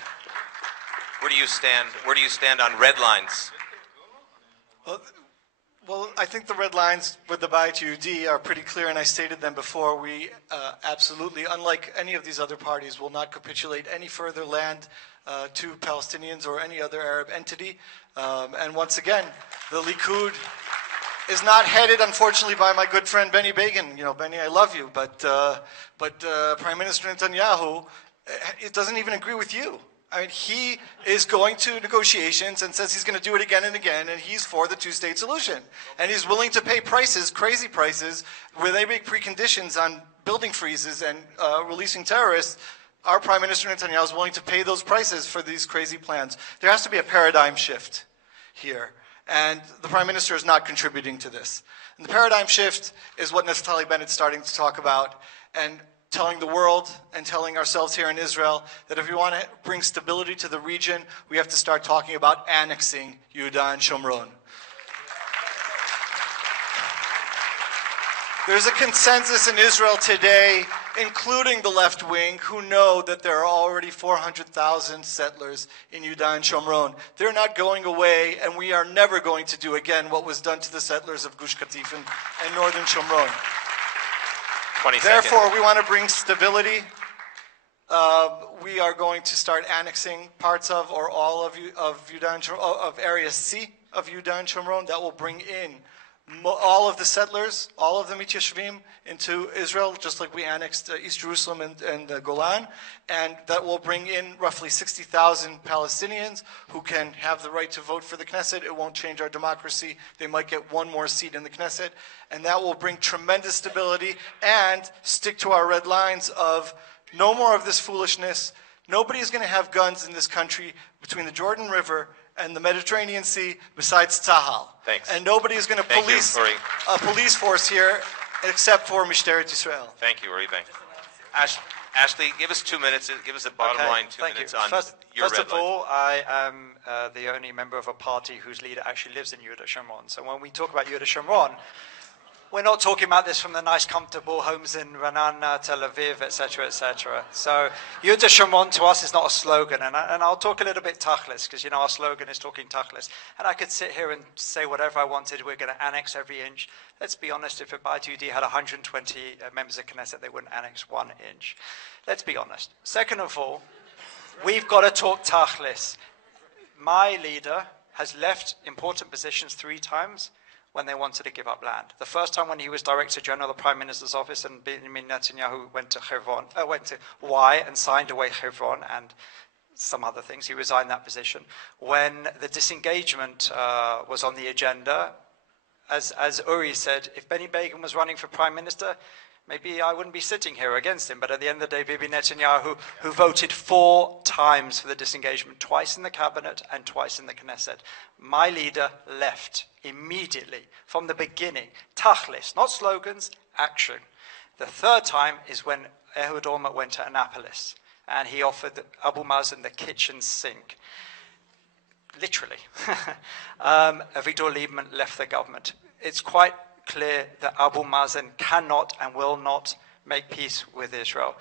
where do you stand? Where do you stand on red lines? Well, I think the red lines with the Bayit Yehudi are pretty clear, and I stated them before. We absolutely, unlike any of these other parties, will not capitulate any further land to Palestinians or any other Arab entity. And once again, the Likud is not headed, unfortunately, by my good friend Benny Begin. You know, Benny, I love you, but Prime Minister Netanyahu, it doesn't even agree with you. I mean, he is going to negotiations and says he's going to do it again and again, and he's for the two-state solution. And he's willing to pay prices, crazy prices, where they make preconditions on building freezes and releasing terrorists. Our Prime Minister Netanyahu is willing to pay those prices for these crazy plans. There has to be a paradigm shift here. And the Prime Minister is not contributing to this. And the paradigm shift is what Naftali Bennett's starting to talk about, and telling the world and telling ourselves here in Israel that if we want to bring stability to the region, we have to start talking about annexing Yehuda and Shomron. There's a consensus in Israel today, including the left wing, who know that there are already 400,000 settlers in Yehuda and Shomron. They're not going away, and we are never going to do again what was done to the settlers of Gush Katif and northern Shomron. Therefore, we want to bring stability. We are going to start annexing parts of or all of Yehuda and Shomron, of Area C of Yehuda and Shomron. That will bring in all of the settlers, all of the Mityashvim into Israel, just like we annexed East Jerusalem and Golan. And that will bring in roughly 60,000 Palestinians who can have the right to vote for the Knesset. It won't change our democracy. They might get one more seat in the Knesset. And that will bring tremendous stability and stick to our red lines of no more of this foolishness. Nobody is going to have guns in this country between the Jordan River and the Mediterranean Sea besides Tzahal. Thanks. And nobody is going to police a police force here except for Mishteret Yisrael. Thank you, Uri Bank. Ashley, give us 2 minutes. Give us a bottom line 2 minutes on your red line. First of all, I am the only member of a party whose leader actually lives in Yehuda Shomron. So when we talk about Yehuda Shomron, we're not talking about this from the nice, comfortable homes in Ra'anana, Tel Aviv, etc., etc. So, Yuda Shimon to us is not a slogan, and I'll talk a little bit tachlis, because, you know, our slogan is talking tachlis. And I could sit here and say whatever I wanted, we're going to annex every inch. Let's be honest, if Abide UD had 120 members of Knesset, they wouldn't annex 1 inch. Let's be honest. Second of all, we've got to talk tachlis. My leader has left important positions 3 times when they wanted to give up land. The first time when he was Director General of the Prime Minister's Office and Benjamin Netanyahu went to Y and signed away Hebron and some other things. He resigned that position. When the disengagement was on the agenda, as Uri said, if Benny Begin was running for Prime Minister, maybe I wouldn't be sitting here against him. But at the end of the day, Bibi Netanyahu, who voted 4 times for the disengagement, twice in the cabinet and twice in the Knesset. My leader left immediately from the beginning. Tachlis, not slogans, action. The 3rd time is when Ehud Olmert went to Annapolis and he offered Abu Mazen the kitchen sink. Literally. Avigdor Lieberman left the government. It's quite clear that Abu Mazen cannot and will not make peace with Israel.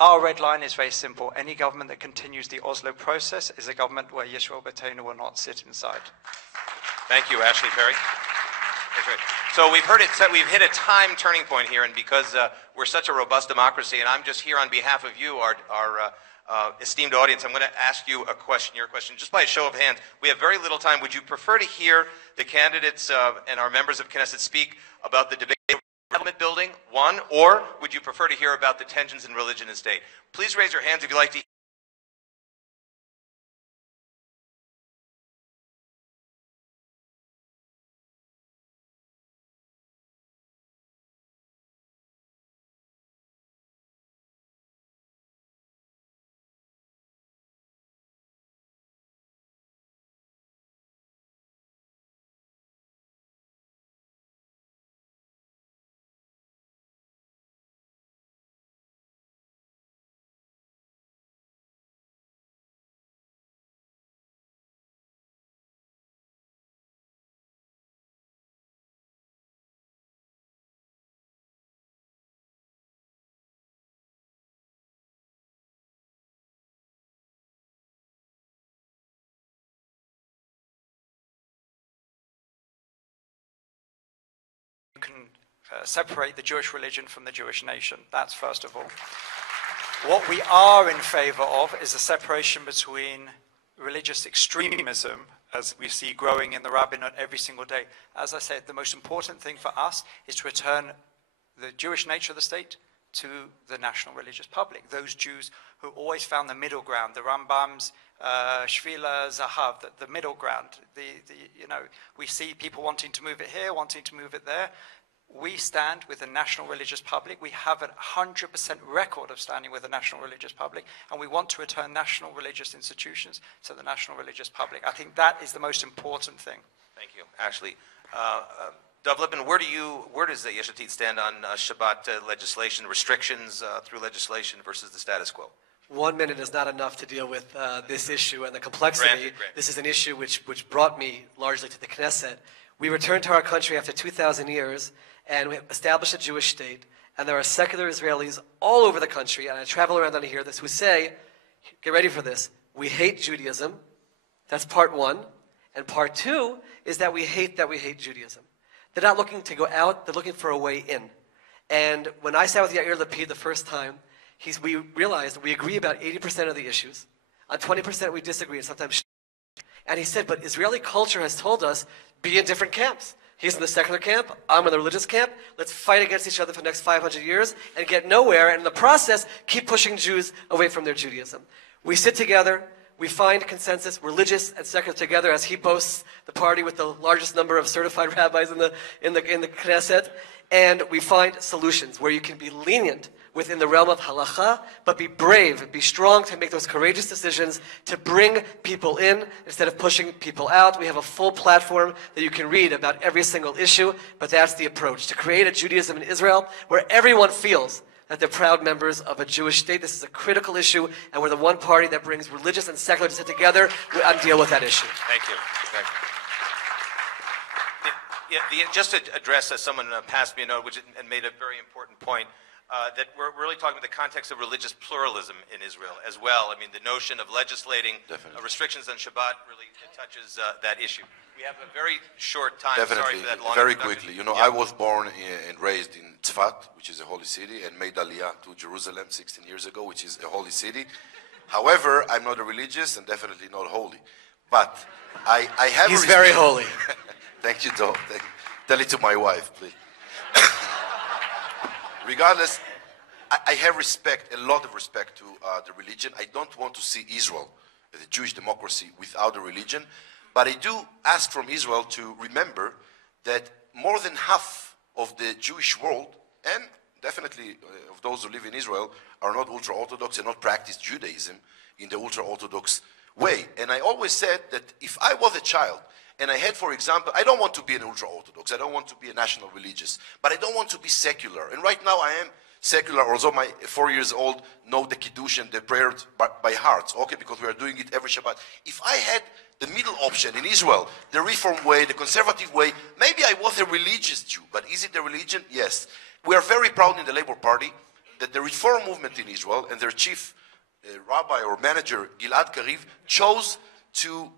Our red line is very simple. Any government that continues the Oslo process is a government where Yisrael Beitenu will not sit inside. Thank you, Ashley Perry. So we've heard it said we've hit a time turning point here, and because we're such a robust democracy, and I'm just here on behalf of you, our esteemed audience, I'm going to ask you a question, your question, just by a show of hands. We have very little time. Would you prefer to hear the candidates and our members of Knesset speak about the debate over parliament building, 1, or would you prefer to hear about the tensions in religion and state? Please raise your hands if you'd like to. Can separate the Jewish religion from the Jewish nation. That's first of all. What we are in favor of is a separation between religious extremism, as we see growing in the rabbinate every single day. As I said, the most important thing for us is to return the Jewish nature of the state to the national religious public. Those Jews who always found the middle ground, the Rambam's Shvila Zahav, the middle ground. We see people wanting to move it here, wanting to move it there. We stand with the national religious public. We have a 100% record of standing with the national religious public, and we want to return national religious institutions to the national religious public. I think that is the most important thing. Thank you, Ashley. Dov Lippman, where does the Yesh Atid stand on Shabbat legislation, restrictions through legislation versus the status quo? 1 minute is not enough to deal with this issue and the complexity. Granted. This is an issue which brought me largely to the Knesset. We returned to our country after 2,000 years, and we established a Jewish state, and there are secular Israelis all over the country, and I travel around and I hear this, who say, get ready for this, we hate Judaism. That's part 1. And part 2 is that we hate Judaism. They're not looking to go out, they're looking for a way in. And when I sat with Yair Lapid the first time, we realized that we agree about 80% of the issues. On 20% we disagree, and sometimes. And he said, but Israeli culture has told us, be in different camps. He's in the secular camp, I'm in the religious camp. Let's fight against each other for the next 500 years and get nowhere, and in the process, keep pushing Jews away from their Judaism. We sit together, we find consensus, religious and secular together, as he boasts the party with the largest number of certified rabbis in the Knesset, and we find solutions where you can be lenient within the realm of halacha, but be brave, be strong to make those courageous decisions to bring people in instead of pushing people out. We have a full platform that you can read about every single issue, but that's the approach, to create a Judaism in Israel where everyone feels that they're proud members of a Jewish state. This is a critical issue, and we're the one party that brings religious and secular to sit together and deal with that issue. Thank you. Yeah, just to address, someone passed me a note and made a very important point, that we're really talking about the context of religious pluralism in Israel as well. I mean, the notion of legislating restrictions on Shabbat really touches that issue. We have a very short time. Definitely, Sorry for that long very introduction. quickly. You know, Yeah. I was born and raised in Tzfat, which is a holy city, and made Aliyah to Jerusalem 16 years ago, which is a holy city. However, I'm not a religious and definitely not holy. But I have. He's very holy. Thank you, Dov. Tell it to my wife, please. Regardless, I have respect, a lot of respect to the religion. I don't want to see Israel as a Jewish democracy without a religion. But I do ask from Israel to remember that more than half of the Jewish world, and definitely of those who live in Israel, are not ultra-Orthodox and not practice Judaism in the ultra-Orthodox way. And I always said that if I was a child, and I had, for example, I don't want to be an ultra-Orthodox, I don't want to be a national religious, but I don't want to be secular. And right now I am secular, although my 4 years old know the Kiddush and the prayers by heart, okay, because we are doing it every Shabbat. If I had the middle option in Israel, the Reform way, the conservative way, maybe I was a religious Jew, but is it a religion? Yes. We are very proud in the Labour Party that the Reform movement in Israel and their chief rabbi or manager, Gilad Kariv, chose to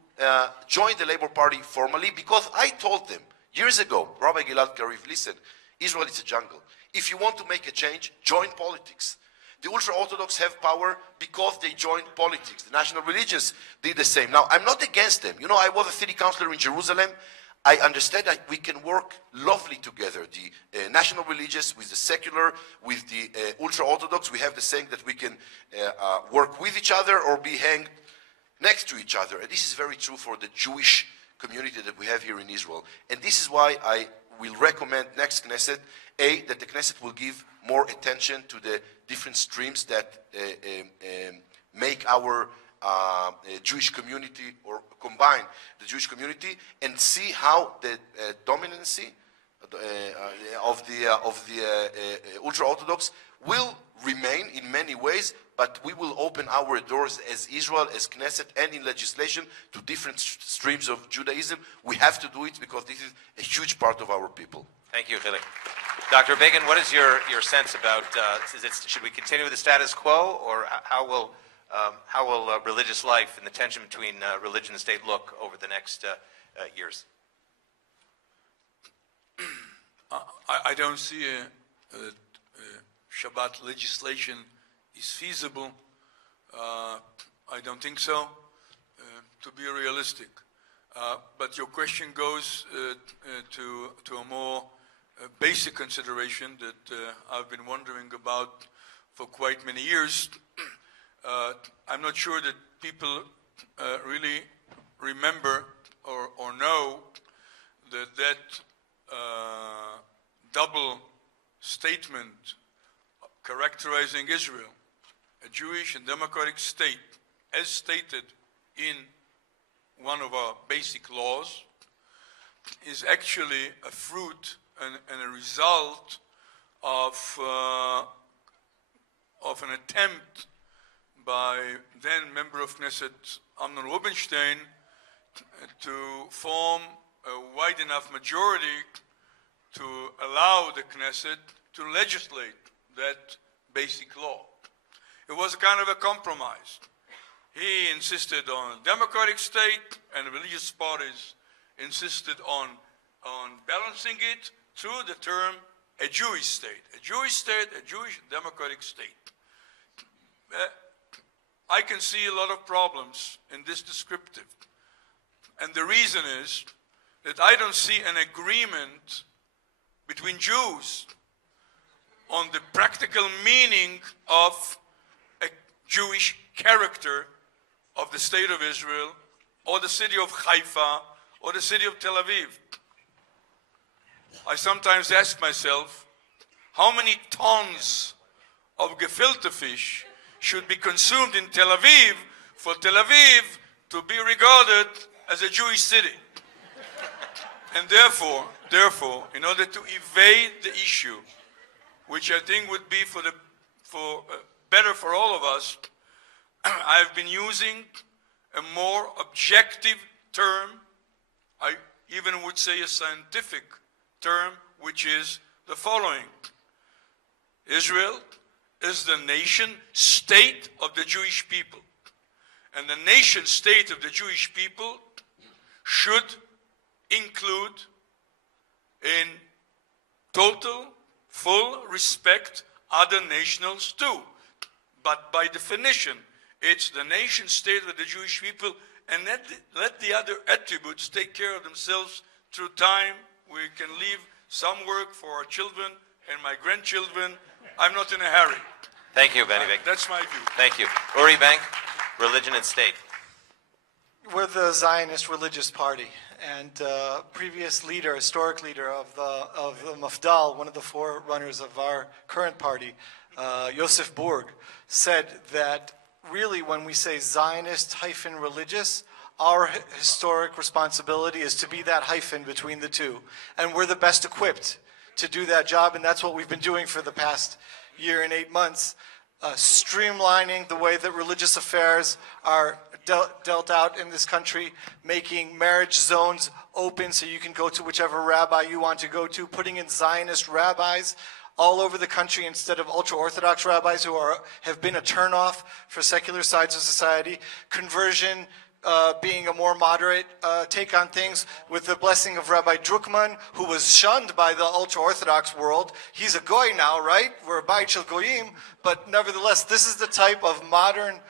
join the Labour Party formally because I told them years ago, Rabbi Gilad Kariv, listen, Israel is a jungle. If you want to make a change, join politics. The ultra-Orthodox have power because they joined politics. The national religions did the same. Now, I'm not against them. You know, I was a city councillor in Jerusalem. I understand that we can work lovely together. The national religious with the secular, with the ultra-Orthodox. We have the saying that we can work with each other or be hanged next to each other. And this is very true for the Jewish community that we have here in Israel. And this is why I will recommend next Knesset, that the Knesset will give more attention to the different streams that make our Jewish community or combine the Jewish community and see how the dominancy of the ultra-Orthodox will remain in many ways, but we will open our doors as Israel, as Knesset, and in legislation to different streams of Judaism. We have to do it because this is a huge part of our people. Thank you, Chilik. Dr. Begin, what is your sense about, should we continue with the status quo, or how will religious life and the tension between religion and state look over the next years? I don't see a Shabbat legislation is feasible. I don't think so, to be realistic. But your question goes to a more basic consideration that I've been wondering about for quite many years. I'm not sure that people really remember or know that double statement characterizing Israel, a Jewish and democratic state, as stated in one of our basic laws, is actually a fruit and a result of an attempt by then member of Knesset Amnon Rubinstein to form a wide enough majority to allow the Knesset to legislate that basic law. It was a kind of a compromise. He insisted on a democratic state, and religious parties insisted on balancing it through the term a Jewish state. A Jewish state, a Jewish democratic state. I can see a lot of problems in this descriptive. And the reason is that I don't see an agreement between Jews on the practical meaning of a Jewish character of the state of Israel, or the city of Haifa, or the city of Tel Aviv. I sometimes ask myself, how many tons of gefilte fish should be consumed in Tel Aviv for Tel Aviv to be regarded as a Jewish city? And therefore, in order to evade the issue, which I think would be better for all of us, I've been using a more objective term. I even would say a scientific term, which is the following. Israel is the nation state of the Jewish people. And the nation state of the Jewish people should include in total, full respect other nationals too. But by definition, it's the nation state of the Jewish people, and let the other attributes take care of themselves through time. We can leave some work for our children and my grandchildren. I'm not in a hurry. Thank you, Benny Big. That's my view. Thank you. Uri Bank, Religion and State. We're the Zionist religious party, and previous leader, historic leader of the Mafdal, one of the forerunners of our current party, Yosef Burg, said that really when we say Zionist-religious, our historic responsibility is to be that hyphen between the two, and we're the best equipped to do that job, and that's what we've been doing for the past year and 8 months, streamlining the way that religious affairs are dealt out in this country, making marriage zones open so you can go to whichever rabbi you want to go to, putting in Zionist rabbis all over the country instead of ultra-Orthodox rabbis who have been a turnoff for secular sides of society, conversion being a more moderate take on things with the blessing of Rabbi Druckmann, who was shunned by the ultra-Orthodox world. He's a goy now, right? We're a Bayit Shel Goyim, but nevertheless, this is the type of modern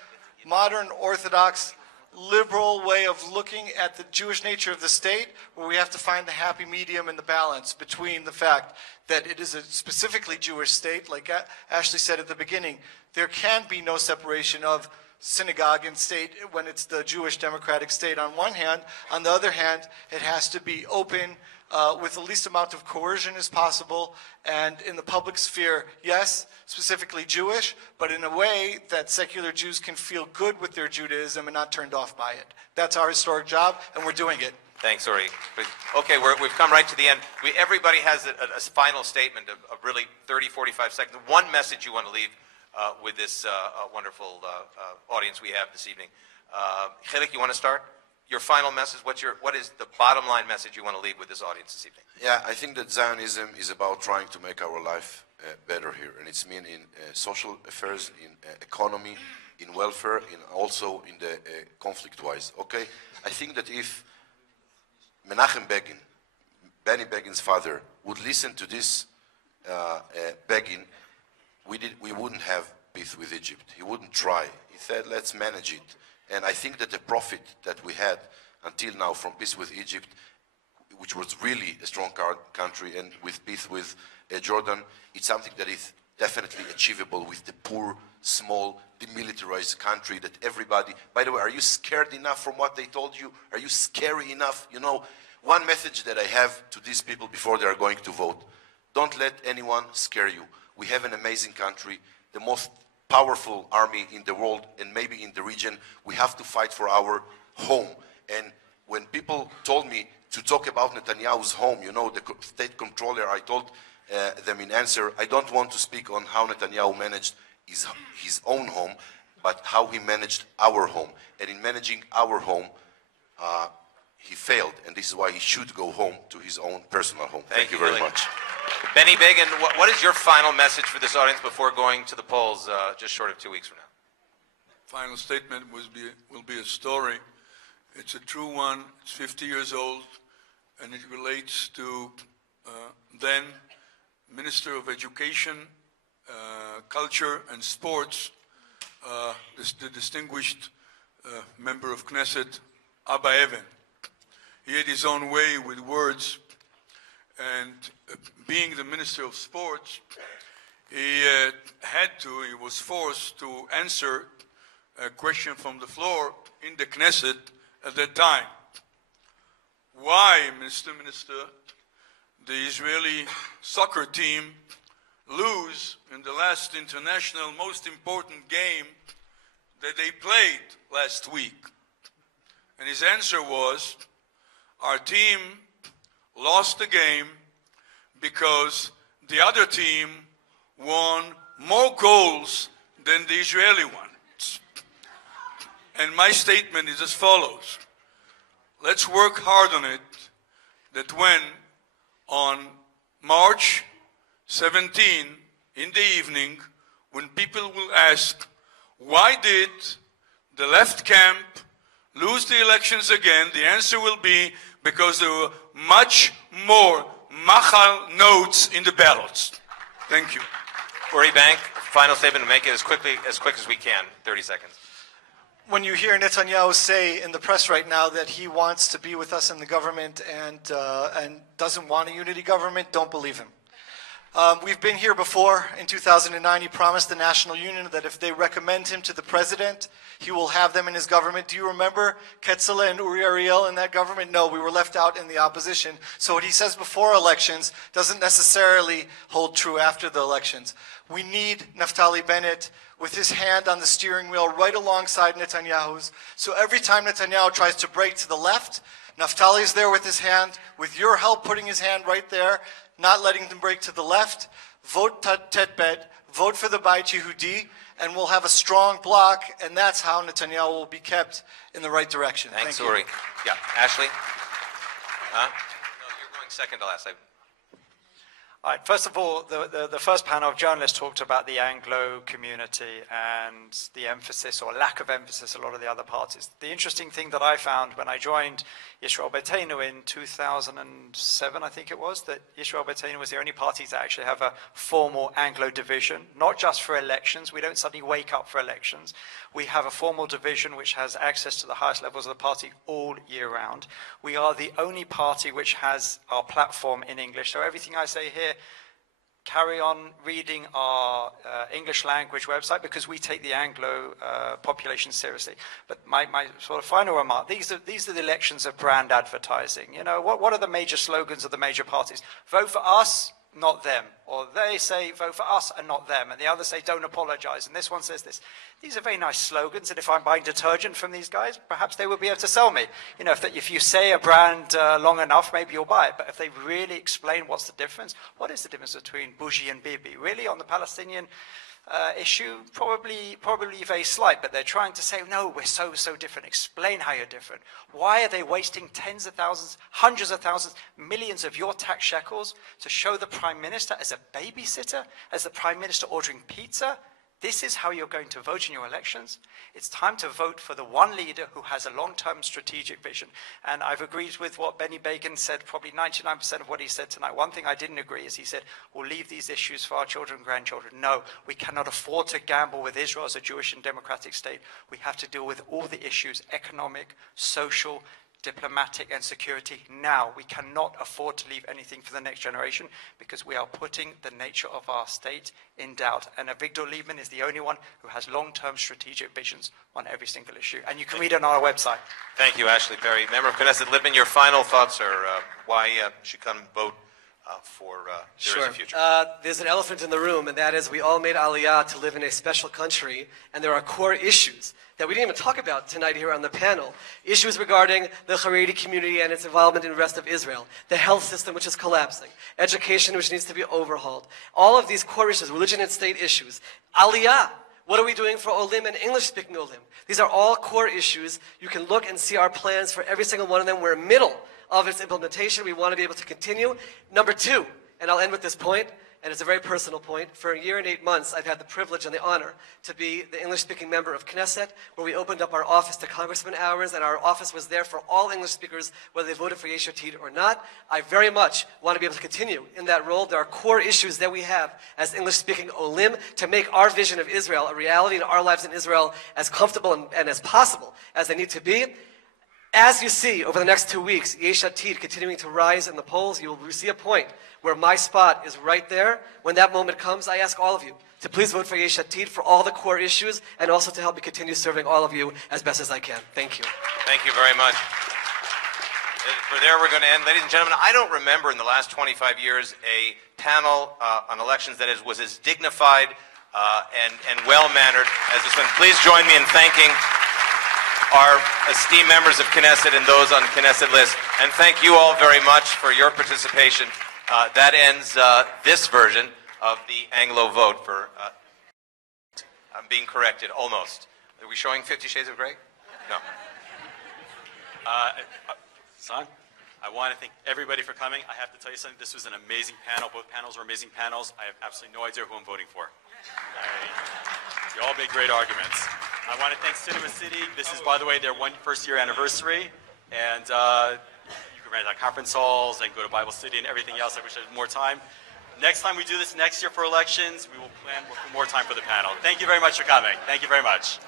Orthodox liberal way of looking at the Jewish nature of the state, where we have to find the happy medium and the balance between the fact that it is a specifically Jewish state, like Ashley said at the beginning. There can be no separation of synagogue and state when it's the Jewish democratic state on one hand. On the other hand, it has to be open with the least amount of coercion as possible, and in the public sphere, yes, specifically Jewish, but in a way that secular Jews can feel good with their Judaism and not turned off by it. That's our historic job, and we're doing it. Thanks, Uri. Okay, we've come right to the end. Everybody has a final statement of really 30, 45 seconds. One message you want to leave with this wonderful audience we have this evening. Chelik, you want to start? Your final message, what is the bottom line message you want to leave with this audience this evening? Yeah, I think that Zionism is about trying to make our life better here. And it's mean in social affairs, in economy, in welfare, and also in the conflict-wise. Okay? I think that if Menachem Begin, Benny Begin's father, would listen to this Begin, we wouldn't have peace with Egypt. He wouldn't try. He said, let's manage it. And I think that the profit that we had until now from peace with Egypt, which was really a strong country, and with peace with Jordan, it's something that is definitely achievable with the poor, small, demilitarized country that everybody... By the way, are you scared enough from what they told you? Are you scary enough? You know, one message that I have to these people before they are going to vote, don't let anyone scare you. We have an amazing country, the most powerful army in the world and maybe in the region. We have to fight for our home. And when people told me to talk about Netanyahu's home, you know, the state controller, I told them in answer, I don't want to speak on how Netanyahu managed his own home, but how he managed our home. And in managing our home, he failed, and this is why he should go home to his own personal home. Thank you very much. Benny Begin, what is your final message for this audience before going to the polls just short of 2 weeks from now? Final statement will be a story. It's a true one. It's 50 years old, and it relates to then Minister of Education, Culture and Sports, the distinguished member of Knesset, Abba Evan. He had his own way with words, and being the Minister of Sports, he was forced to answer a question from the floor in the Knesset at that time. Why, Mr. Minister, the Israeli soccer team lose in the last international most important game that they played last week? And his answer was, our team lost the game because the other team won more goals than the Israeli ones. And my statement is as follows. Let's work hard on it. that when on March 17 in the evening, when people will ask, why did the left camp lose the elections again, the answer will be because there were much more Machal notes in the ballots. Thank you. Uri Bank, final statement, to make it as quick as we can, 30 seconds. When you hear Netanyahu say in the press right now that he wants to be with us in the government and doesn't want a unity government, don't believe him. We've been here before. In 2009, he promised the National Union that if they recommend him to the president, he will have them in his government. Do you remember Ketzele and Uri Ariel in that government? No, we were left out in the opposition. So what he says before elections doesn't necessarily hold true after the elections. We need Naftali Bennett with his hand on the steering wheel right alongside Netanyahu's. So every time Netanyahu tries to break to the left, Naftali is there with his hand, with your help putting his hand right there, not letting them break to the left. Vote Tetbet, vote for the Beit Yehudi, and we'll have a strong bloc, and that's how Netanyahu will be kept in the right direction. Thanks, Thank Uri. you. Yeah, Ashley? No, you're going second to last. All right, first of all, the first panel of journalists talked about the Anglo community and the emphasis or lack of emphasis of a lot of the other parties. The interesting thing that I found when I joined Yisrael Beiteinu in 2007, I think it was, that Yisrael Beiteinu was the only party to actually have a formal Anglo division, not just for elections. We don't suddenly wake up for elections. We have a formal division which has access to the highest levels of the party all year round. We are the only party which has our platform in English. So everything I say here, carry on reading our English language website because we take the Anglo population seriously. But my sort of final remark, these are the elections of brand advertising. You know, what are the major slogans of the major parties? Vote for us, not them. Or they say vote for us and not them. And the others say don't apologize. And this one says this. These are very nice slogans. And if I'm buying detergent from these guys, perhaps they will be able to sell me. You know, if you say a brand long enough, maybe you'll buy it. But if they really explain what's the difference, what is the difference between Bougie and Bibi? Really, on the Palestinian issue, probably very slight, but they're trying to say, no, we're so different. Explain how you're different. Why are they wasting tens of thousands, hundreds of thousands, millions of your tax shekels to show the Prime Minister as a babysitter, as the Prime Minister ordering pizza? This is how you're going to vote in your elections. It's time to vote for the one leader who has a long-term strategic vision. And I've agreed with what Benny Bacon said, probably 99% of what he said tonight. One thing I didn't agree is he said, we'll leave these issues for our children and grandchildren. No, we cannot afford to gamble with Israel as a Jewish and democratic state. We have to deal with all the issues, economic, social, diplomatic and security now. We cannot afford to leave anything for the next generation because we are putting the nature of our state in doubt. And Avigdor Lieberman is the only one who has long-term strategic visions on every single issue. And you can read it on our website. Thank you, Ashley Perry. Member of Knesset Lippman, your final thoughts are why should come vote for There Is a Future. There's an elephant in the room, and that is we all made Aliyah to live in a special country, and there are core issues that we didn't even talk about tonight here on the panel. Issues regarding the Haredi community and its involvement in the rest of Israel, the health system which is collapsing, education which needs to be overhauled. All of these core issues, religion and state issues. Aliyah, what are we doing for Olim and English-speaking Olim? These are all core issues. You can look and see our plans for every single one of them. We're middle of its implementation. We want to be able to continue. Number two, and I'll end with this point, and it's a very personal point. For a year and 8 months, I've had the privilege and the honor to be the English-speaking member of Knesset, where we opened up our office to congressman hours, and our office was there for all English speakers, whether they voted for Yesh Atid or not. I very much want to be able to continue in that role. There are core issues that we have as English-speaking Olim to make our vision of Israel a reality in our lives in Israel as comfortable and as possible as they need to be. As you see over the next 2 weeks, Yesh Atid continuing to rise in the polls, you will see a point where my spot is right there. When that moment comes, I ask all of you to please vote for Yesh Atid for all the core issues and also to help me continue serving all of you as best as I can. Thank you. Thank you very much. For there, we're going to end. Ladies and gentlemen, I don't remember in the last 25 years a panel on elections that was as dignified and well-mannered as this one. Please join me in thanking our esteemed members of Knesset and those on Knesset list. And thank you all very much for your participation. That ends this version of the Anglo Vote for, I'm being corrected, almost. Are we showing 50 Shades of Grey? No. Son? I want to thank everybody for coming. I have to tell you something. This was an amazing panel. Both panels were amazing panels. I have absolutely no idea who I'm voting for. You all made great arguments. I want to thank Cinema City. This is, by the way, their first-year anniversary. And you can rent out conference halls and go to Bible City and everything else. I wish I had more time. Next time we do this next year for elections, we will plan for more time for the panel. Thank you very much for coming. Thank you very much.